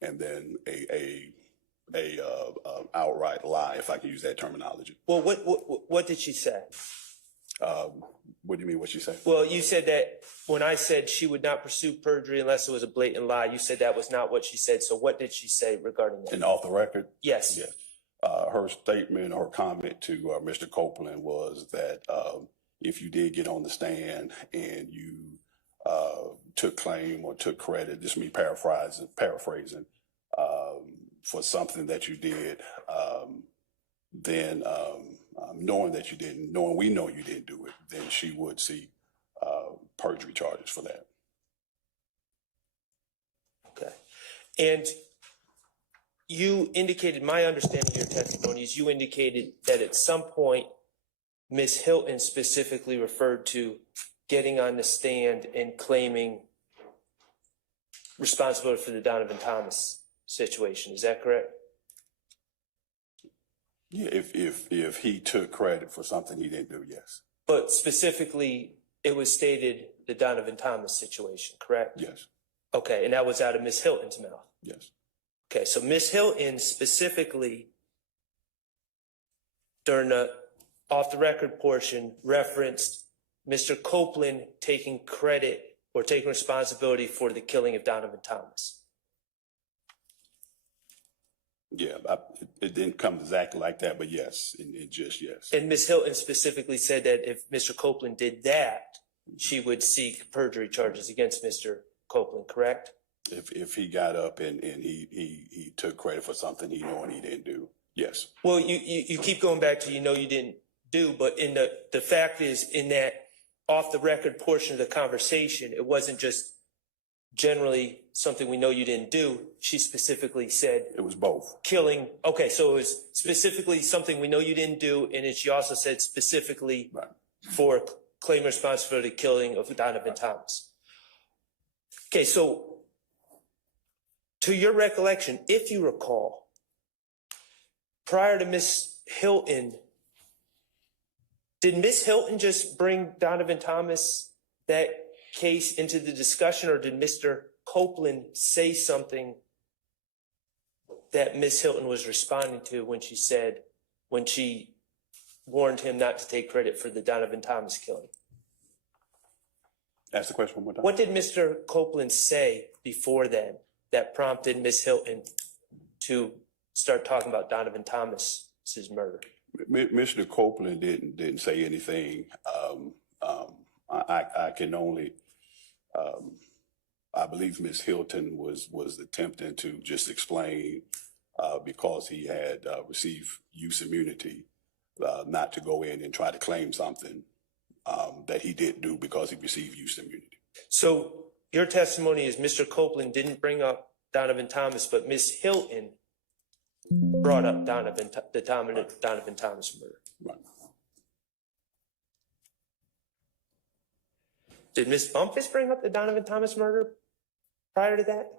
and then a outright lie, if I can use that terminology. Well, what did she say? What do you mean, what she said? Well, you said that when I said she would not pursue perjury unless it was a blatant lie, you said that was not what she said. So what did she say regarding that? And off the record? Yes. Yes. Her statement or comment to Mr. Copeland was that if you did get on the stand and you took claim or took credit, this is me paraphrasing, for something that you did, then knowing that you didn't, knowing we know you didn't do it, then she would seek perjury charges for that. Okay. And you indicated, my understanding of your testimony is you indicated that at some point, Ms. Hilton specifically referred to getting on the stand and claiming responsibility for the Donovan Thomas situation. Is that correct? Yeah, if he took credit for something he didn't do, yes. But specifically, it was stated the Donovan Thomas situation, correct? Yes. Okay, and that was out of Ms. Hilton's mouth. Yes. Okay, so Ms. Hilton specifically, during the off-the-record portion, referenced Mr. Copeland taking credit or taking responsibility for the killing of Donovan Thomas. Yeah, it didn't come exactly like that, but yes, it just yes. And Ms. Hilton specifically said that if Mr. Copeland did that, she would seek perjury charges against Mr. Copeland, correct? If he got up and he took credit for something he knew and he didn't do, yes. Well, you keep going back to you didn't do, but in the fact is in that off-the-record portion of the conversation, it wasn't just generally something we know you didn't do. She specifically said It was both. killing. Okay, so it was specifically something we know you didn't do, and then she also said specifically Right. for claim responsibility for the killing of Donovan Thomas. Okay, so to your recollection, if you recall, prior to Ms. Hilton, did Ms. Hilton just bring Donovan Thomas, that case, into the discussion, or did Mr. Copeland say something that Ms. Hilton was responding to when she warned him not to take credit for the Donovan Thomas killing? Ask the question one more time. What did Mr. Copeland say before then that prompted Ms. Hilton to start talking about Donovan Thomas's murder? Mr. Copeland didn't say anything. I can only I believe Ms. Hilton was attempting to just explain, because he had received use immunity, not to go in and try to claim something that he didn't do because he received use immunity. So your testimony is Mr. Copeland didn't bring up Donovan Thomas, but Ms. Hilton brought up Donovan Thomas murder. Right. Did Ms. Bumpus bring up the Donovan Thomas murder prior to that?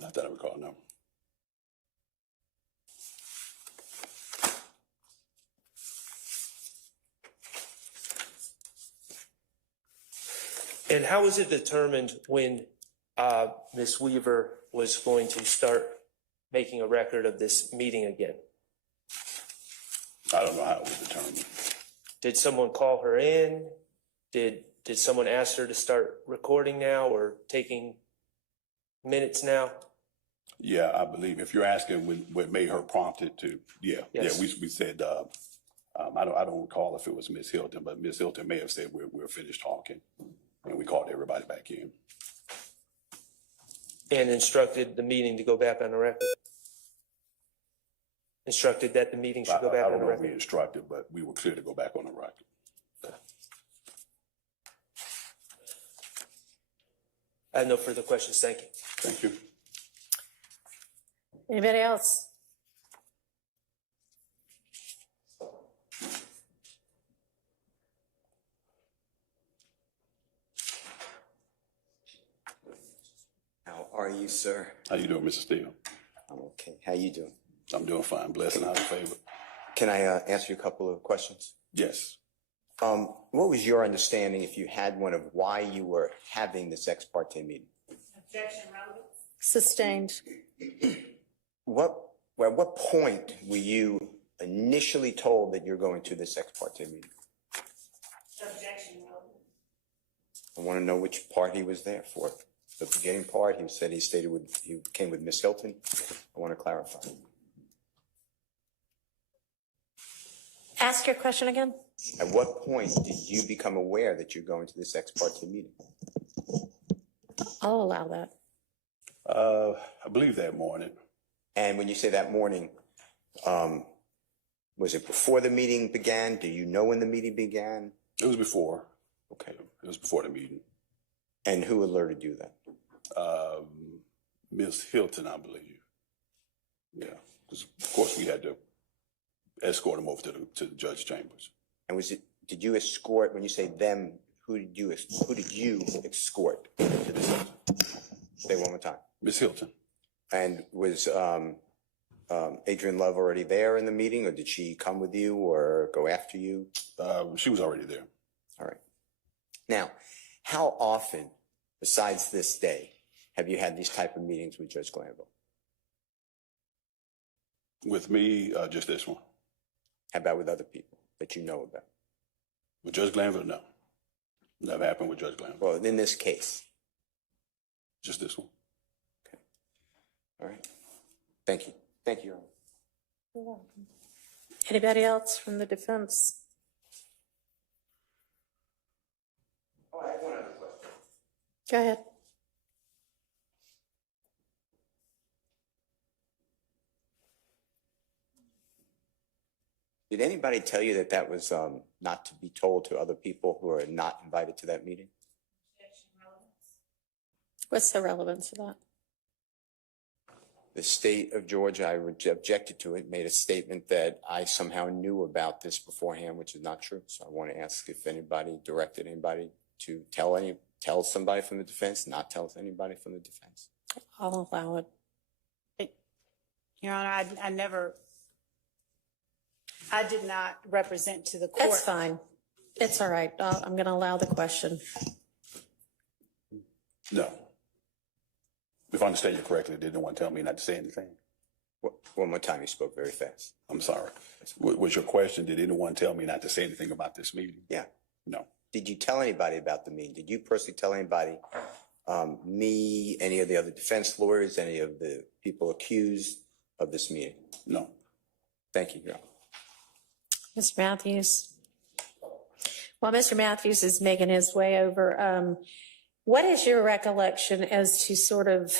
Not that I recall, no. And how was it determined when Ms. Weaver was going to start making a record of this meeting again? I don't know how it was determined. Did someone call her in? Did someone ask her to start recording now or taking minutes now? Yeah, I believe if you're asking what made her prompted to, Yes. we said, I don't recall if it was Ms. Hilton, but Ms. Hilton may have said we're finished talking, and we called everybody back in. And instructed the meeting to go back on the record? Instructed that the meeting should go back I on don't the know if we record? instructed, but we were clear to go back on the record. I have no further questions. Thank you. Thank you. Anybody else? How are you, sir? How you doing, Mr. Steele? I'm okay. How you doing? I'm doing fine. Blessed and highly favored. Can I ask you a couple of questions? Yes. What was your understanding, if you had one, of why you were having this ex parte meeting? Sustained. At what point were you initially told that you're going to this ex parte meeting? I want to know which part he was there for. The beginning part, he said he came with Miss Hilton. I want to clarify. Ask your question again. At what point did you become aware that you're going to this ex parte meeting? I'll allow that. I believe that morning. And when you say that morning, was it before the meeting began? Do you know when the meeting began? It was before. Okay. It was before the meeting. And who alerted you that? Ms. Hilton, I believe. Yeah, because of course we had to escort him over to the judge chambers. And did you escort, when you say them, who did you escort to this? Say one more time. Ms. Hilton. And was Adrian Love already there in the meeting, or did she come with you or go after you? She was already there. All right. Now, how often, besides this day, have you had these type of meetings with Judge Glanville? With me, just this one. How about with other people that you know about? With Judge Glanville, no. Never happened with Judge Glanville. Well, in this case. Just this one. Okay. All right. Thank you. Thank you, Your Honor. You're welcome. Anybody else from the defense? Oh, I have one other question. Go ahead. Did anybody tell you that that was not to be told to other people who are not invited to that meeting? What's the relevance of that? The state of Georgia, I objected to it, made a statement that I somehow knew about this beforehand, which is not true. So I want to ask if anybody directed anybody to tell somebody from the defense, not tell anybody from the defense. I'll allow it. Your Honor, I did not represent to the court. That's fine. It's all right. I'm going to allow the question. No. If I understand you correctly, did no one tell me not to say anything? One more time, you spoke very fast. I'm sorry. Was your question, did anyone tell me not to say anything about this meeting? Yeah. No. Did you tell anybody about the meeting? Did you personally tell anybody, me, any of the other defense lawyers, any of the people accused of this meeting? No. Thank you, Your Honor. Mr. Matthews. While Mr. Matthews is making his way over, What is your recollection as to sort of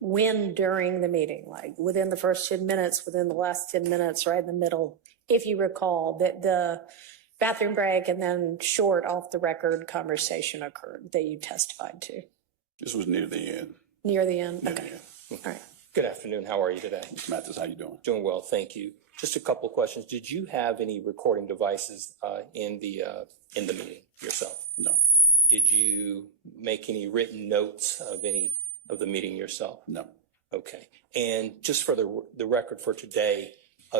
when during the meeting, like within the first 10 minutes, within the last 10 minutes, right in the middle, if you recall that the bathroom break and then short off the record conversation occurred that you testified to? This was near the end. Near the end? Near the Okay. end. All right. Good afternoon. How are you today? Mr. Mathis, how you doing? Doing well, thank you. Just a couple of questions. Did you have any recording devices in the meeting yourself? No. Did you make any written notes of any of the meeting yourself? No. Okay. And just for the record for today,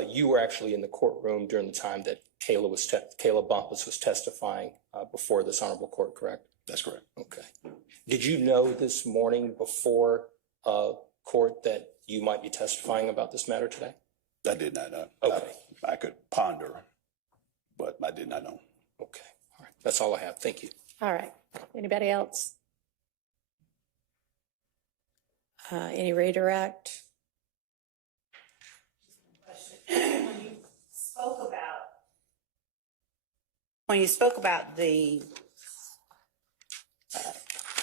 you were actually in the courtroom during the time that Kayla Bumpus was testifying before this honorable court, correct? That's correct. Okay. Did you know this morning before court that you might be testifying about this matter today? I did not know. Okay. I could ponder, but I did not know. Okay. All right. That's all I have. Thank you. All right. Anybody else? Any redirect? When you spoke about the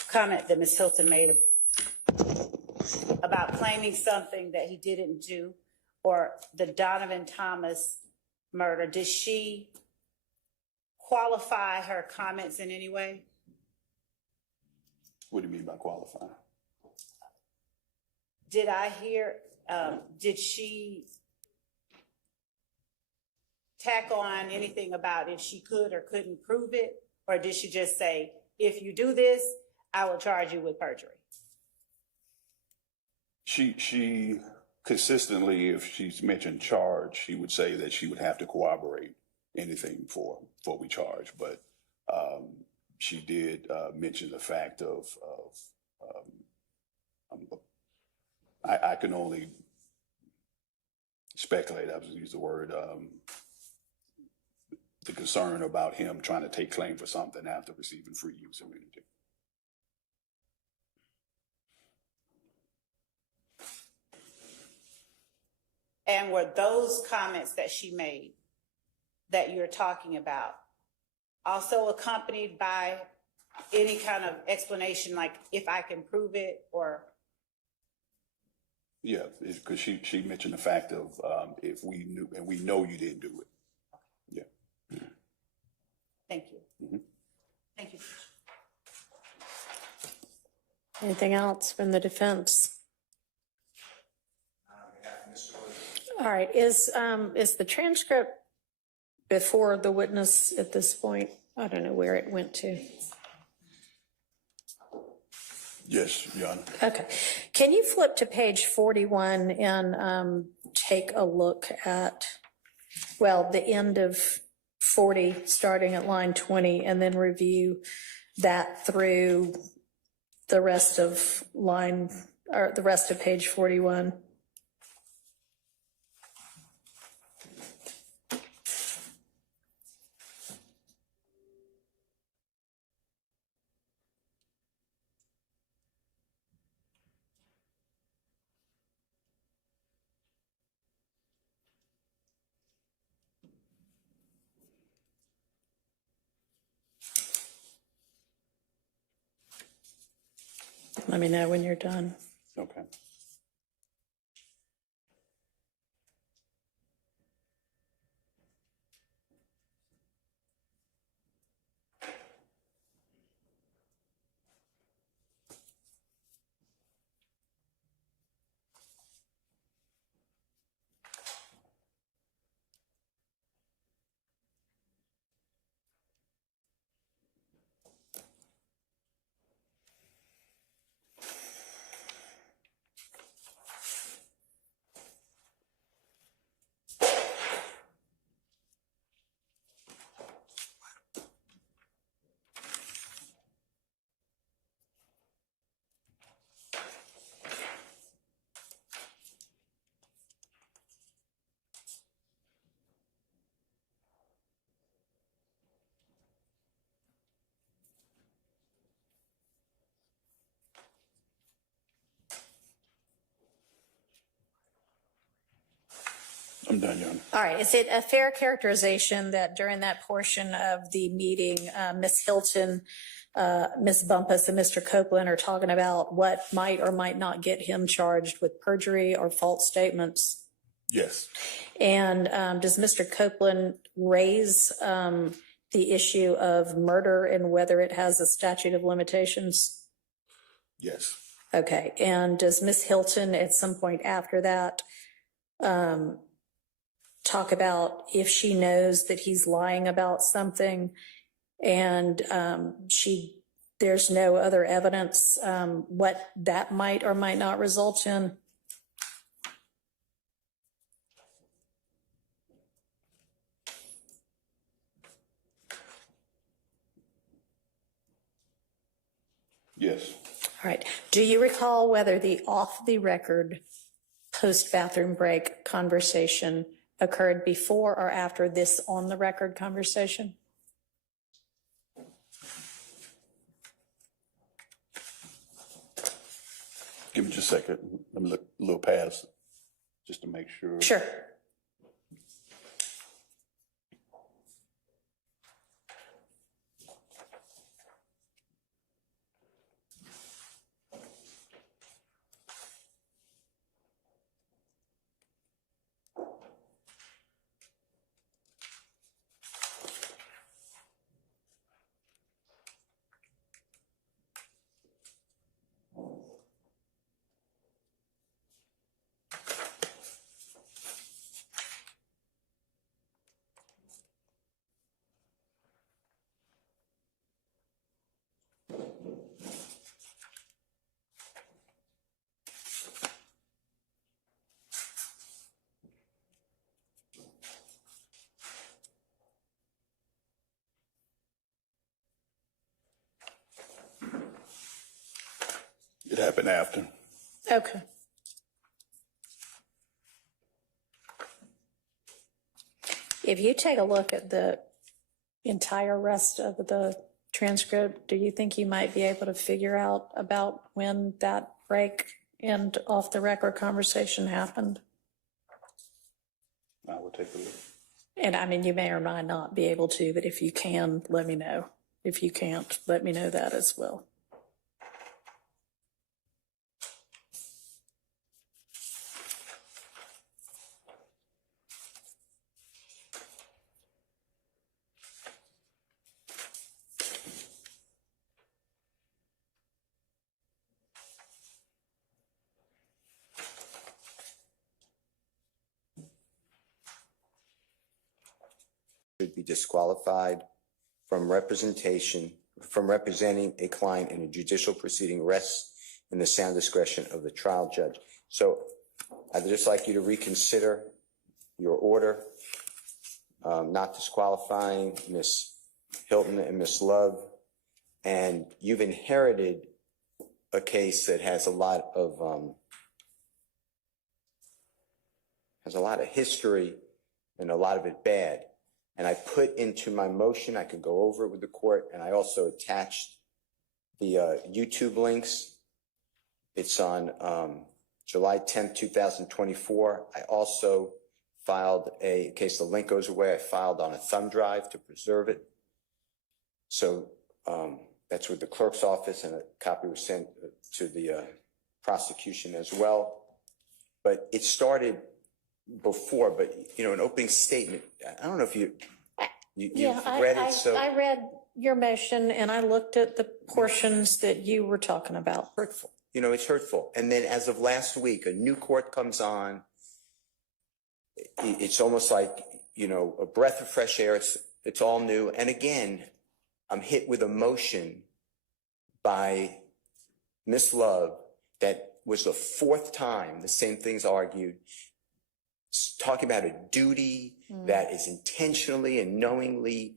comment that Ms. Hilton made about claiming something that he didn't do, or the Donovan Thomas murder, did she qualify her comments in any way? What do you mean by qualifying? Did I hear, did she tack on anything about if she could or couldn't prove it? Or did she just say, if you do this, I will charge you with perjury? She consistently, if she's mentioned charge, she would say that she would have to corroborate anything before we charge. But she did mention the fact of I can only speculate, I was going to use the word, the concern about him trying to take claim for something after receiving free use immunity. And were those comments that she made that you're talking about also accompanied by any kind of explanation, like if I can prove it, or? Yeah, because she mentioned the fact of if we knew, and we know you didn't do it. Yeah. Thank you. Mm-hmm. Thank you. Anything else from the defense? All right, is the transcript before the witness at this point? I don't know where it went to. Yes, Your Honor. Okay, can you flip to page 41 and take a look at, well, the end of 40, starting at line 20, and then review that through the rest of line, or the rest of page 41? Let me know when you're done. Okay. I'm done, Your Honor. All right. Is it a fair characterization that during that portion of the meeting, Ms. Hilton, Ms. Bumpus, and Mr. Copeland are talking about what might or might not get him charged with perjury or false statements? Yes. And does Mr. Copeland raise the issue of murder and whether it has a statute of limitations? Yes. Okay. And does Ms. Hilton at some point after that talk about if she knows that he's lying about something and there's no other evidence, what that might or might not result in? Yes. All right. Do you recall whether the off-the-record post-bathroom break conversation occurred before or after this on-the-record conversation? Give me just a second. Let me look a little past just to make sure. Sure. It happened after. Okay. If you take a look at the entire rest of the transcript, do you think you might be able to figure out about when that break and off-the-record conversation happened? I will take a look. And I mean, you may or may not be able to, but if you can, let me know. If you can't, let me know that as well. Should be disqualified from representing a client in a judicial proceeding rests in the sound discretion of the trial judge. So I'd just like you to reconsider your order, not disqualifying Ms. Hilton and Ms. Love. And you've inherited a case that has a lot of history and a lot of it bad. And I put into my motion, I could go over it with the court, and I also attached the YouTube links. It's on July 10th, 2024. I also filed in case the link goes away, I filed on a thumb drive to preserve it. So that's with the clerk's office, and a copy was sent to the prosecution as well. But it started before, but an opening statement. I don't know if you've read it. So I read your motion and I looked at the portions that you were talking about. hurtful. It's hurtful. And then as of last week, a new court comes on. It's almost like a breath of fresh air. It's all new. And again, I'm hit with a motion by Miss Love that was the fourth time the same thing's argued. Talking about a duty that is intentionally and knowingly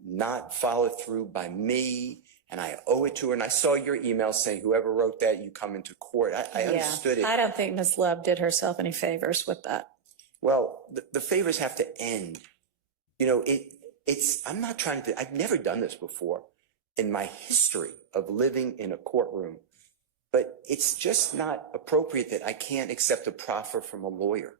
not followed through by me, and I owe it to her. And I saw your email saying, whoever wrote that, you come into court. I understood it. I don't think Ms. Love did herself any favors with that. Well, the favors have to end. I'm not trying to, I've never done this before in my history of living in a courtroom, but it's just not appropriate that I can't accept a proffer from a lawyer.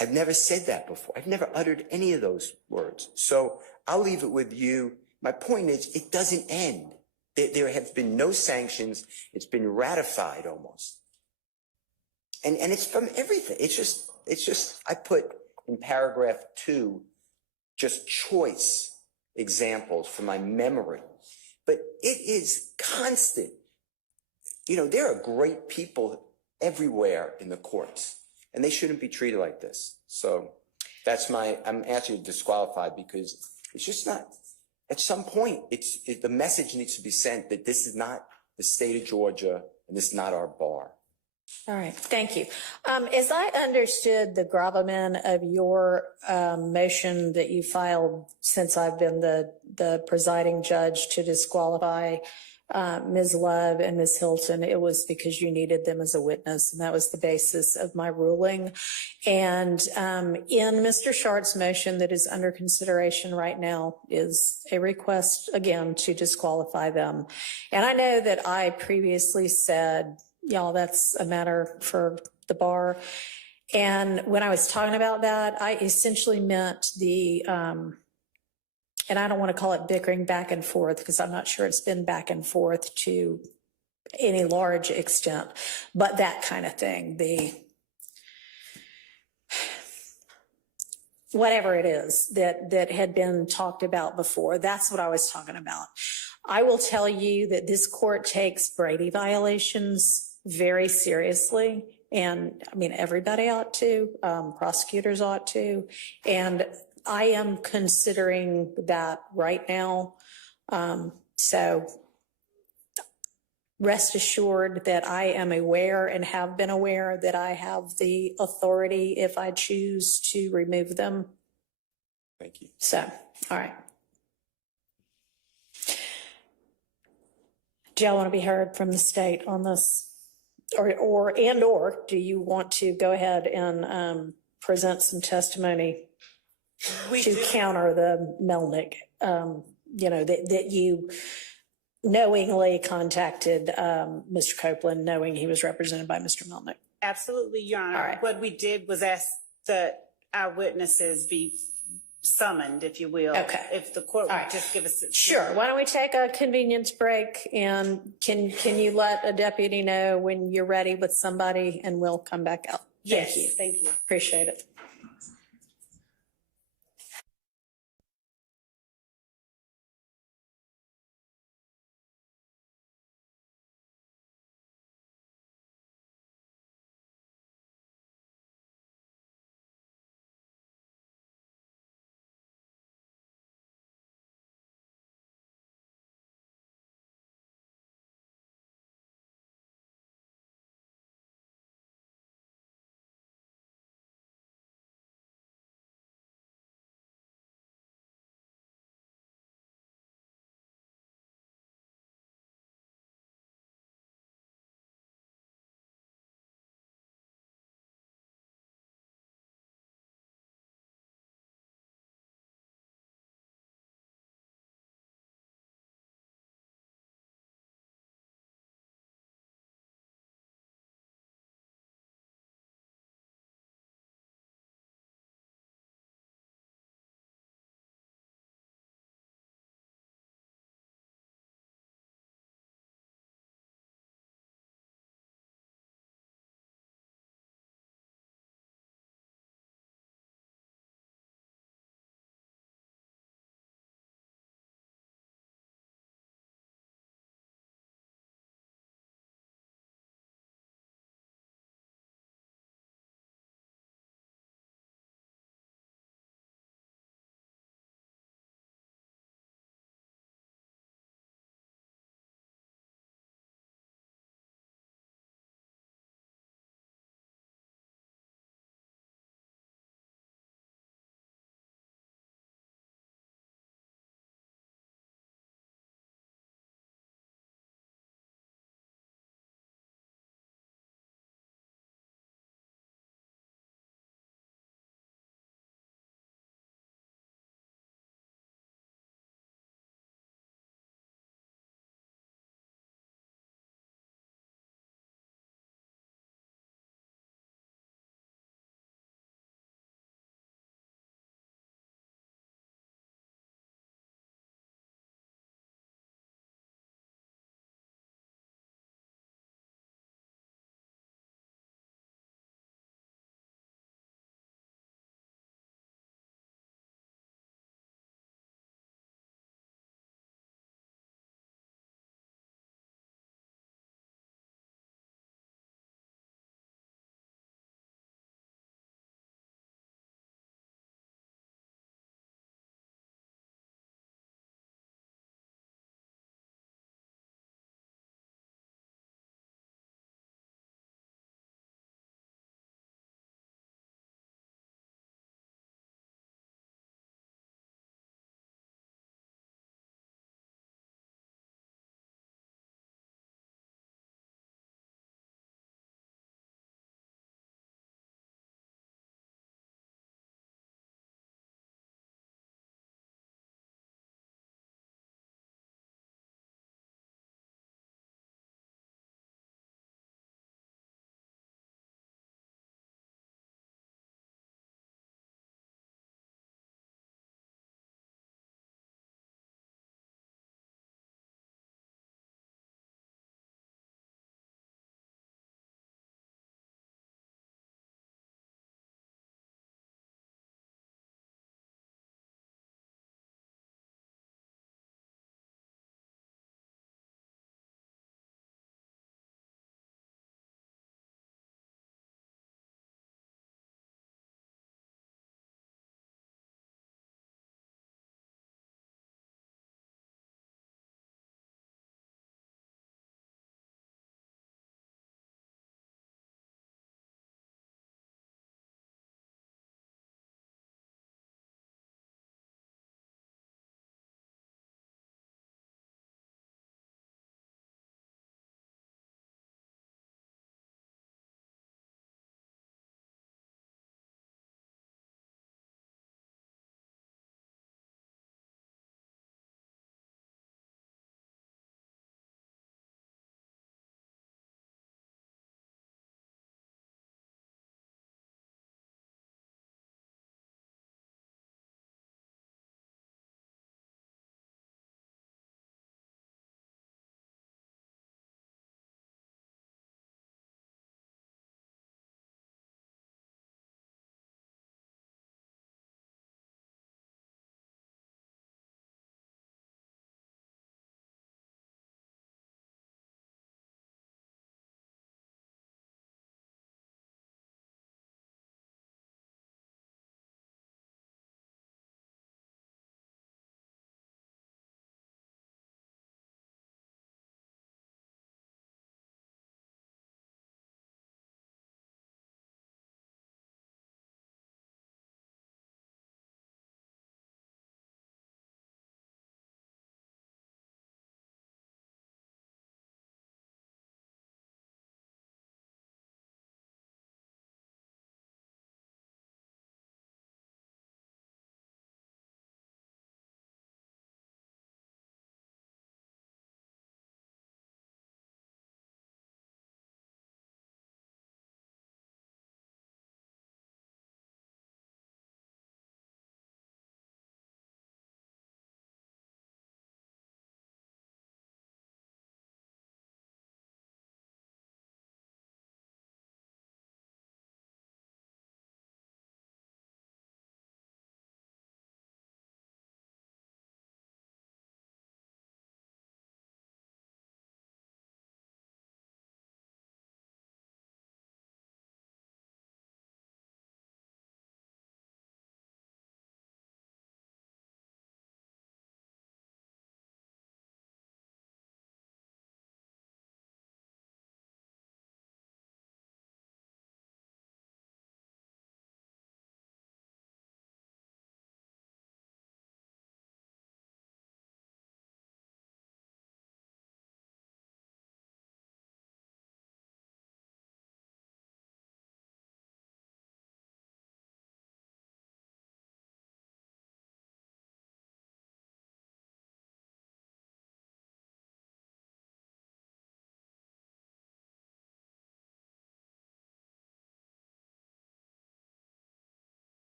I've never said that before. I've never uttered any of those words. So I'll leave it with you. My point is, it doesn't end. There have been no sanctions. It's been ratified almost. And it's from everything. It's just, I put in paragraph 2, just choice examples from my memory. But it is constant. You know, there are great people everywhere in the courts, and they shouldn't be treated like this. So I'm asking you to disqualify because it's just not, at some point, the message needs to be sent that this is not the state of Georgia and this is not our bar. All right, thank you. As I understood the gravamen of your motion that you filed since I've been the presiding judge to disqualify Ms. Love and Ms. Hilton, it was because you needed them as a witness, and that was the basis of my ruling. And in Mr. Shart's motion that is under consideration right now is a request, again, to disqualify them. And I know that I previously said, y'all, that's a matter for the bar. And when I was talking about that, I essentially meant the, and I don't want to call it bickering back and forth because I'm not sure it's been back and forth to any large extent, but that kind of thing, the whatever it is that had been talked about before, that's what I was talking about. I will tell you that this court takes Brady violations very seriously. And I mean, everybody ought to, prosecutors ought to. And I am considering that right now. So rest assured that I am aware and have been aware that I have the authority if I choose to remove them. Thank you. So, all right. Do y'all want to be heard from the state on this? Or do you want to go ahead and present some testimony to counter the Melnick, you know, that you knowingly contacted Mr. Copeland, knowing he was represented by Mr. Melnick? Absolutely, Your Honor. All right. What we did was ask that our witnesses be summoned, if you will. Okay. If the court All would right. just give us. Sure. Why don't we take a convenience break, and can you let a deputy know when you're ready with somebody, and we'll come back out. Yes, Thank you. thank you. Appreciate it.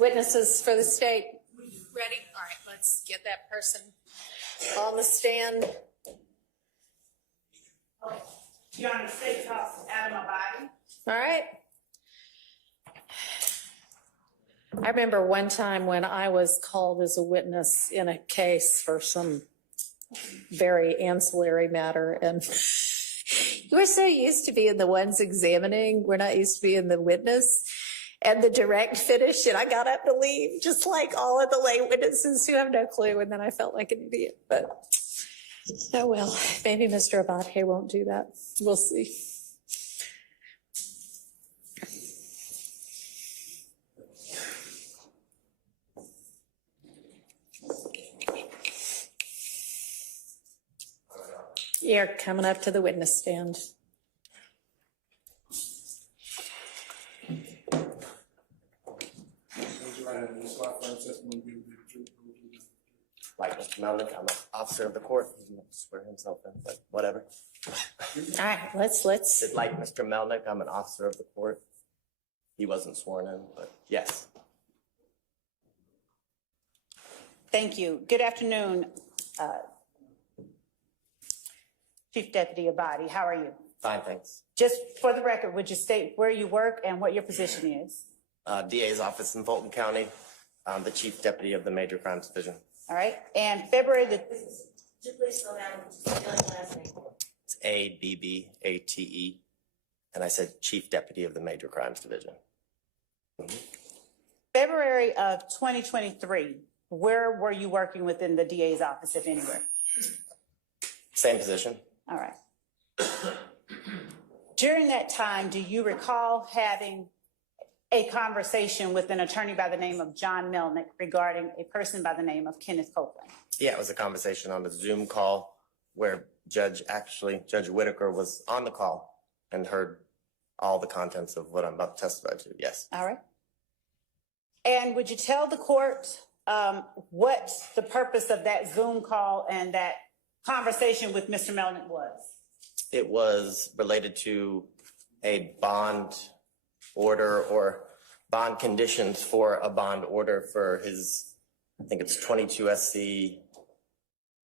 Witnesses for the state. Ready? All right, let's get that person on the stand. Your Honor, State Counsel Adam Abadi. All right. I remember one time when I was called as a witness in a case for some very ancillary matter, and we're so used to being the ones examining, we're not used to being the witness. And the direct finish, and I got up to leave, just like all of the lay witnesses who have no clue, and then I felt like an idiot. But oh well, maybe Mr. Abate won't do that. We'll see. You're coming up to the witness stand. Like Mr. Melnick, I'm an officer of the court. He won't swear himself in, but whatever. All right, let's. Like Mr. Melnick, I'm an officer of the court. He wasn't sworn in, but yes. Thank you. Good afternoon, Chief Deputy Abadi. How are you? Fine, thanks. Just for the record, would you state where you work and what your position is? DA's office in Fulton County. I'm the Chief Deputy of the Major Crimes Division. All right. And February the... Please slow down. It's ABBATE. And I said Chief Deputy of the Major Crimes Division. February of 2023, where were you working within the DA's office, if anywhere? Same position. All right. During that time, do you recall having a conversation with an attorney by the name of John Melnick regarding a person by the name of Kenneth Copeland? Yeah, it was a conversation on the Zoom call where Judge Whitaker was on the call and heard all the contents of what I'm about to testify to. Yes. All right. And would you tell the court what the purpose of that Zoom call and that conversation with Mr. Melnick was? It was related to a bond order or bond conditions for a bond order for his, I think it's 22 SC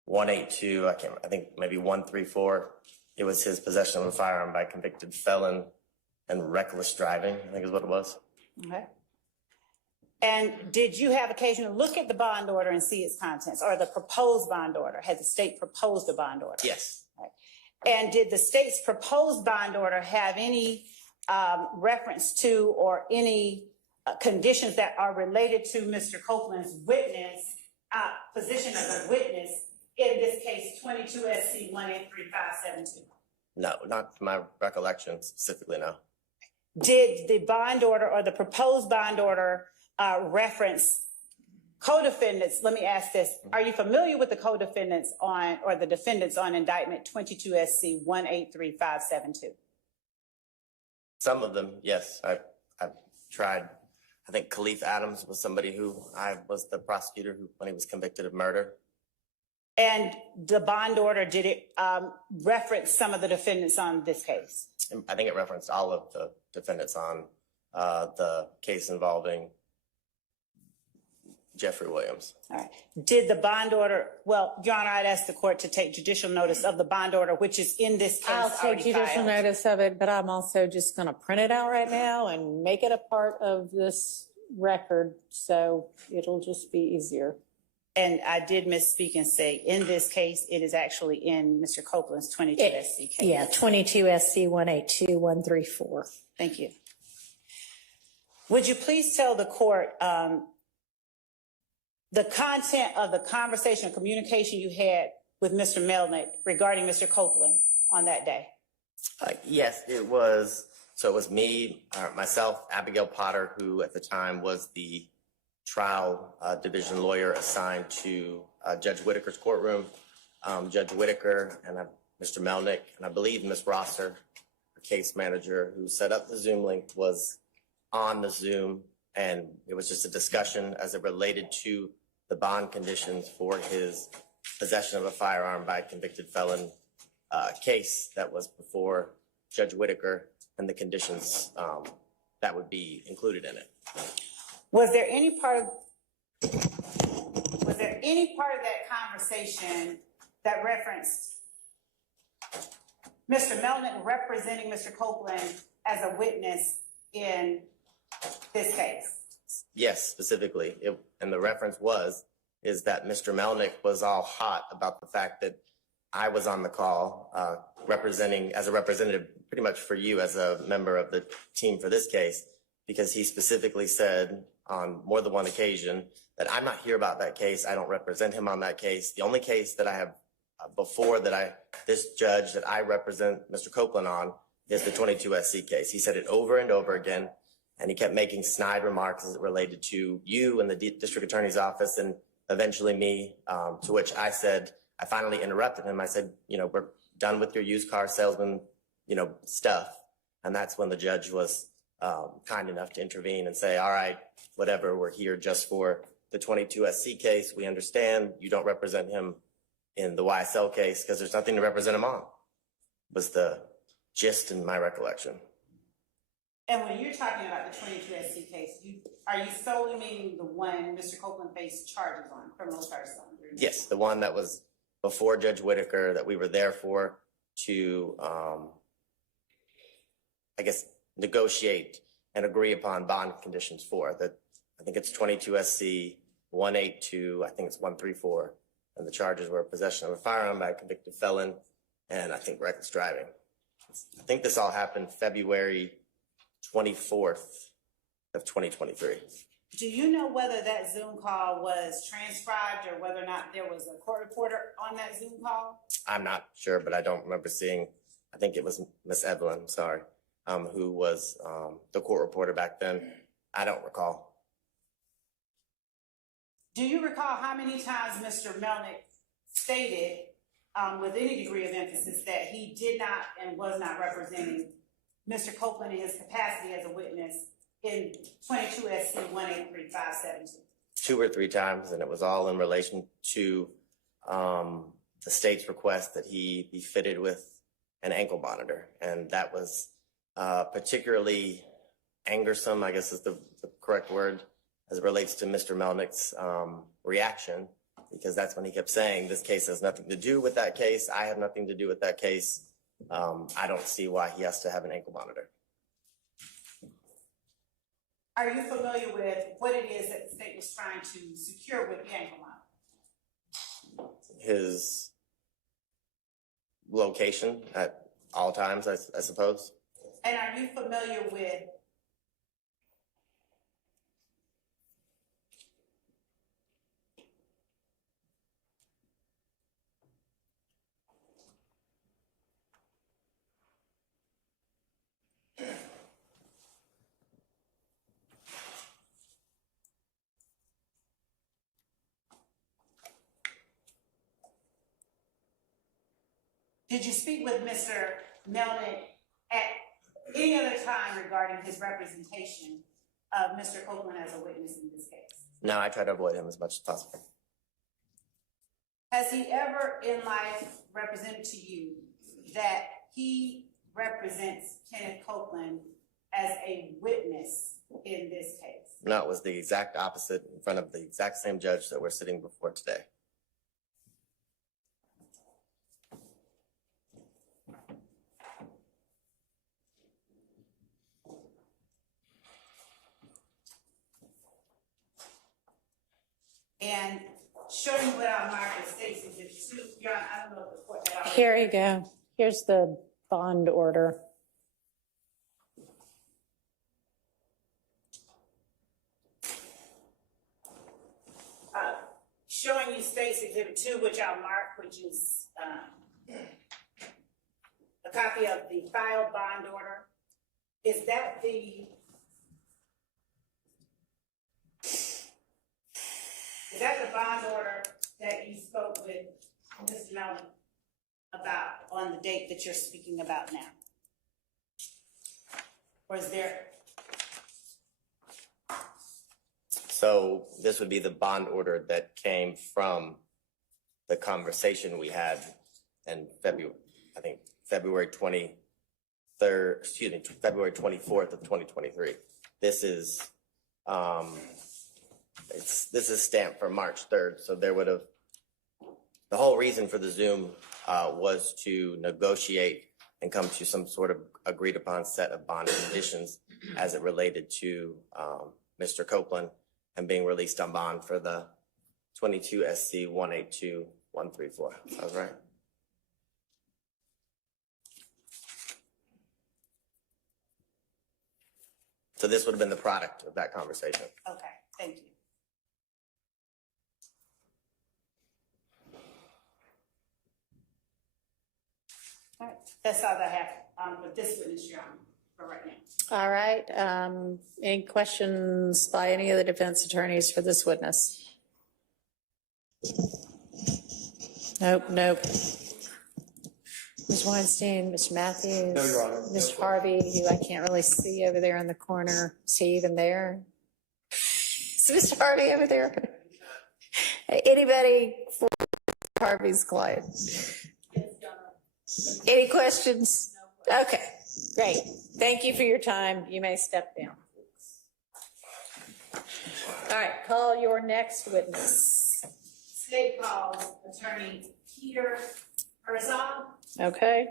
182, I think maybe 134. It was his possession of a firearm by a convicted felon and reckless driving, I think is what it was. Okay. And did you have occasion to look at the bond order and see its contents, or the proposed bond order? Has the state proposed a bond order? Yes. Right. And did the state's proposed bond order have any reference to or any conditions that are related to Mr. Copeland's witness, position as a witness, in this case, 22 SC 183572? No, not to my recollection specifically, no. Did the bond order or the proposed bond order reference co-defendants? Let me ask this. Are you familiar with the co-defendants on, or the defendants on indictment 22 SC 183572? Some of them, yes. I've tried. I think Khalif Adams was somebody who I was the prosecutor who, when he was convicted of murder. And the bond order, did it reference some of the defendants on this case? I think it referenced all of the defendants on the case involving Jeffrey Williams. All right. Did the bond order, well, Your Honor, I'd ask the court to take judicial notice of the bond order, which is in this case I'll take judicial filed. notice of it, but I'm also just going to print it out right now and make it a part of this record, so it'll just be easier. And I did misspeak and say, in this case, it is actually in Mr. Copeland's 22 SC case. Yeah, 22 SC 182134. Thank you. Would you please tell the court the content of the conversation, communication you had with Mr. Melnick regarding Mr. Copeland on that day? Yes, it was. So it was me, myself, Abigail Potter, who at the time was the trial division lawyer assigned to Judge Whitaker's courtroom. Judge Whitaker and Mr. Melnick, and I believe Ms. Rosser, the case manager who set up the Zoom link, was on the Zoom, and it was just a discussion as it related to the bond conditions for his possession of a firearm by a convicted felon case that was before Judge Whitaker and the conditions that would be included in it. Was there any part of that conversation that referenced Mr. Melnick representing Mr. Copeland as a witness in this case? Yes, specifically. And the reference is that Mr. Melnick was all hot about the fact that I was on the call, representing as a representative pretty much for you as a member of the team for this case, because he specifically said on more than one occasion that I'm not here about that case. I don't represent him on that case. The only case that I have this judge that I represent Mr. Copeland on is the 22 SC case. He said it over and over again, and he kept making snide remarks as it related to you and the district attorney's office and eventually me, to which I said, I finally interrupted him. I said, we're done with your used car salesman, stuff. And that's when the judge was kind enough to intervene and say, all right, whatever, we're here just for the 22 SC case. We understand you don't represent him in the YSL case because there's nothing to represent him on, was the gist in my recollection. And when you're talking about the 22 SC case, are you solely meaning the one Mr. Copeland faced charges on, criminal charges on? Yes, the one that was before Judge Whitaker that we were there for to, negotiate and agree upon bond conditions for. That I think it's 22 SC 182, I think it's 134, and the charges were possession of a firearm by a convicted felon and I think reckless driving. I think this all happened February 24th of 2023. Do you know whether that Zoom call was transcribed or whether or not there was a court reporter on that Zoom call? I'm not sure, but I don't remember seeing, I think it was Miss Evelyn, who was the court reporter back then. I don't recall. Do you recall how many times Mr. Melnick stated with any degree of emphasis that he did not and was not representing Mr. Copeland in his capacity as a witness in 22 SC 183572? 2 or 3 times, and it was all in relation to the state's request that he be fitted with an ankle monitor. And that was particularly angersome, I guess is the correct word, as it relates to Mr. Melnick's reaction, because that's when he kept saying, this case has nothing to do with that case. I have nothing to do with that case. I don't see why he has to have an ankle monitor. Are you familiar with what it is that the state was trying to secure with the ankle monitor? His location at all times, I suppose. And are you familiar with Did you speak with Mr. Melnick at any other time regarding his representation of Mr. Copeland as a witness in this case? No, I try to avoid him as much as possible. Has he ever in life represented to you that he represents Kenneth Copeland as a witness in this case? No, it was the exact opposite in front of the exact same judge that we're sitting before today. And showing what our market states is it too, I don't know if the court had already. Here you go. Here's the bond order. Showing you States Exhibit 2, which I'll mark, which is a copy of the filed bond order. Is that the bond order that you spoke with Mr. Melnick about on the date that you're speaking about now? Or is there? So this would be the bond order that came from the conversation we had in February 24th of 2023. This is This is stamped for March 3rd, so there would have, the whole reason for the Zoom was to negotiate and come to some sort of agreed upon set of bond conditions as it related to Mr. Copeland and being released on bond for the 22 SC 182134. Sounds right. So this would have been the product of that conversation. Okay, thank you. All right, that's all that I have with this witness, Your Honor, for right now. All right. Any questions by any of the defense attorneys for this witness? Nope, nope. Ms. Weinstein, Mr. Matthews? No, Your Honor. Mr. Harvey, who I can't really see over there in the corner. Is he even there? Is Mr. Harvey over there? Anybody for Harvey's client? Any questions? Okay, great. Thank you for your time. You may step down. All right, call your next witness. State calls Attorney Peter Herzog. Okay.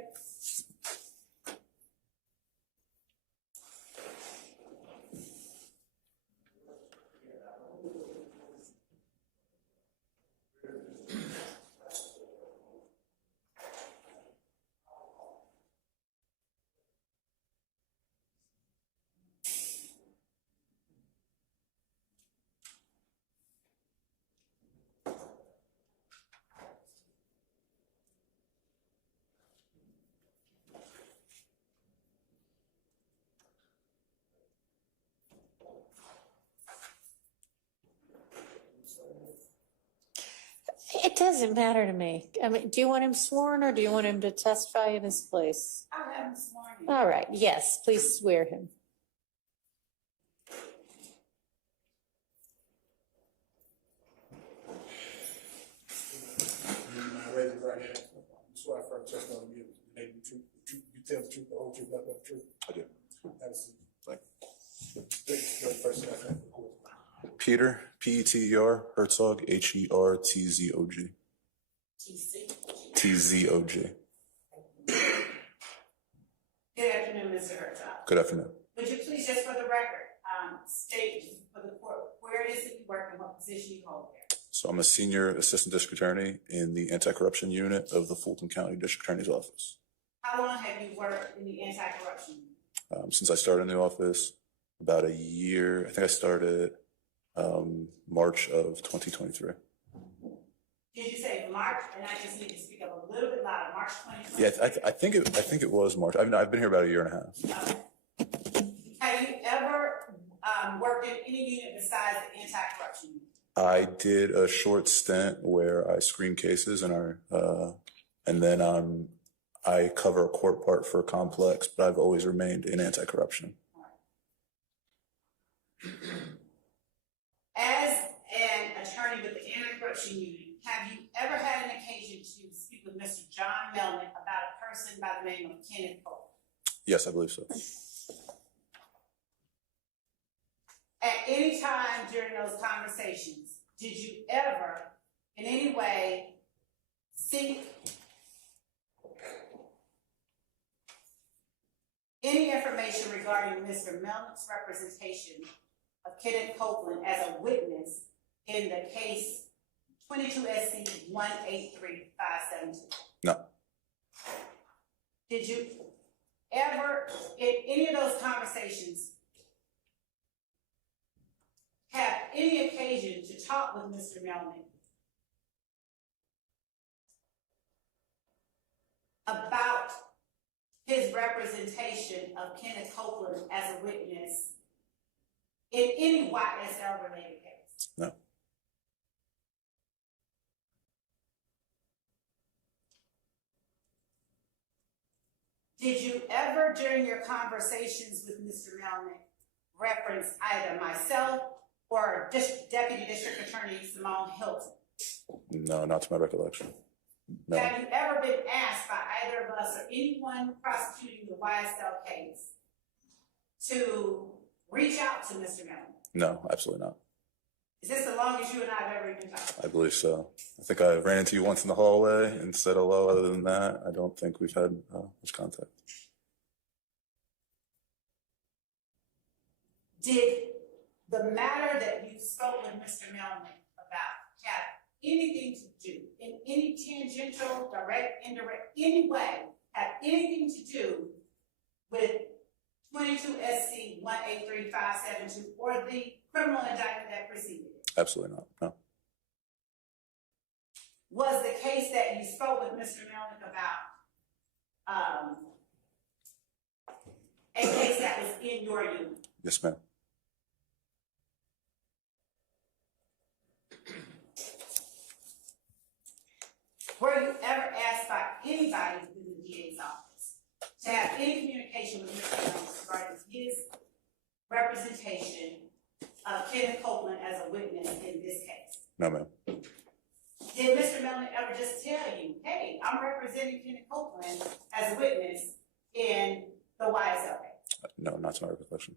It doesn't matter to me. I mean, do you want him sworn or do you want him to testify in his place? I'll have him sworn in. All right, yes, please swear him. Raise your right hand. Swear first testimony you give the truth, you tell the truth, the whole truth, nothing but the truth. I do. Have a seat. Your first and last name for the court. Peter, Peter, Herzog, Hertzog. Tzog. Good afternoon, Mr. Herzog. Good afternoon. Would you please, just for the record, state for the court where it is that you work and what position you hold there? So I'm a senior assistant district attorney in the anti-corruption unit of the Fulton County District Attorney's Office. How long have you worked in the anti-corruption unit? Since I started in the office, about a year. I think I started March of 2023. Did you say March? And I just need to speak up a little bit louder. March 2023? Yeah, I think it was March. I've been here about a year and a half. Okay. Have you ever worked in any unit besides the anti-corruption unit? I did a short stint where I screened cases and then I cover a court part for a complex, but I've always remained in anti-corruption. As an attorney with the anti-corruption unit, have you ever had an occasion to speak with Mr. John Melnick about a person by the name of Kenneth Cole? Yes, I believe so. At any time during those conversations, did you ever, in any way, seek any information regarding Mr. Melnick's representation of Kenneth Copeland as a witness in the case 22 SC 183572? No. Did you ever, in any of those conversations, have any occasion to talk with Mr. Melnick about his representation of Kenneth Copeland as a witness in any YSL related case? No. Did you ever, during your conversations with Mr. Melnick, reference either myself or Deputy District Attorney Simone Hilton? No, not to my recollection. No. Have you ever been asked by either of us or anyone prosecuting the YSL case to reach out to Mr. Melnick? No, absolutely not. Is this the longest you and I have ever even talked? I believe so. I think I ran into you once in the hallway and said hello. Other than that, I don't think we've had much contact. Did the matter that you spoke with Mr. Melnick about have anything to do, in any tangential, direct, indirect, any way, have anything to do with 22 SC 183572 or the criminal indictment that preceded it? Absolutely not. No. Was the case that you spoke with Mr. Melnick about a case that was in your unit? Yes, ma'am. Were you ever asked by anybody within the DA's office to have any communication with Mr. Melnick regarding his representation of Kenneth Copeland as a witness in this case? No, ma'am. Did Mr. Melnick ever just tell you, hey, I'm representing Kenneth Copeland as a witness in the YSL case? No, not to my recollection.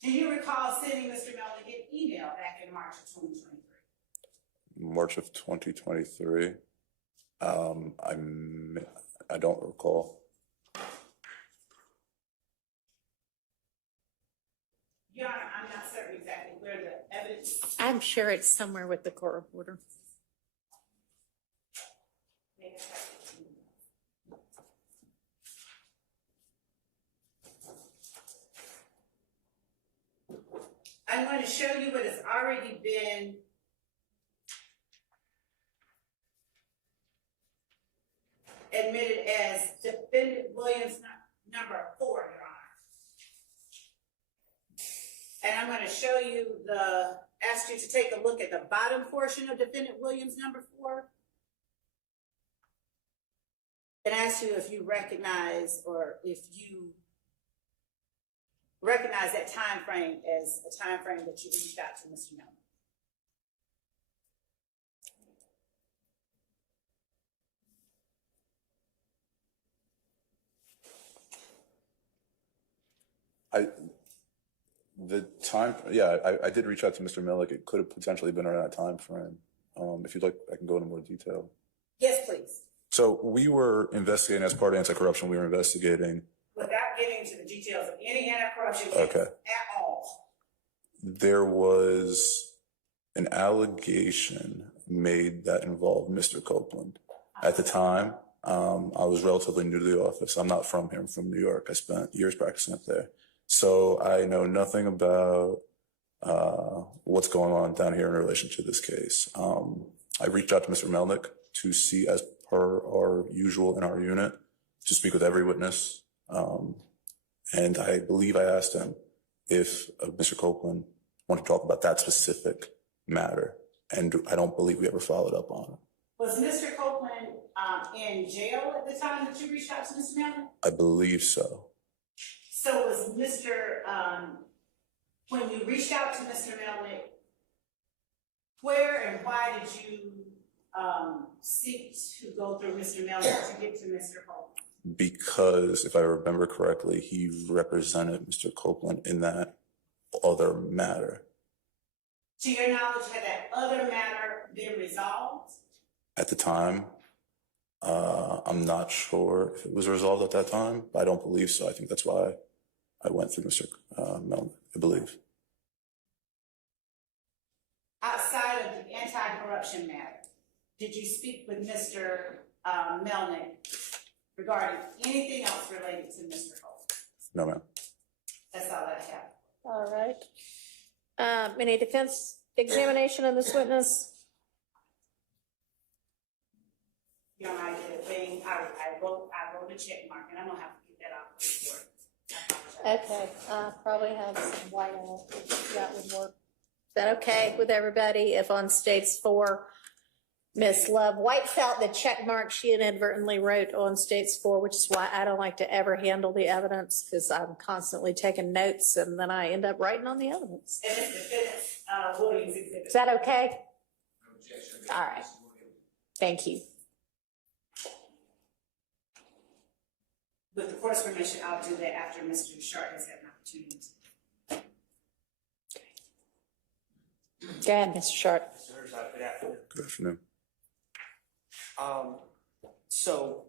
Do you recall sending Mr. Melnick an email back in March of 2023? March of 2023. I don't recall. Your Honor, I'm not certain exactly where the evidence. I'm sure it's somewhere with the court reporter. I'm going to show you what has already been admitted as defendant Williams number 4, Your Honor. And I'm going to show you ask you to take a look at the bottom portion of defendant Williams number 4. And ask you if you recognize that time frame as a time frame that you reached out to Mr. Melnick. I did reach out to Mr. Millick. It could have potentially been around that time frame. If you'd like, I can go into more detail. Yes, please. So we were investigating, as part of anti-corruption, we were investigating. Without getting into the details of any anti-corruption case Okay. at all. There was an allegation made that involved Mr. Copeland. At the time, I was relatively new to the office. I'm not from here. I'm from New York. I spent years practicing up there. So I know nothing about what's going on down here in relation to this case. I reached out to Mr. Melnick to see, as per our usual in our unit, to speak with every witness. And I believe I asked him if Mr. Copeland wanted to talk about that specific matter. And I don't believe we ever followed up on it. Was Mr. Copeland in jail at the time that you reached out to Mr. Melnick? I believe so. So was when you reached out to Mr. Melnick, where and why did you seek to go through Mr. Melnick to get to Mr. Copeland? Because, if I remember correctly, he represented Mr. Copeland in that other matter. To your knowledge, had that other matter been resolved? At the time, I'm not sure if it was resolved at that time, but I don't believe so. I think that's why I went through Mr. Melnick, I believe. Outside of the anti-corruption matter, did you speak with Mr. Melnick regarding anything else related to Mr. Copeland? No, ma'am. That's all that I have. All right. Any defense examination of this witness? You know, I did a thing, I wrote a check mark, and I'm gonna have to get that out before. Okay, probably have some white out. That would work. Is that okay with everybody if on states 4, Miss Love White felt the check mark she inadvertently wrote on states 4, which is why I don't like to ever handle the evidence, because I'm constantly taking notes and then I end up writing on the evidence. And it's defense, Williams exhibit. Is that okay? All right. Thank you. With the court's permission, I'll do that after Mr. Sharp has had an opportunity. Go ahead, Mr. Sharp. Good afternoon. Good afternoon. So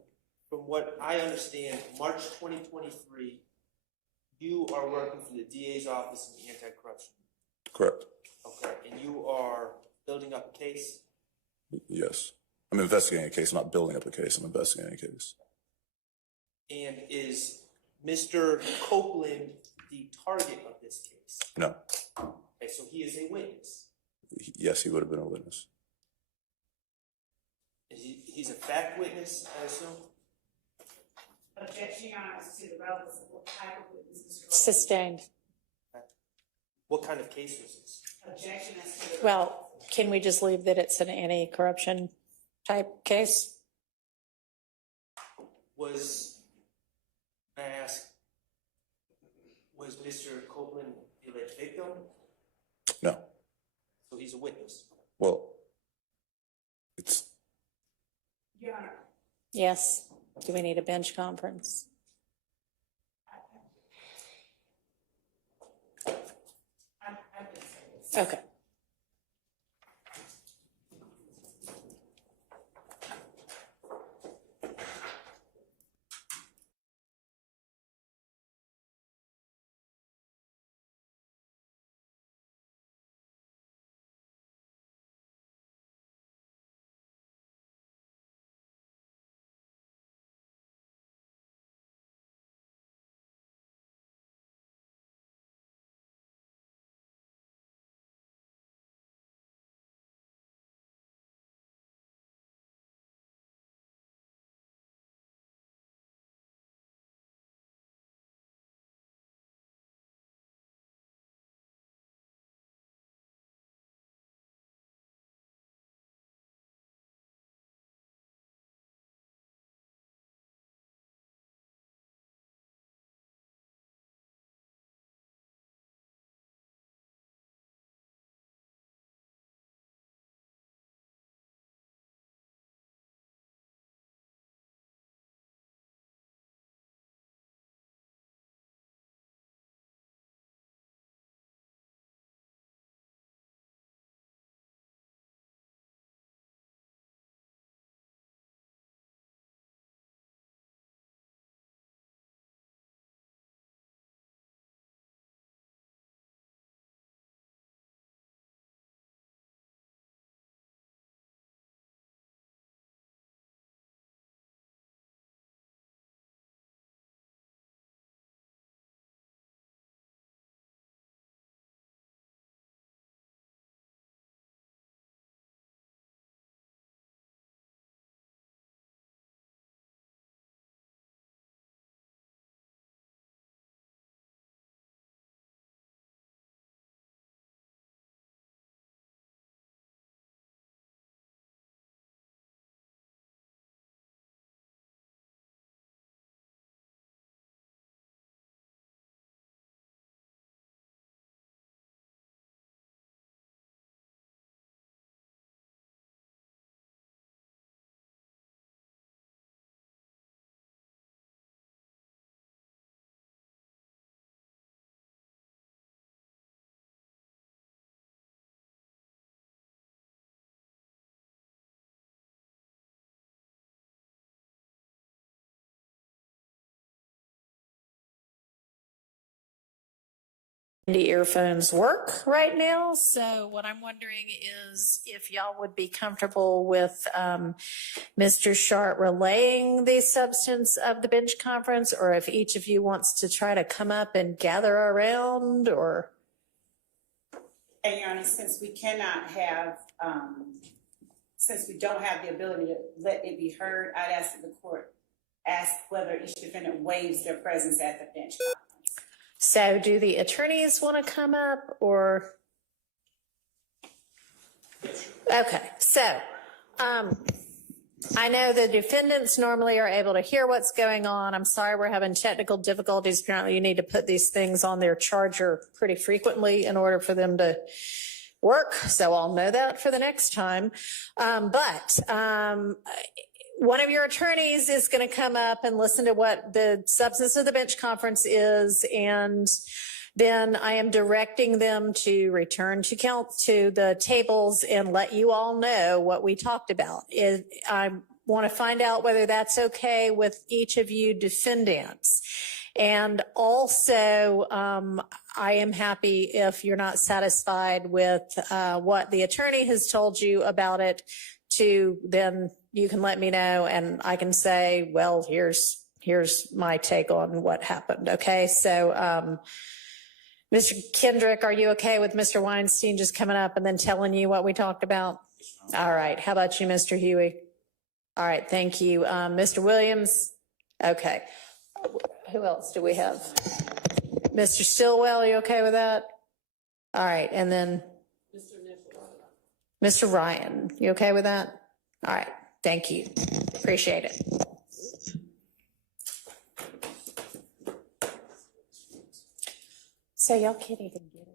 from what I understand, March 2023, you are working for the DA's office in the anti-corruption. Correct. Okay, and you are building up a case? Yes. I'm investigating a case. I'm not building up a case. I'm investigating a case. And is Mr. Copeland the target of this case? No. Okay, so he is a witness. Yes, he would have been a witness. He's a fact witness, I assume? Objection, Your Honor, to the relevance of what type of witnesses. Sustained. What kind of case was this? Objection as to the. Well, can we just leave that it's an anti-corruption type case? Was, I ask, was Mr. Copeland the alleged victim? No. So he's a witness. Well, it's Your Honor. Yes. Do we need a bench conference? Okay. The earphones work right now. So what I'm wondering is if y'all would be comfortable with Mr. Sharp relaying the substance of the bench conference, or if each of you wants to try to come up and gather around, or. And Your Honor, since we cannot have, since we don't have the ability to let it be heard, I'd ask that the court ask whether each defendant waives their presence at the bench conference. So do the attorneys want to come up, or? Okay, so I know the defendants normally are able to hear what's going on. I'm sorry we're having technical difficulties. Apparently you need to put these things on their charger pretty frequently in order for them to work. So I'll know that for the next time. But one of your attorneys is going to come up and listen to what the substance of the bench conference is and then I am directing them to return to the tables and let you all know what we talked about. I want to find out whether that's okay with each of you defendants. And also, I am happy if you're not satisfied with what the attorney has told you about it, then you can let me know and I can say, well, here's my take on what happened. Okay. So, Mr. Kendrick, are you okay with Mr. Weinstein just coming up and then telling you what we talked about? All right. How about you, Mr. Huey? All right. Thank you. Mr. Williams? Okay. Who else do we have? Mr. Stillwell, you okay with that? All right. And then Mr. Ryan, you okay with that? All right. Thank you. Appreciate it. So y'all can't even get it.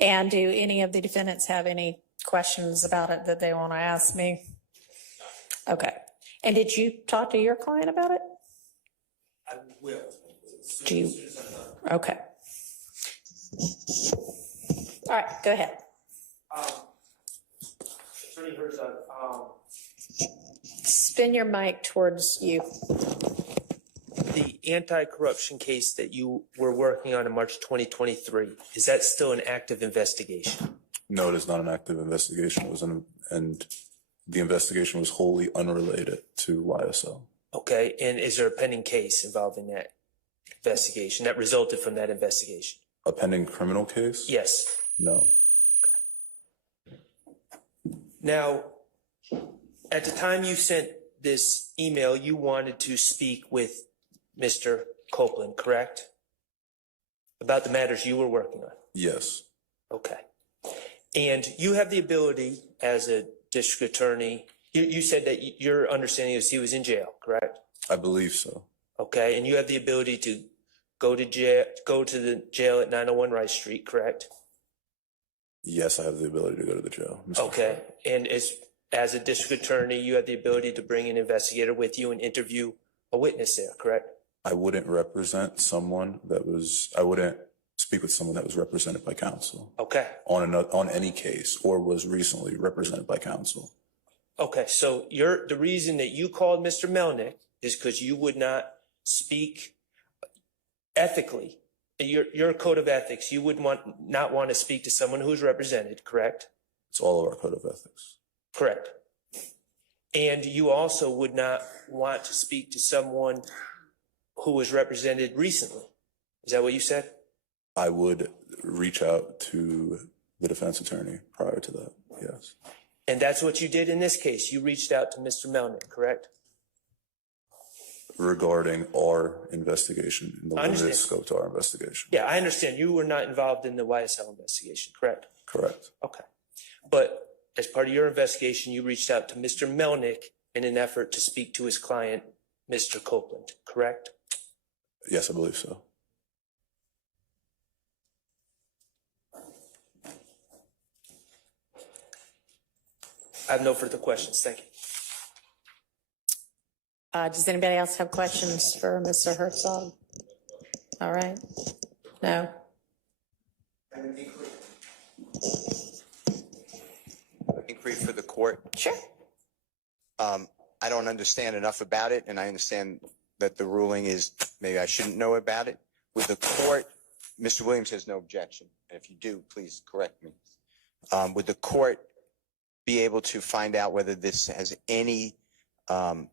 And do any of the defendants have any questions about it that they want to ask me? Okay. And did you talk to your client about it? I will. Do you? Okay. All right, go ahead. Attorney Herzog, Spin your mic towards you. the anti-corruption case that you were working on in March 2023, is that still an active investigation? No, it is not an active investigation. It was and the investigation was wholly unrelated to YSL. Okay, and is there a pending case involving that investigation that resulted from that investigation? A pending criminal case? Yes. No. Now, at the time you sent this email, you wanted to speak with Mr. Copeland, correct? About the matters you were working on. Yes, Okay. And you have the ability as a district attorney, you said that your understanding is he was in jail, correct? I believe so. Okay, and you have the ability to go to the jail at 901 Rice Street, correct? Yes, I have the ability to go to the jail. Mr. Okay, and as a district attorney, you have the ability to bring an investigator with you and interview a witness there, correct? I wouldn't represent someone I wouldn't speak with someone that was represented by counsel Okay, on any case or was recently represented by counsel. okay, so the reason that you called Mr. Melnick is because you would not speak ethically. Your code of ethics, you would not want to speak to someone who's represented, correct? It's all of our code of ethics. Correct. And you also would not want to speak to someone who was represented recently. Is that what you said? I would reach out to the defense attorney prior to that, yes. And that's what you did in this case. You reached out to Mr. Melnick, correct? Regarding our investigation, in the I limited understand. scope to our investigation. Yeah, I understand. You were not involved in the YSL investigation, correct? Correct. Okay. But as part of your investigation, you reached out to Mr. Melnick in an effort to speak to his client, Mr. Copeland, correct? Yes, I believe so. I have no further questions. Thank you. Does anybody else have questions for Mr. Herzog? All right. No? Inquiry for the court. Sure. I don't understand enough about it, and I understand that the ruling is maybe I shouldn't know about it. With the court, Mr. Williams has no objection. And if you do, please correct me. Would the court be able to find out whether this has any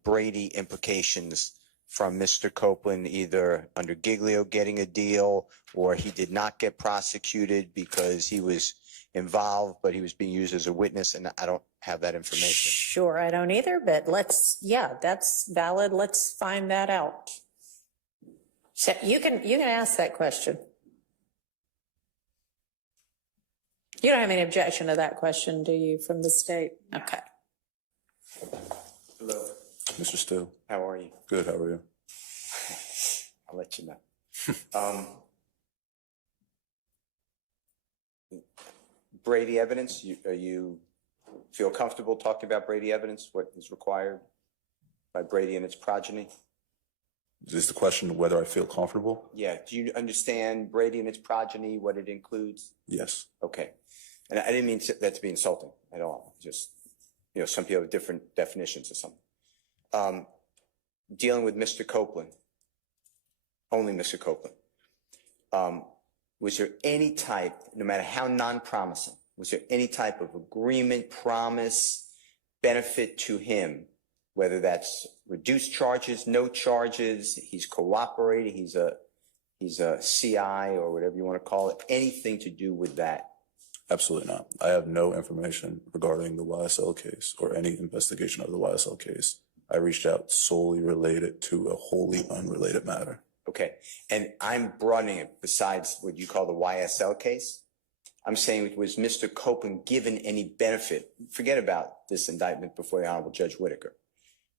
Brady implications from Mr. Copeland, either under Giglio getting a deal or he did not get prosecuted because he was involved, but he was being used as a witness, and I don't have that information. Sure, I don't either, but that's valid. Let's find that out. So you can ask that question. You don't have any objection to that question, do you, from the state? Okay. Hello. Mr. Still. How are you? Good, how are you? I'll let you know. Brady evidence, you feel comfortable talking about Brady evidence, what is required by Brady and its progeny? Is the question whether I feel comfortable? Yeah. Do you understand Brady and its progeny, what it includes? Yes. Okay. And I didn't mean that to be insulting at all. Just, some people have different definitions of something. Dealing with Mr. Copeland, only Mr. Copeland, was there any type, no matter how non-promising, was there any type of agreement, promise, benefit to him, whether that's reduced charges, no charges, he's cooperating, he's a CI or whatever you want to call it, anything to do with that? Absolutely not. I have no information regarding the YSL case or any investigation of the YSL case. I reached out solely related to a wholly unrelated matter. Okay. And I'm broadening it besides what you call the YSL case. I'm saying, was Mr. Copeland given any benefit? Forget about this indictment before the Honorable Judge Whitaker.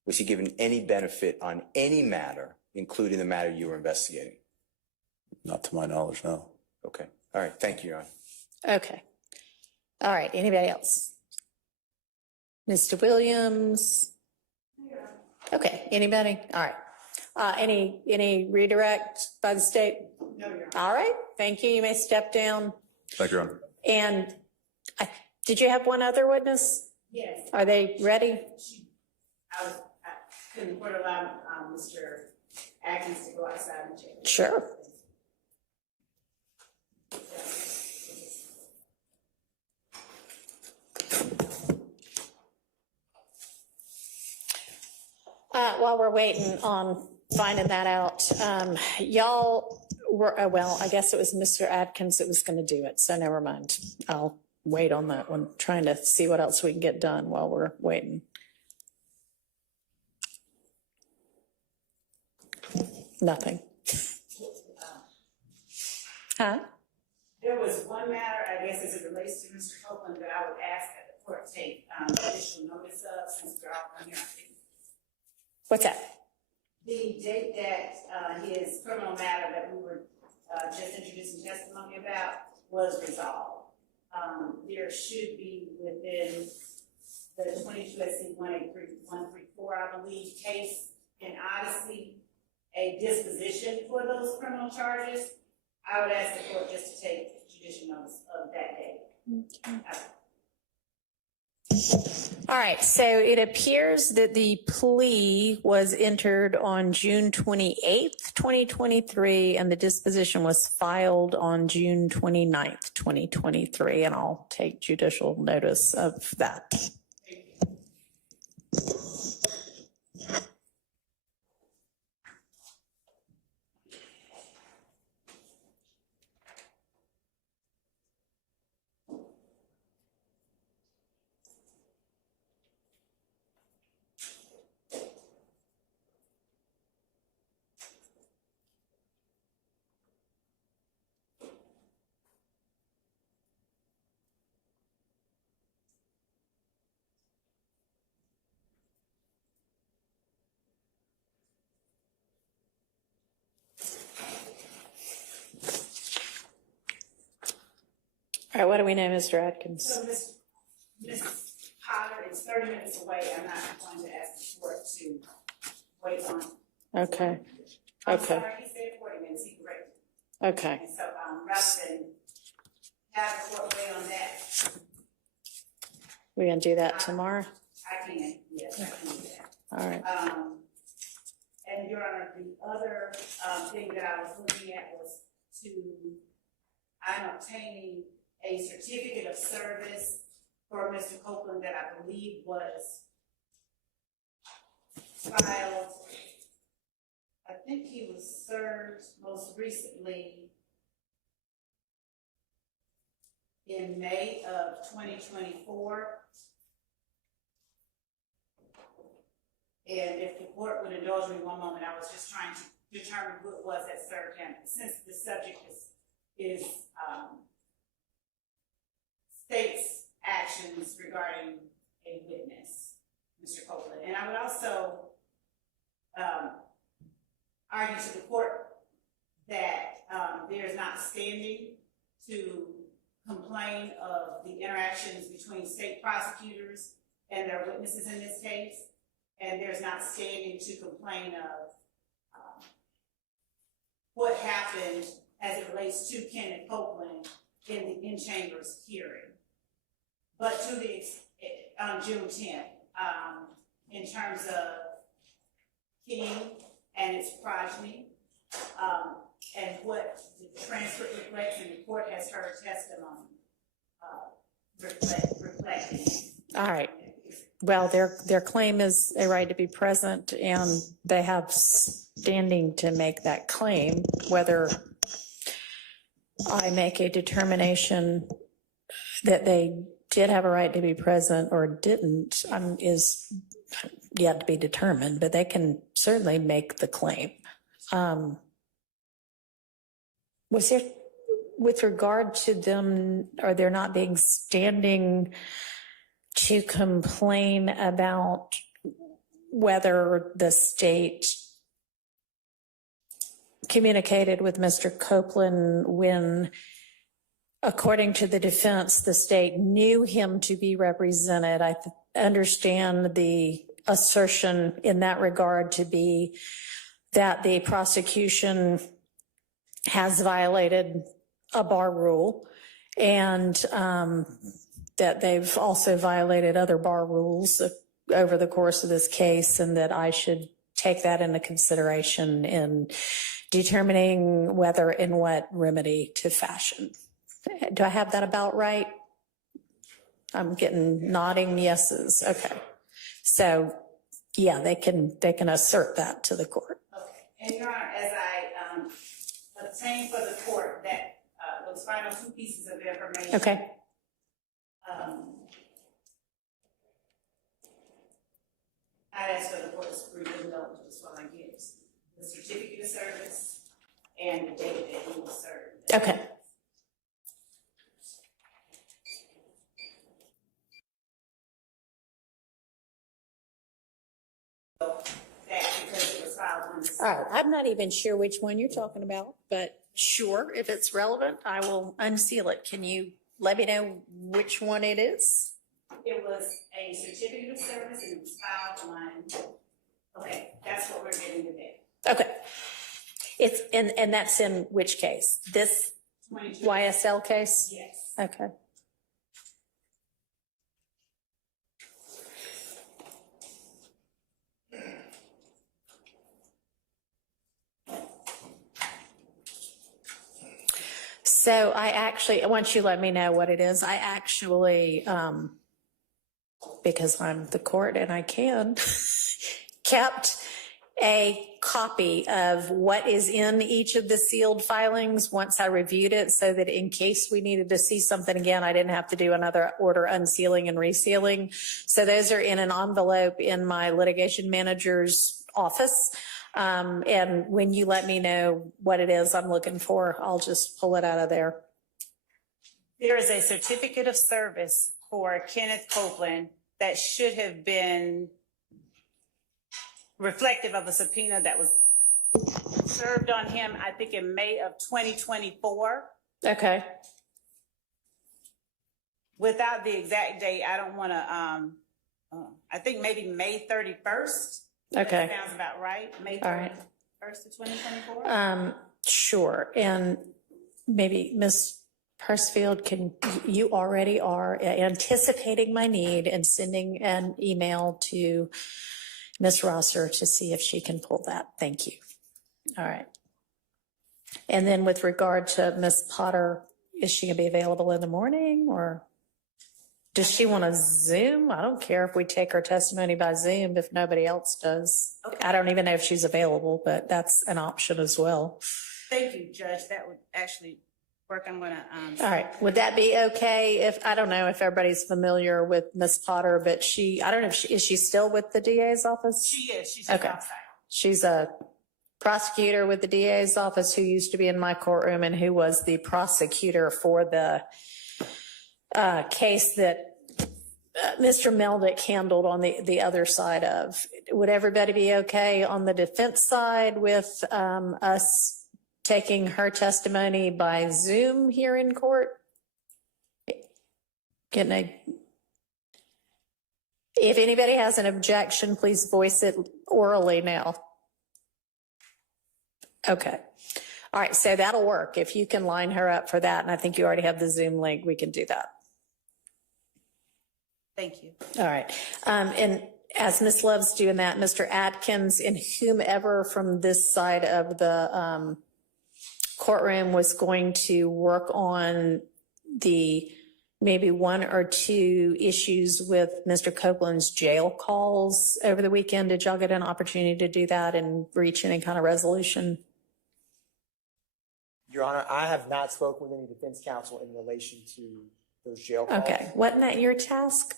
Was he given any benefit on any matter, including the matter you were investigating? Not to my knowledge, no. Okay. All right. Thank you, Your Honor. Okay. All right. Anybody else? Mr. Williams? Okay. Anybody? All right. Any redirect by the state? No, Your Honor. All right. Thank you. You may step down. Thank you, Your Honor. And did you have one other witness? Yes. Are they ready? I couldn't allow Mr. Atkins to go outside and check. Sure. While we're waiting on finding that out, y'all were, well, I guess it was Mr. Atkins that was going to do it, so never mind. I'll wait on that one, trying to see what else we can get done while we're waiting. Nothing. Huh? There was one matter, I guess, as it relates to Mr. Copeland, that I would ask that the court take additional notice of, since we're all on here. What's that? The date that his criminal matter that we were just introducing testimony about was resolved. There should be within the 22 SC 183-134, I believe, case in Odyssey, a disposition for those criminal charges. I would ask the court just to take judicial notice of that date. All right, so it appears that the plea was entered on June 28th, 2023, and the disposition was filed on June 29th, 2023, and I'll take judicial notice of that. All right, what do we know, Mr. Atkins? So Ms. Potter is 30 minutes away. I'm not going to ask the court to wait on. Okay, I'm okay, sorry, he said 40 minutes, he corrected. okay. And so rather than have the court wait on that, We gonna do that tomorrow? I can, yes, I can do that. All right. And Your Honor, the other thing that I was looking at was I'm obtaining a certificate of service for Mr. Copeland that I believe was filed. I think he was served most recently in May of 2024. And if the court would indulge me one moment, I was just trying to determine who it was that served him, since the subject is state's actions regarding a witness, Mr. Copeland. And I would also argue to the court that there is not standing to complain of the interactions between state prosecutors and their witnesses in this case. And there's not standing to complain of what happened as it relates to Kenneth Copeland in the in-chambers hearing. But to the, on June 10th, in terms of King and its progeny, and what the transcript reflects, and the court has heard testimony reflecting. All right. Well, their claim is a right to be present, and they have standing to make that claim. Whether I make a determination that they did have a right to be present or didn't is yet to be determined, but they can certainly make the claim. Was there, with regard to them, are there not being standing to complain about whether the state communicated with Mr. Copeland when, according to the defense, the state knew him to be represented? I understand the assertion in that regard to be that the prosecution has violated a bar rule, and that they've also violated other bar rules over the course of this case, and that I should take that into consideration in determining whether and what remedy to fashion. Do I have that about right? I'm getting nodding yeses. Okay. So yeah, they can assert that to the court. Okay. And Your Honor, as I obtained for the court that those final two pieces of information. Okay. of service and the date that he was served. Okay. That because it was filed on the. All right, I'm not even sure which one you're talking about, but sure, if it's relevant, I will unseal it. Can you let me know which one it is? It was a certificate of service and it was filed on, okay, that's what we're getting today. Okay. It's, and that's in which case? This 22. YSL case? Yes. Okay. So I actually, once you let me know what it is, I actually, because I'm the court and I can, kept a copy of what is in each of the sealed filings once I reviewed it, so that in case we needed to see something again, I didn't have to do another order unsealing and resealing. So those are in an envelope in my litigation manager's office. And when you let me know what it is I'm looking for, I'll just pull it out of there. There is a certificate of service for Kenneth Copeland that should have been reflective of a subpoena that was served on him, I think in May of 2024. Okay. Without The exact date, I don't want to, I think maybe May 31st. Okay. That sounds about right. May All right. 31st of 2024. Sure. And maybe Ms. Persfield, you already are anticipating my need and sending an email to Ms. Rosser to see if she can pull that. Thank you. All right. And then with regard to Ms. Potter, is she gonna be available in the morning, or does she want to Zoom? I don't care if we take her testimony by Zoom if nobody else does. Okay. I don't even know if she's available, but that's an option as well. Thank you, Judge. That would actually work. I'm going to. All right. Would that be okay if, I don't know if everybody's familiar with Ms. Potter, but I don't know if is she still with the DA's office? She is. She's Okay. outside. She's a prosecutor with the DA's office who used to be in my courtroom and who was the prosecutor for the case that Mr. Meldick handled on the other side of. Would everybody be okay on the defense side with us taking her testimony by Zoom here in court? If anybody has an objection, please voice it orally now. Okay. All right, so that'll work. If you can line her up for that, and I think you already have the Zoom link, we can do that. Thank you. All right. And as Ms. Love's doing that, Mr. Atkins and whomever from this side of the courtroom was going to work on the maybe one or two issues with Mr. Copeland's jail calls over the weekend. Did y'all get an opportunity to do that and reach any kind of resolution? Your Honor, I have not spoken with any defense counsel in relation to those jail calls. Okay. Wasn't that your task?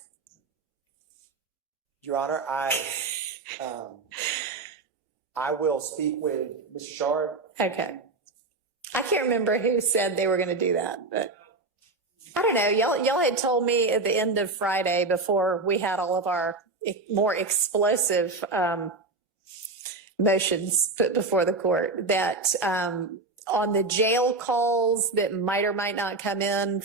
Your Honor, I will speak with Mr. Shard. Okay. I can't remember who said they were going to do that, but I don't know. Y'all had told me at the end of Friday, before we had all of our more explosive motions put before the court, that on the jail calls that might or might not come in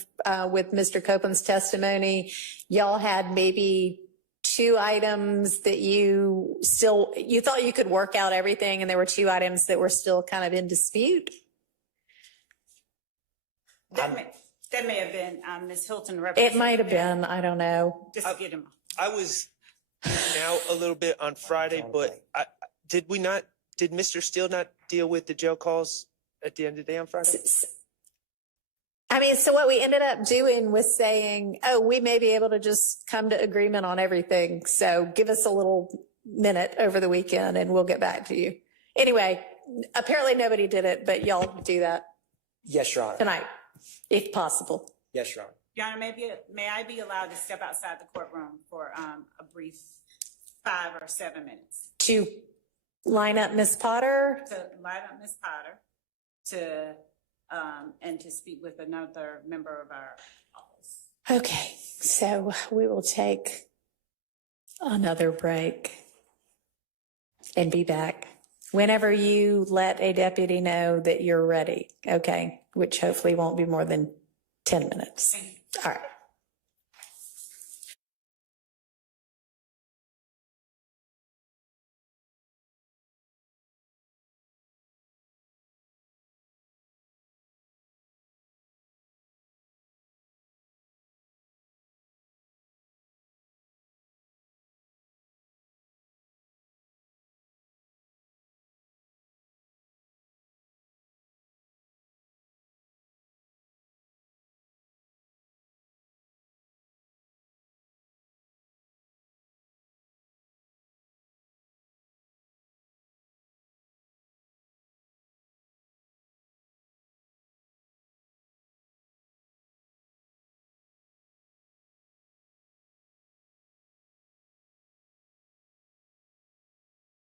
with Mr. Copeland's testimony, y'all had maybe two items that you thought you could work out everything, and there were two items that were still kind of in dispute. That may have been Ms. Hilton. It might have been. I don't know. Just to get him. I was out a little bit on Friday, but did Mr. Steele not deal with the jail calls at the end of the day on Friday? I mean, so what we ended up doing was saying, oh, we may be able to just come to agreement on everything. So give us a little minute over the weekend and we'll get back to you. Anyway, apparently nobody did it, but y'all do that Yes, Your Honor. tonight, if possible. Yes, Your Honor. Your Honor, may I be allowed to step outside the courtroom for a brief 5 or 7 minutes? To line up Ms. Potter. To line up Ms. Potter and to speak with another member of our office. Okay, so we will take another break and be back whenever you let a deputy know that you're ready, okay? Which hopefully won't be more than 10 minutes. All right.